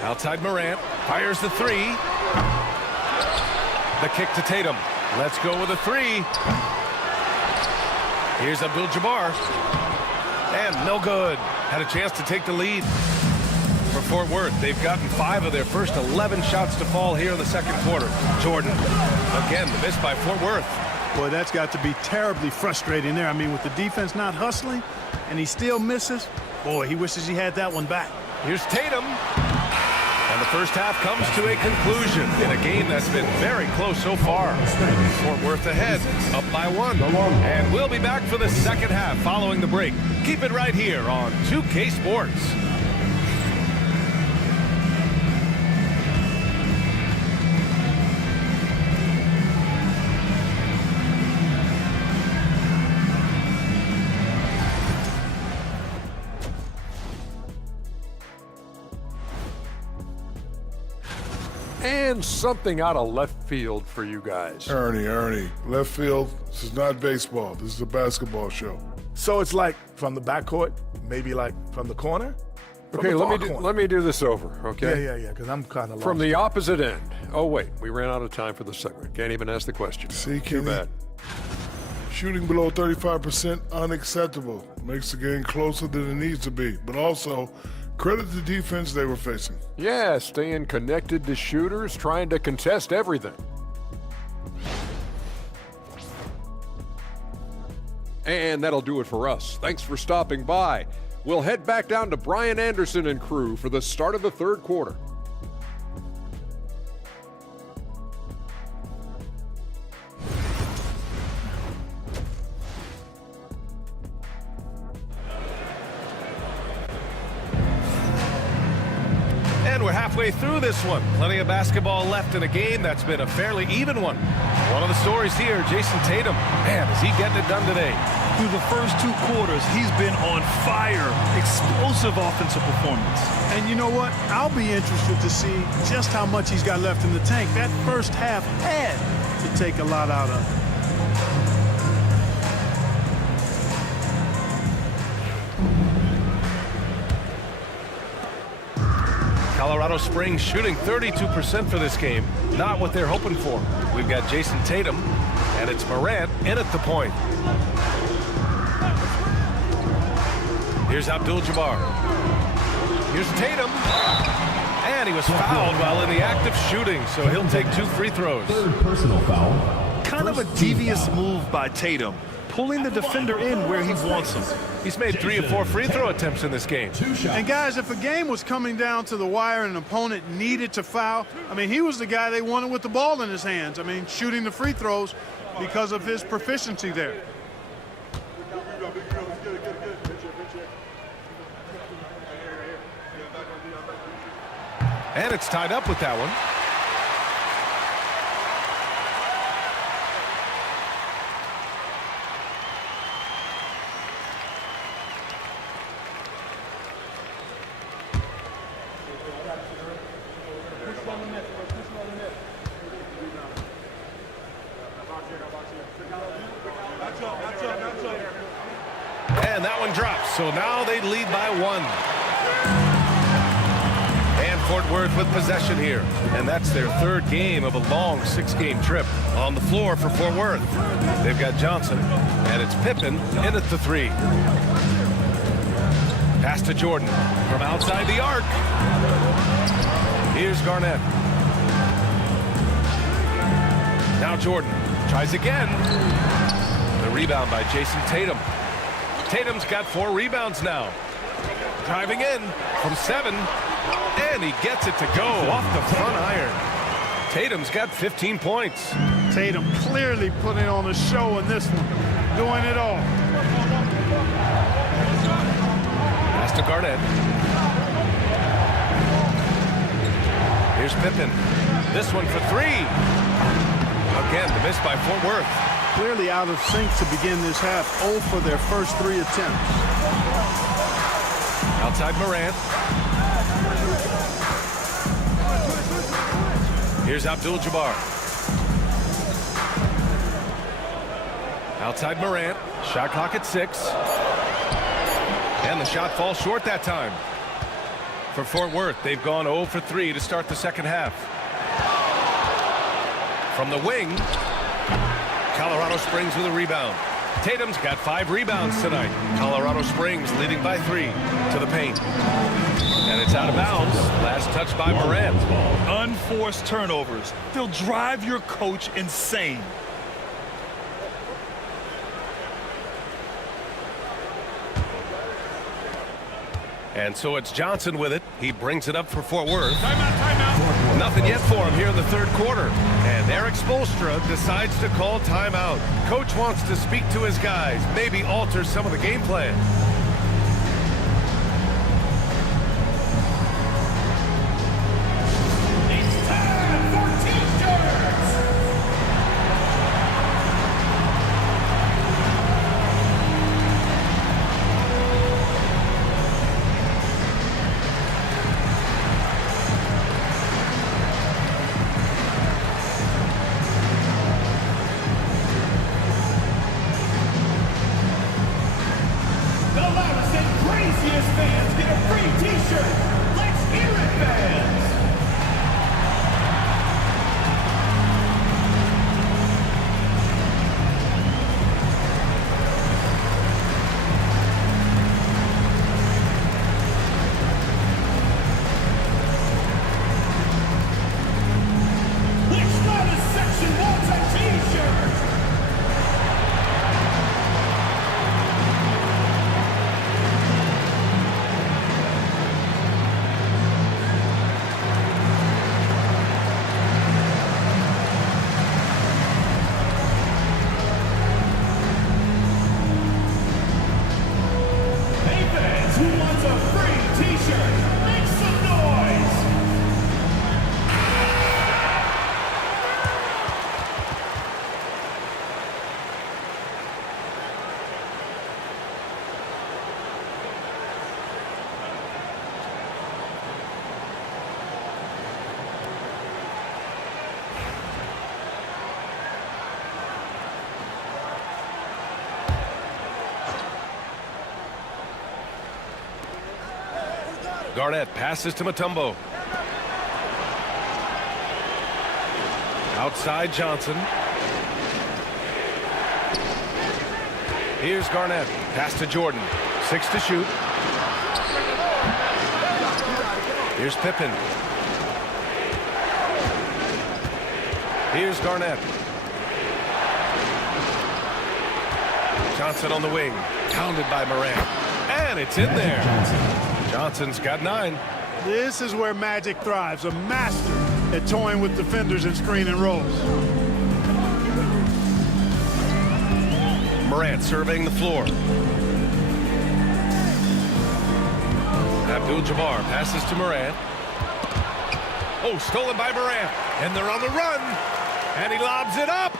Outside Morant. Fires the 3. The kick to Tatum. Let's go with a 3. Here's Abdul-Jabbar. And no good. Had a chance to take the lead. For Fort Worth, they've gotten 5 of their first 11 shots to fall here in the second quarter. Jordan, again, the miss by Fort Worth. Boy, that's got to be terribly frustrating there. I mean, with the defense not hustling, and he still misses, boy, he wishes he had that one back. Here's Tatum. And the first half comes to a conclusion in a game that's been very close so far. Fort Worth ahead, up by 1. And we'll be back for the second half following the break. Keep it right here on 2K Sports. And something out of left field for you guys. Ernie, left field, this is not baseball. This is a basketball show. So it's like from the backcourt, maybe like from the corner? Okay, let me do this over, okay? Yeah, because I'm kind of lost. From the opposite end. Oh, wait, we ran out of time for the segment. Can't even ask the question. See, Too bad. Shooting below 35% unacceptable. Makes the game closer than it needs to be, but also credit the defense they were facing. Yeah, staying connected to shooters, trying to contest everything. And that'll do it for us. Thanks for stopping by. We'll head back down to Brian Anderson and crew for the start of the third quarter. And we're halfway through this one. Plenty of basketball left in a game that's been a fairly even one. One of the stories here, Jason Tatum. Man, is he getting it done today? Through the first 2 quarters, he's been on fire. Explosive offensive performance. And you know what? I'll be interested to see just how much he's got left in the tank. That first half had to take a lot out of it. Colorado Springs shooting 32% for this game. Not what they're hoping for. We've got Jason Tatum, and it's Morant in at the point. Here's Abdul-Jabbar. Here's Tatum. And he was fouled while in the act of shooting, so he'll take 2 free throws. Third personal foul. Kind of a devious move by Tatum, pulling the defender in where he wants him. He's made 3 or 4 free throw attempts in this game. And guys, if a game was coming down to the wire and an opponent needed to foul, I mean, he was the guy they wanted with the ball in his hands. I mean, shooting the free throws because of his proficiency there. And it's tied up with that one. And that one drops, so now they lead by 1. And Fort Worth with possession here. And that's their 3rd game of a long 6-game trip. On the floor for Fort Worth, they've got Johnson, and it's Pippen in at the 3. Pass to Jordan from outside the arc. Here's Garnett. Now Jordan. Tries again. The rebound by Jason Tatum. Tatum's got 4 rebounds now. Driving in from 7. And he gets it to go off the front iron. Tatum's got 15 points. Tatum clearly putting on a show in this one. Doing it all. Pass to Garnett. Here's Pippen. This one for 3. Again, the miss by Fort Worth. Clearly out of sync to begin this half. 0 for their first 3 attempts. Outside Morant. Here's Abdul-Jabbar. Outside Morant. Shot clock at 6. And the shot falls short that time. For Fort Worth, they've gone 0 for 3 to start the second half. From the wing, Colorado Springs with a rebound. Tatum's got 5 rebounds tonight. Colorado Springs leading by 3 to the paint. And it's out of bounds. Last touch by Morant. Unforced turnovers. They'll drive your coach insane. And so it's Johnson with it. He brings it up for Fort Worth. Timeout. Nothing yet for him here in the third quarter. And Eric Spoelstra decides to call timeout. Coach wants to speak to his guys, maybe alter some of the game plan. It's time for T-shirts. The loudest and craziest fans get a free T-shirt. Let's hear it, fans. Which loudest section wants a T-shirt? Hey fans, who wants a free T-shirt? Make some noise! Garnett passes to Mutombo. Outside Johnson. Here's Garnett. Pass to Jordan. 6 to shoot. Here's Pippen. Here's Garnett. Johnson on the wing. Pounded by Morant. And it's in there. Johnson's got 9. This is where Magic thrives, a master at toying with defenders and screen and rolls. Morant surveying the floor. Abdul-Jabbar passes to Morant. Oh, stolen by Morant. And they're on the run. And he lobs it up.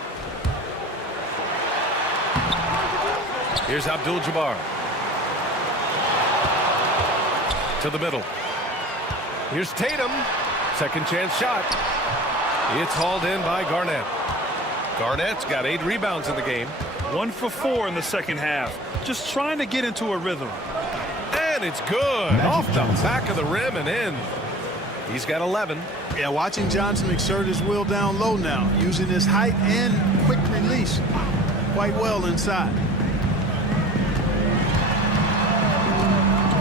Here's Abdul-Jabbar. To the middle. Here's Tatum. Second chance shot. It's hauled in by Garnett. Garnett's got 8 rebounds in the game. 1 for 4 in the second half. Just trying to get into a rhythm. And it's good. Off the back of the rim and in. He's got 11. Yeah, watching Johnson exert his will down low now, using his height and quick release quite well inside.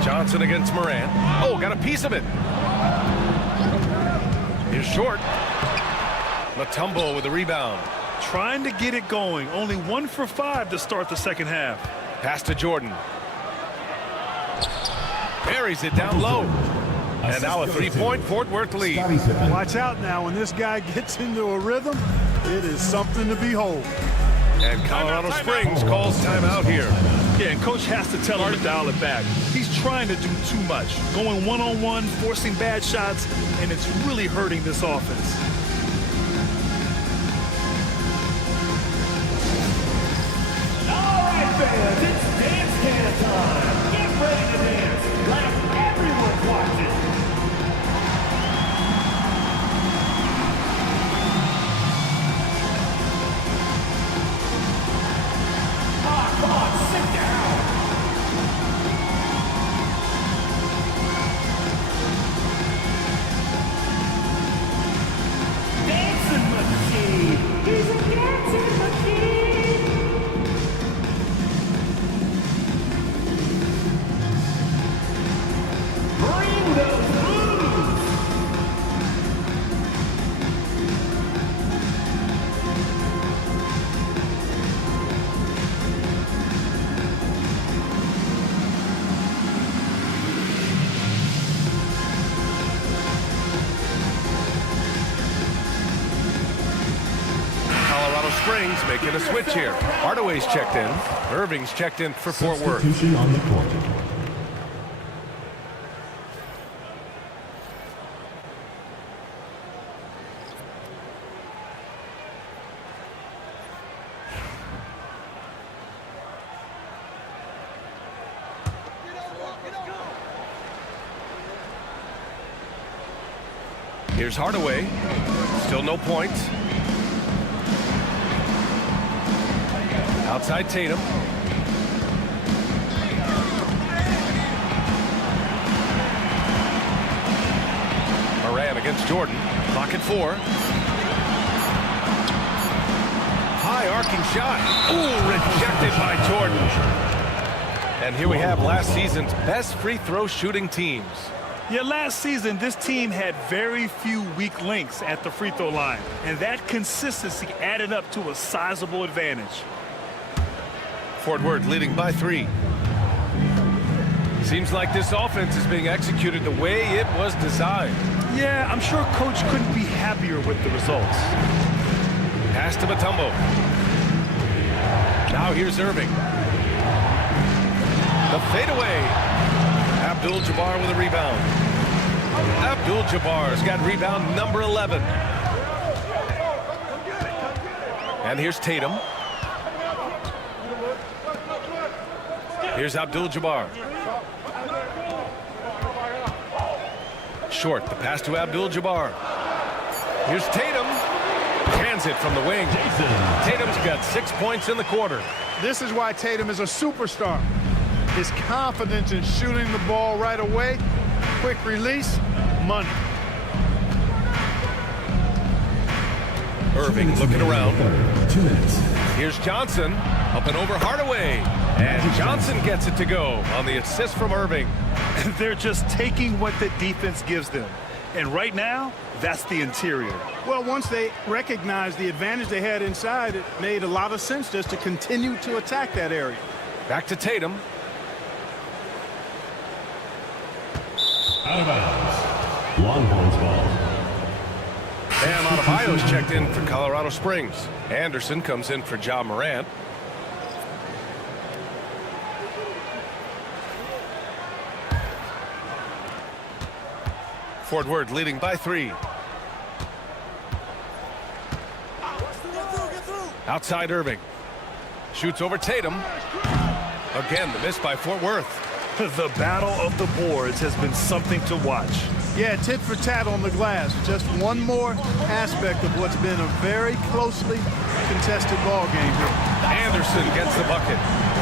Johnson against Morant. Oh, got a piece of it. Here's Short. Mutombo with the rebound. trying to get it going. Only 1 for 5 to start the second half. Pass to Jordan. Buries it down low. And now a 3-point Fort Worth lead. Watch out now. When this guy gets into a rhythm, it is something to behold. And Colorado Springs calls timeout here. Yeah, and coach has to tell him to dial it back. He's trying to do too much, going one-on-one, forcing bad shots, and it's really hurting this offense. All right, fans, it's dance can time. Get ready to dance like everyone's watching. Come on, sit down. Dancing machine. He's a dancing machine. Bring those blues. Colorado Springs making a switch here. Hardaway's checked in. Irving's checked in for Fort Worth. Substitution on the court. Here's Hardaway. Still no points. Outside Tatum. Moran against Jordan. Clock at 4. High arcing shot. Ooh, rejected by Jordan. And here we have last season's best free throw shooting teams. Yeah, last season, this team had very few weak links at the free throw line, and that consistency added up to a sizable advantage. Fort Worth leading by 3. Seems like this offense is being executed the way it was designed. Yeah, I'm sure coach couldn't be happier with the results. Pass to Mutombo. Now here's Irving. The fadeaway. Abdul-Jabbar with a rebound. Abdul-Jabbar's got rebound number 11. And here's Tatum. Here's Abdul-Jabbar. Short, the pass to Abdul-Jabbar. Here's Tatum. Hands it from the wing. Tatum's got 6 points in the quarter. This is why Tatum is a superstar. His confidence in shooting the ball right away, quick release, money. Irving looking around. 2 minutes. Here's Johnson up and over Hardaway. And Johnson gets it to go on the assist from Irving. They're just taking what the defense gives them. And right now, that's the interior. Well, once they recognized the advantage they had inside, it made a lot of sense just to continue to attack that area. Back to Tatum. Out of bounds. Longhorns ball. Bam Adebayo's checked in for Colorado Springs. Anderson comes in for Ja Morant. Fort Worth leading by 3. Outside Irving. Shoots over Tatum. Again, the miss by Fort Worth. The battle of the boards has been something to watch. Yeah, tit for tat on the glass. Just one more aspect of what's been a very closely contested ball game here. Anderson gets the bucket.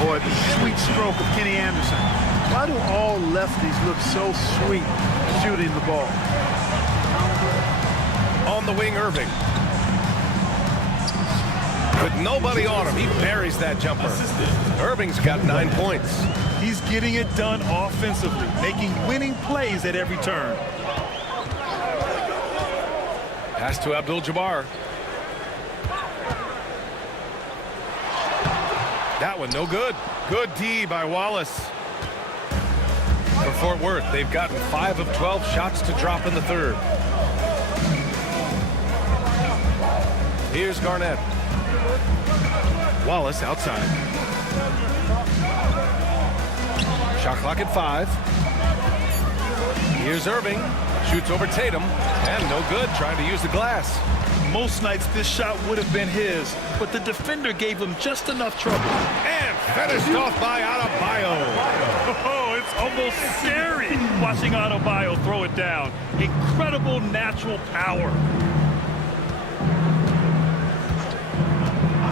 Boy, the sweet stroke of Kenny Anderson. Why do all lefties look so sweet shooting the ball? On the wing, Irving. With nobody on him, he buries that jumper. Irving's got 9 points. He's getting it done offensively, making winning plays at every turn. Pass to Abdul-Jabbar. That one no good. Good D by Wallace. For Fort Worth, they've gotten 5 of 12 shots to drop in the third. Here's Garnett. Wallace outside. Shot clock at 5. Here's Irving. Shoots over Tatum. And no good, trying to use the glass. Most nights this shot would have been his, but the defender gave him just enough trouble. And finished off by Adebayo. Oh, it's almost scary watching Adebayo throw it down. Incredible natural power.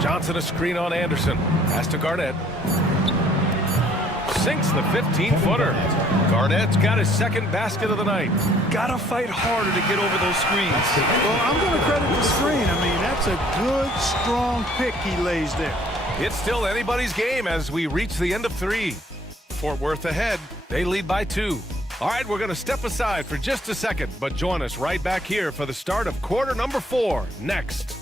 Johnson a screen on Anderson. Pass to Garnett. Sinks the 15-footer. Garnett's got his second basket of the night. Gotta fight harder to get over those screens. Well, I'm going to credit the screen. I mean, that's a good, strong pick he lays there. It's still anybody's game as we reach the end of 3. Fort Worth ahead. They lead by 2. All right, we're going to step aside for just a second, but join us right back here for the start of quarter number 4 next.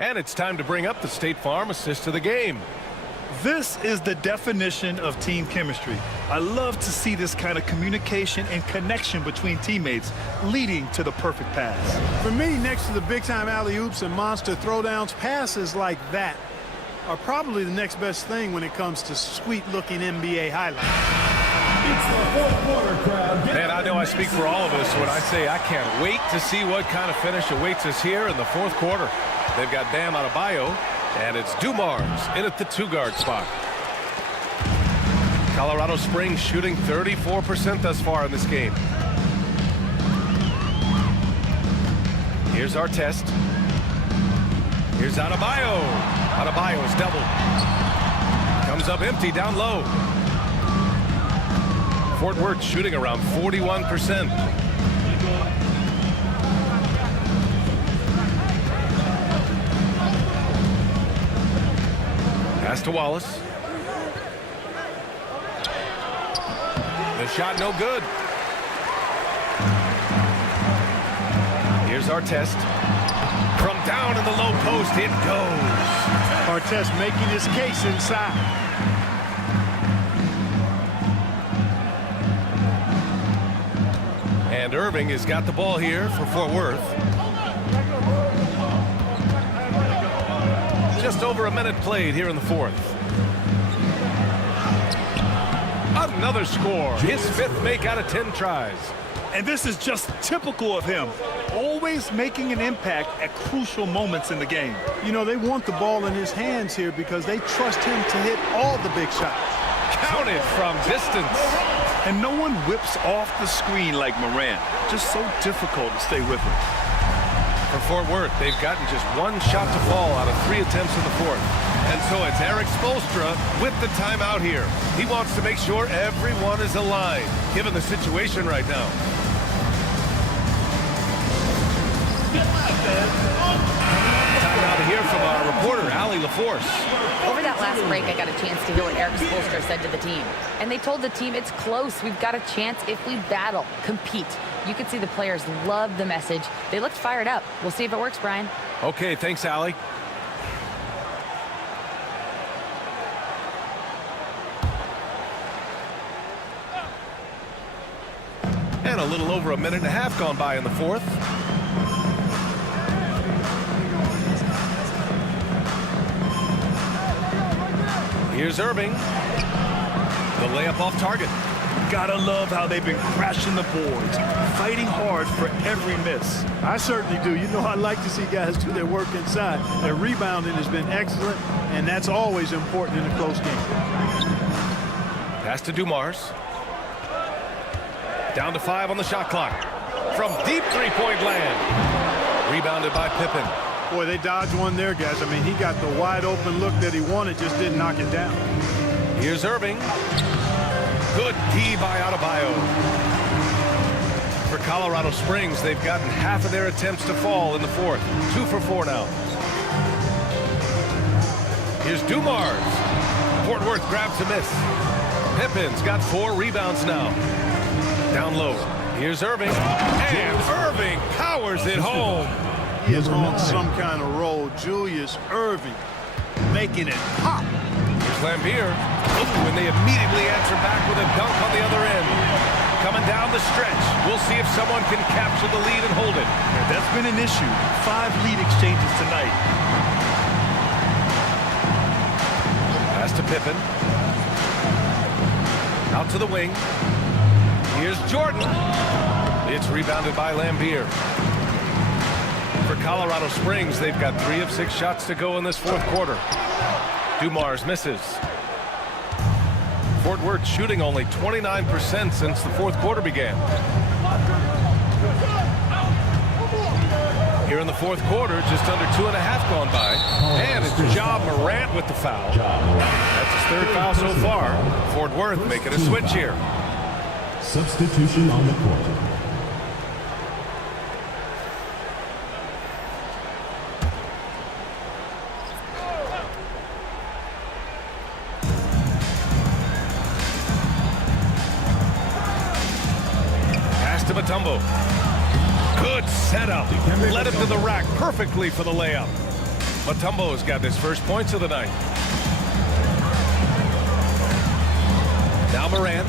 And it's time to bring up the State Farm assist of the game. This is the definition of team chemistry. I love to see this kind of communication and connection between teammates leading to the perfect pass. For me, next to the big-time alley-oops and monster throwdowns, passes like that are probably the next best thing when it comes to sweet-looking NBA highlights. It's the fourth quarter crowd. Man, I know I speak for all of us when I say I can't wait to see what kind of finish awaits us here in the fourth quarter. They've got Bam Adebayo, and it's Dumars in at the 2-guard spot. Colorado Springs shooting 34% thus far in this game. Here's our test. Here's Adebayo. Adebayo is doubled. Comes up empty down low. Fort Worth shooting around 41%. Pass to Wallace. The shot no good. Here's our test. From down in the low post, it goes. Artest making his case inside. And Irving has got the ball here for Fort Worth. Just over a minute played here in the fourth. Another score. His 5th make out of 10 tries. And this is just typical of him. Always making an impact at crucial moments in the game. You know, they want the ball in his hands here because they trust him to hit all the big shots. Counted from distance. And no one whips off the screen like Morant. Just so difficult to stay with him. For Fort Worth, they've gotten just 1 shot to fall out of 3 attempts in the fourth. And so it's Eric Spoelstra with the timeout here. He wants to make sure everyone is aligned, given the situation right now. Timeout here from our reporter, Allie LaForce. Over that last break, I got a chance to hear what Eric Spoelstra said to the team. And they told the team it's close. We've got a chance if we battle, compete. You could see the players love the message. They looked fired up. We'll see if it works, Brian. Okay, thanks, Allie. And a little over a minute and a half gone by in the fourth. Here's Irving. The layup off target. Gotta love how they've been crashing the boards, fighting hard for every miss. I certainly do. You know, I like to see guys do their work inside. Their rebounding has been excellent, and that's always important in a close game. Pass to Dumars. Down to 5 on the shot clock. From deep three-point land. Rebounded by Pippen. Boy, they dodged one there, guys. I mean, he got the wide-open look that he wanted, just didn't knock it down. Here's Irving. Good D by Adebayo. For Colorado Springs, they've gotten half of their attempts to fall in the fourth. 2 for 4 now. Here's Dumars. Fort Worth grabs a miss. Pippen's got 4 rebounds now. Down low. Here's Irving. And Irving powers it home. He is on some kind of roll. Julius Erving making it pop. Here's Lambier. Ooh, and they immediately answer back with a dunk on the other end. Coming down the stretch. We'll see if someone can capture the lead and hold it. Yeah, that's been an issue. 5 lead exchanges tonight. Pass to Pippen. Out to the wing. Here's Jordan. It's rebounded by Lambier. For Colorado Springs, they've got 3 of 6 shots to go in this fourth quarter. Dumars misses. Fort Worth shooting only 29% since the fourth quarter began. Here in the fourth quarter, just under 2.5 gone by. And it's Ja Morant with the foul. That's his 3rd foul so far. Fort Worth making a switch here. Substitution on the court. Matumbo. Good setup. Led him to the rack perfectly for the layup. Matumbo has got his first points of the night. Now Morant.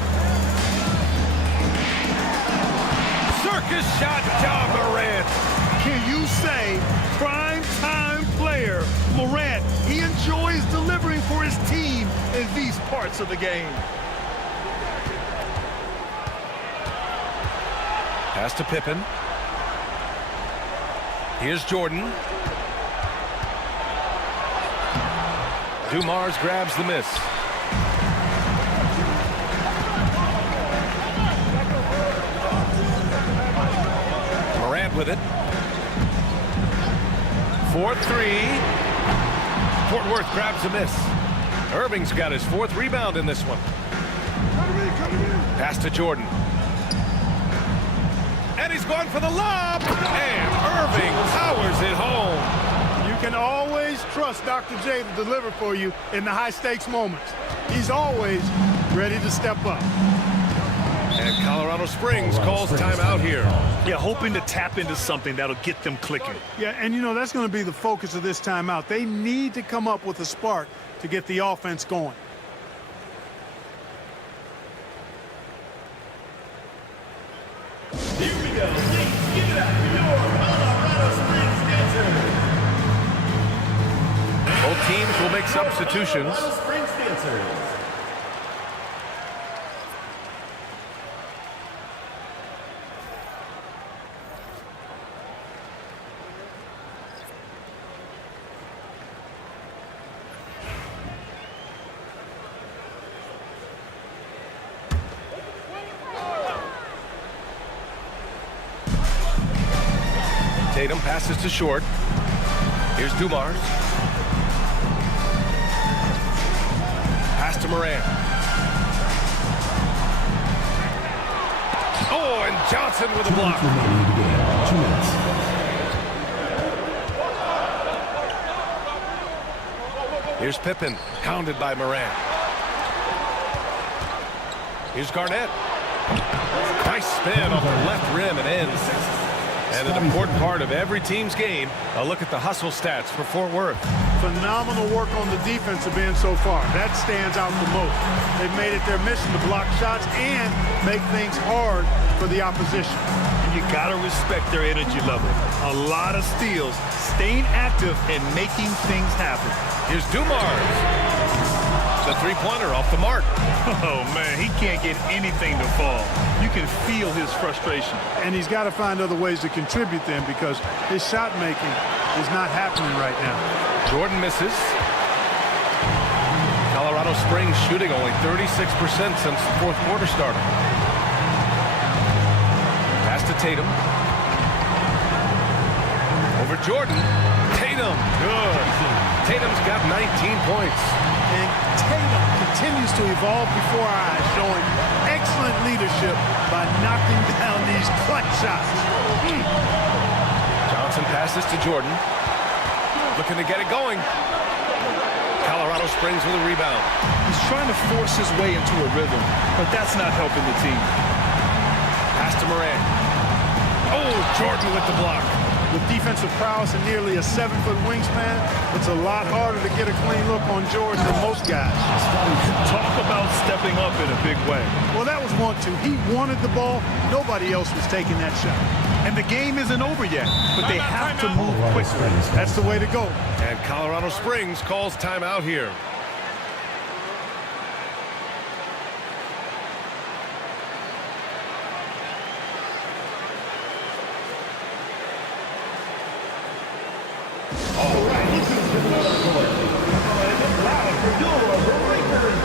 Circus shot, Ja Morant. Can you say prime time player Morant? He enjoys delivering for his team in these parts of the game. Pass to Pippen. Here's Jordan. Dumars grabs the miss. Morant with it. 4-3. Fort Worth grabs a miss. Irving's got his 4th rebound in this one. Pass to Jordan. And he's going for the lob. And Irving powers it home. You can always trust Dr. J to deliver for you in the high-stakes moments. He's always ready to step up. And Colorado Springs calls timeout here. Yeah, hoping to tap into something that'll get them clicking. Yeah, and you know, that's going to be the focus of this timeout. They need to come up with a spark to get the offense going. Here we go. Please give it up for your Colorado Springs dancers. Both teams will make substitutions. Colorado Springs dancers. Tatum passes to Short. Here's Dumars. Pass to Morant. Oh, and Johnson with a block. 2 minutes. Here's Pippen, pounded by Morant. Here's Garnett. Nice spin off the left rim and in. And an important part of every team's game, a look at the hustle stats for Fort Worth. Phenomenal work on the defensive end so far. That stands out the most. They've made it their mission to block shots and make things hard for the opposition. You got to respect their energy level. A lot of steals, staying active and making things happen. Here's Dumars. The three-pointer off the mark. Oh, man, he can't get anything to fall. You can feel his frustration. And he's got to find other ways to contribute then because his shot making is not happening right now. Jordan misses. Colorado Springs shooting only 36% since the fourth quarter started. Pass to Tatum. Over Jordan. Tatum. Good. Tatum's got 19 points. And Tatum continues to evolve before our eyes, showing excellent leadership by knocking down these clutch shots. Johnson passes to Jordan. Looking to get it going. Colorado Springs with a rebound. He's trying to force his way into a rhythm, but that's not helping the team. Pass to Morant. Oh, Jordan with the block. with defensive prowess and nearly a 7-foot wingspan, it's a lot harder to get a clean look on George than most guys. Talk about stepping up in a big way. Well, that was 1-2. He wanted the ball. Nobody else was taking that shot. And the game isn't over yet, but they have to move quickly. That's the way to go. And Colorado Springs calls timeout here. All right, this is the court. And loud for your Breakers.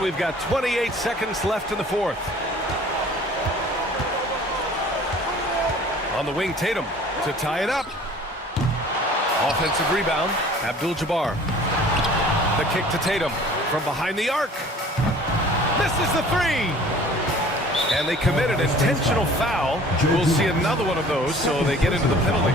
We've got 28 seconds left in the fourth. On the wing, Tatum to tie it up. Offensive rebound, Abdul-Jabbar. The kick to Tatum from behind the arc. Misses the three. And they committed an intentional foul. We'll see another one of those, so they get into the penalty.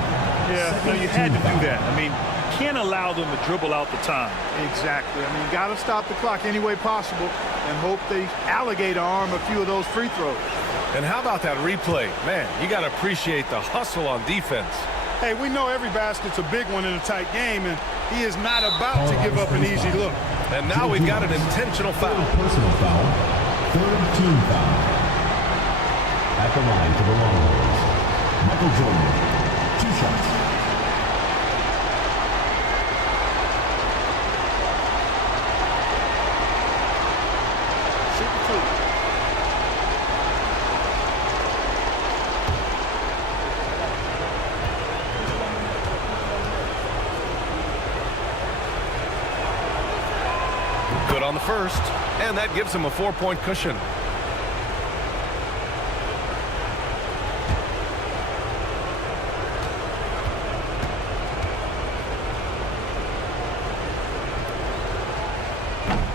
Yeah, no, you had to do that. I mean, can't allow them to dribble out the time. Exactly. I mean, got to stop the clock any way possible and hope they alligator arm a few of those free throws. And how about that replay? Man, you got to appreciate the hustle on defense. Hey, we know every basket's a big one in a tight game, and he is not about to give up an easy look. And now we've got an intentional foul. Personal foul. Third team foul. At the line for the Longhorns, Michael Jordan. 2 shots. Good on the first, and that gives him a 4-point cushion.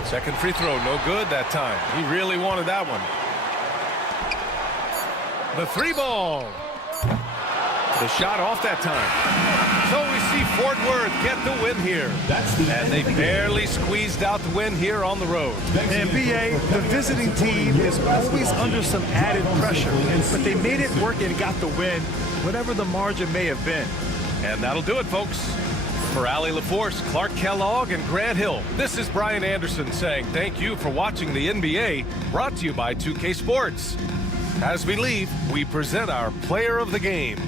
Second free throw, no good that time. He really wanted that one. The 3-ball. The shot off that time. So we see Fort Worth get the win here. And they barely squeezed out the win here on the road. And BA, the visiting team is always under some added pressure, but they made it work and got the win, whatever the margin may have been. And that'll do it, folks. For Allie LaForce, Clark Kellogg, and Grant Hill, this is Brian Anderson saying thank you for watching the NBA, brought to you by 2K Sports. As we leave, we present our player of the game.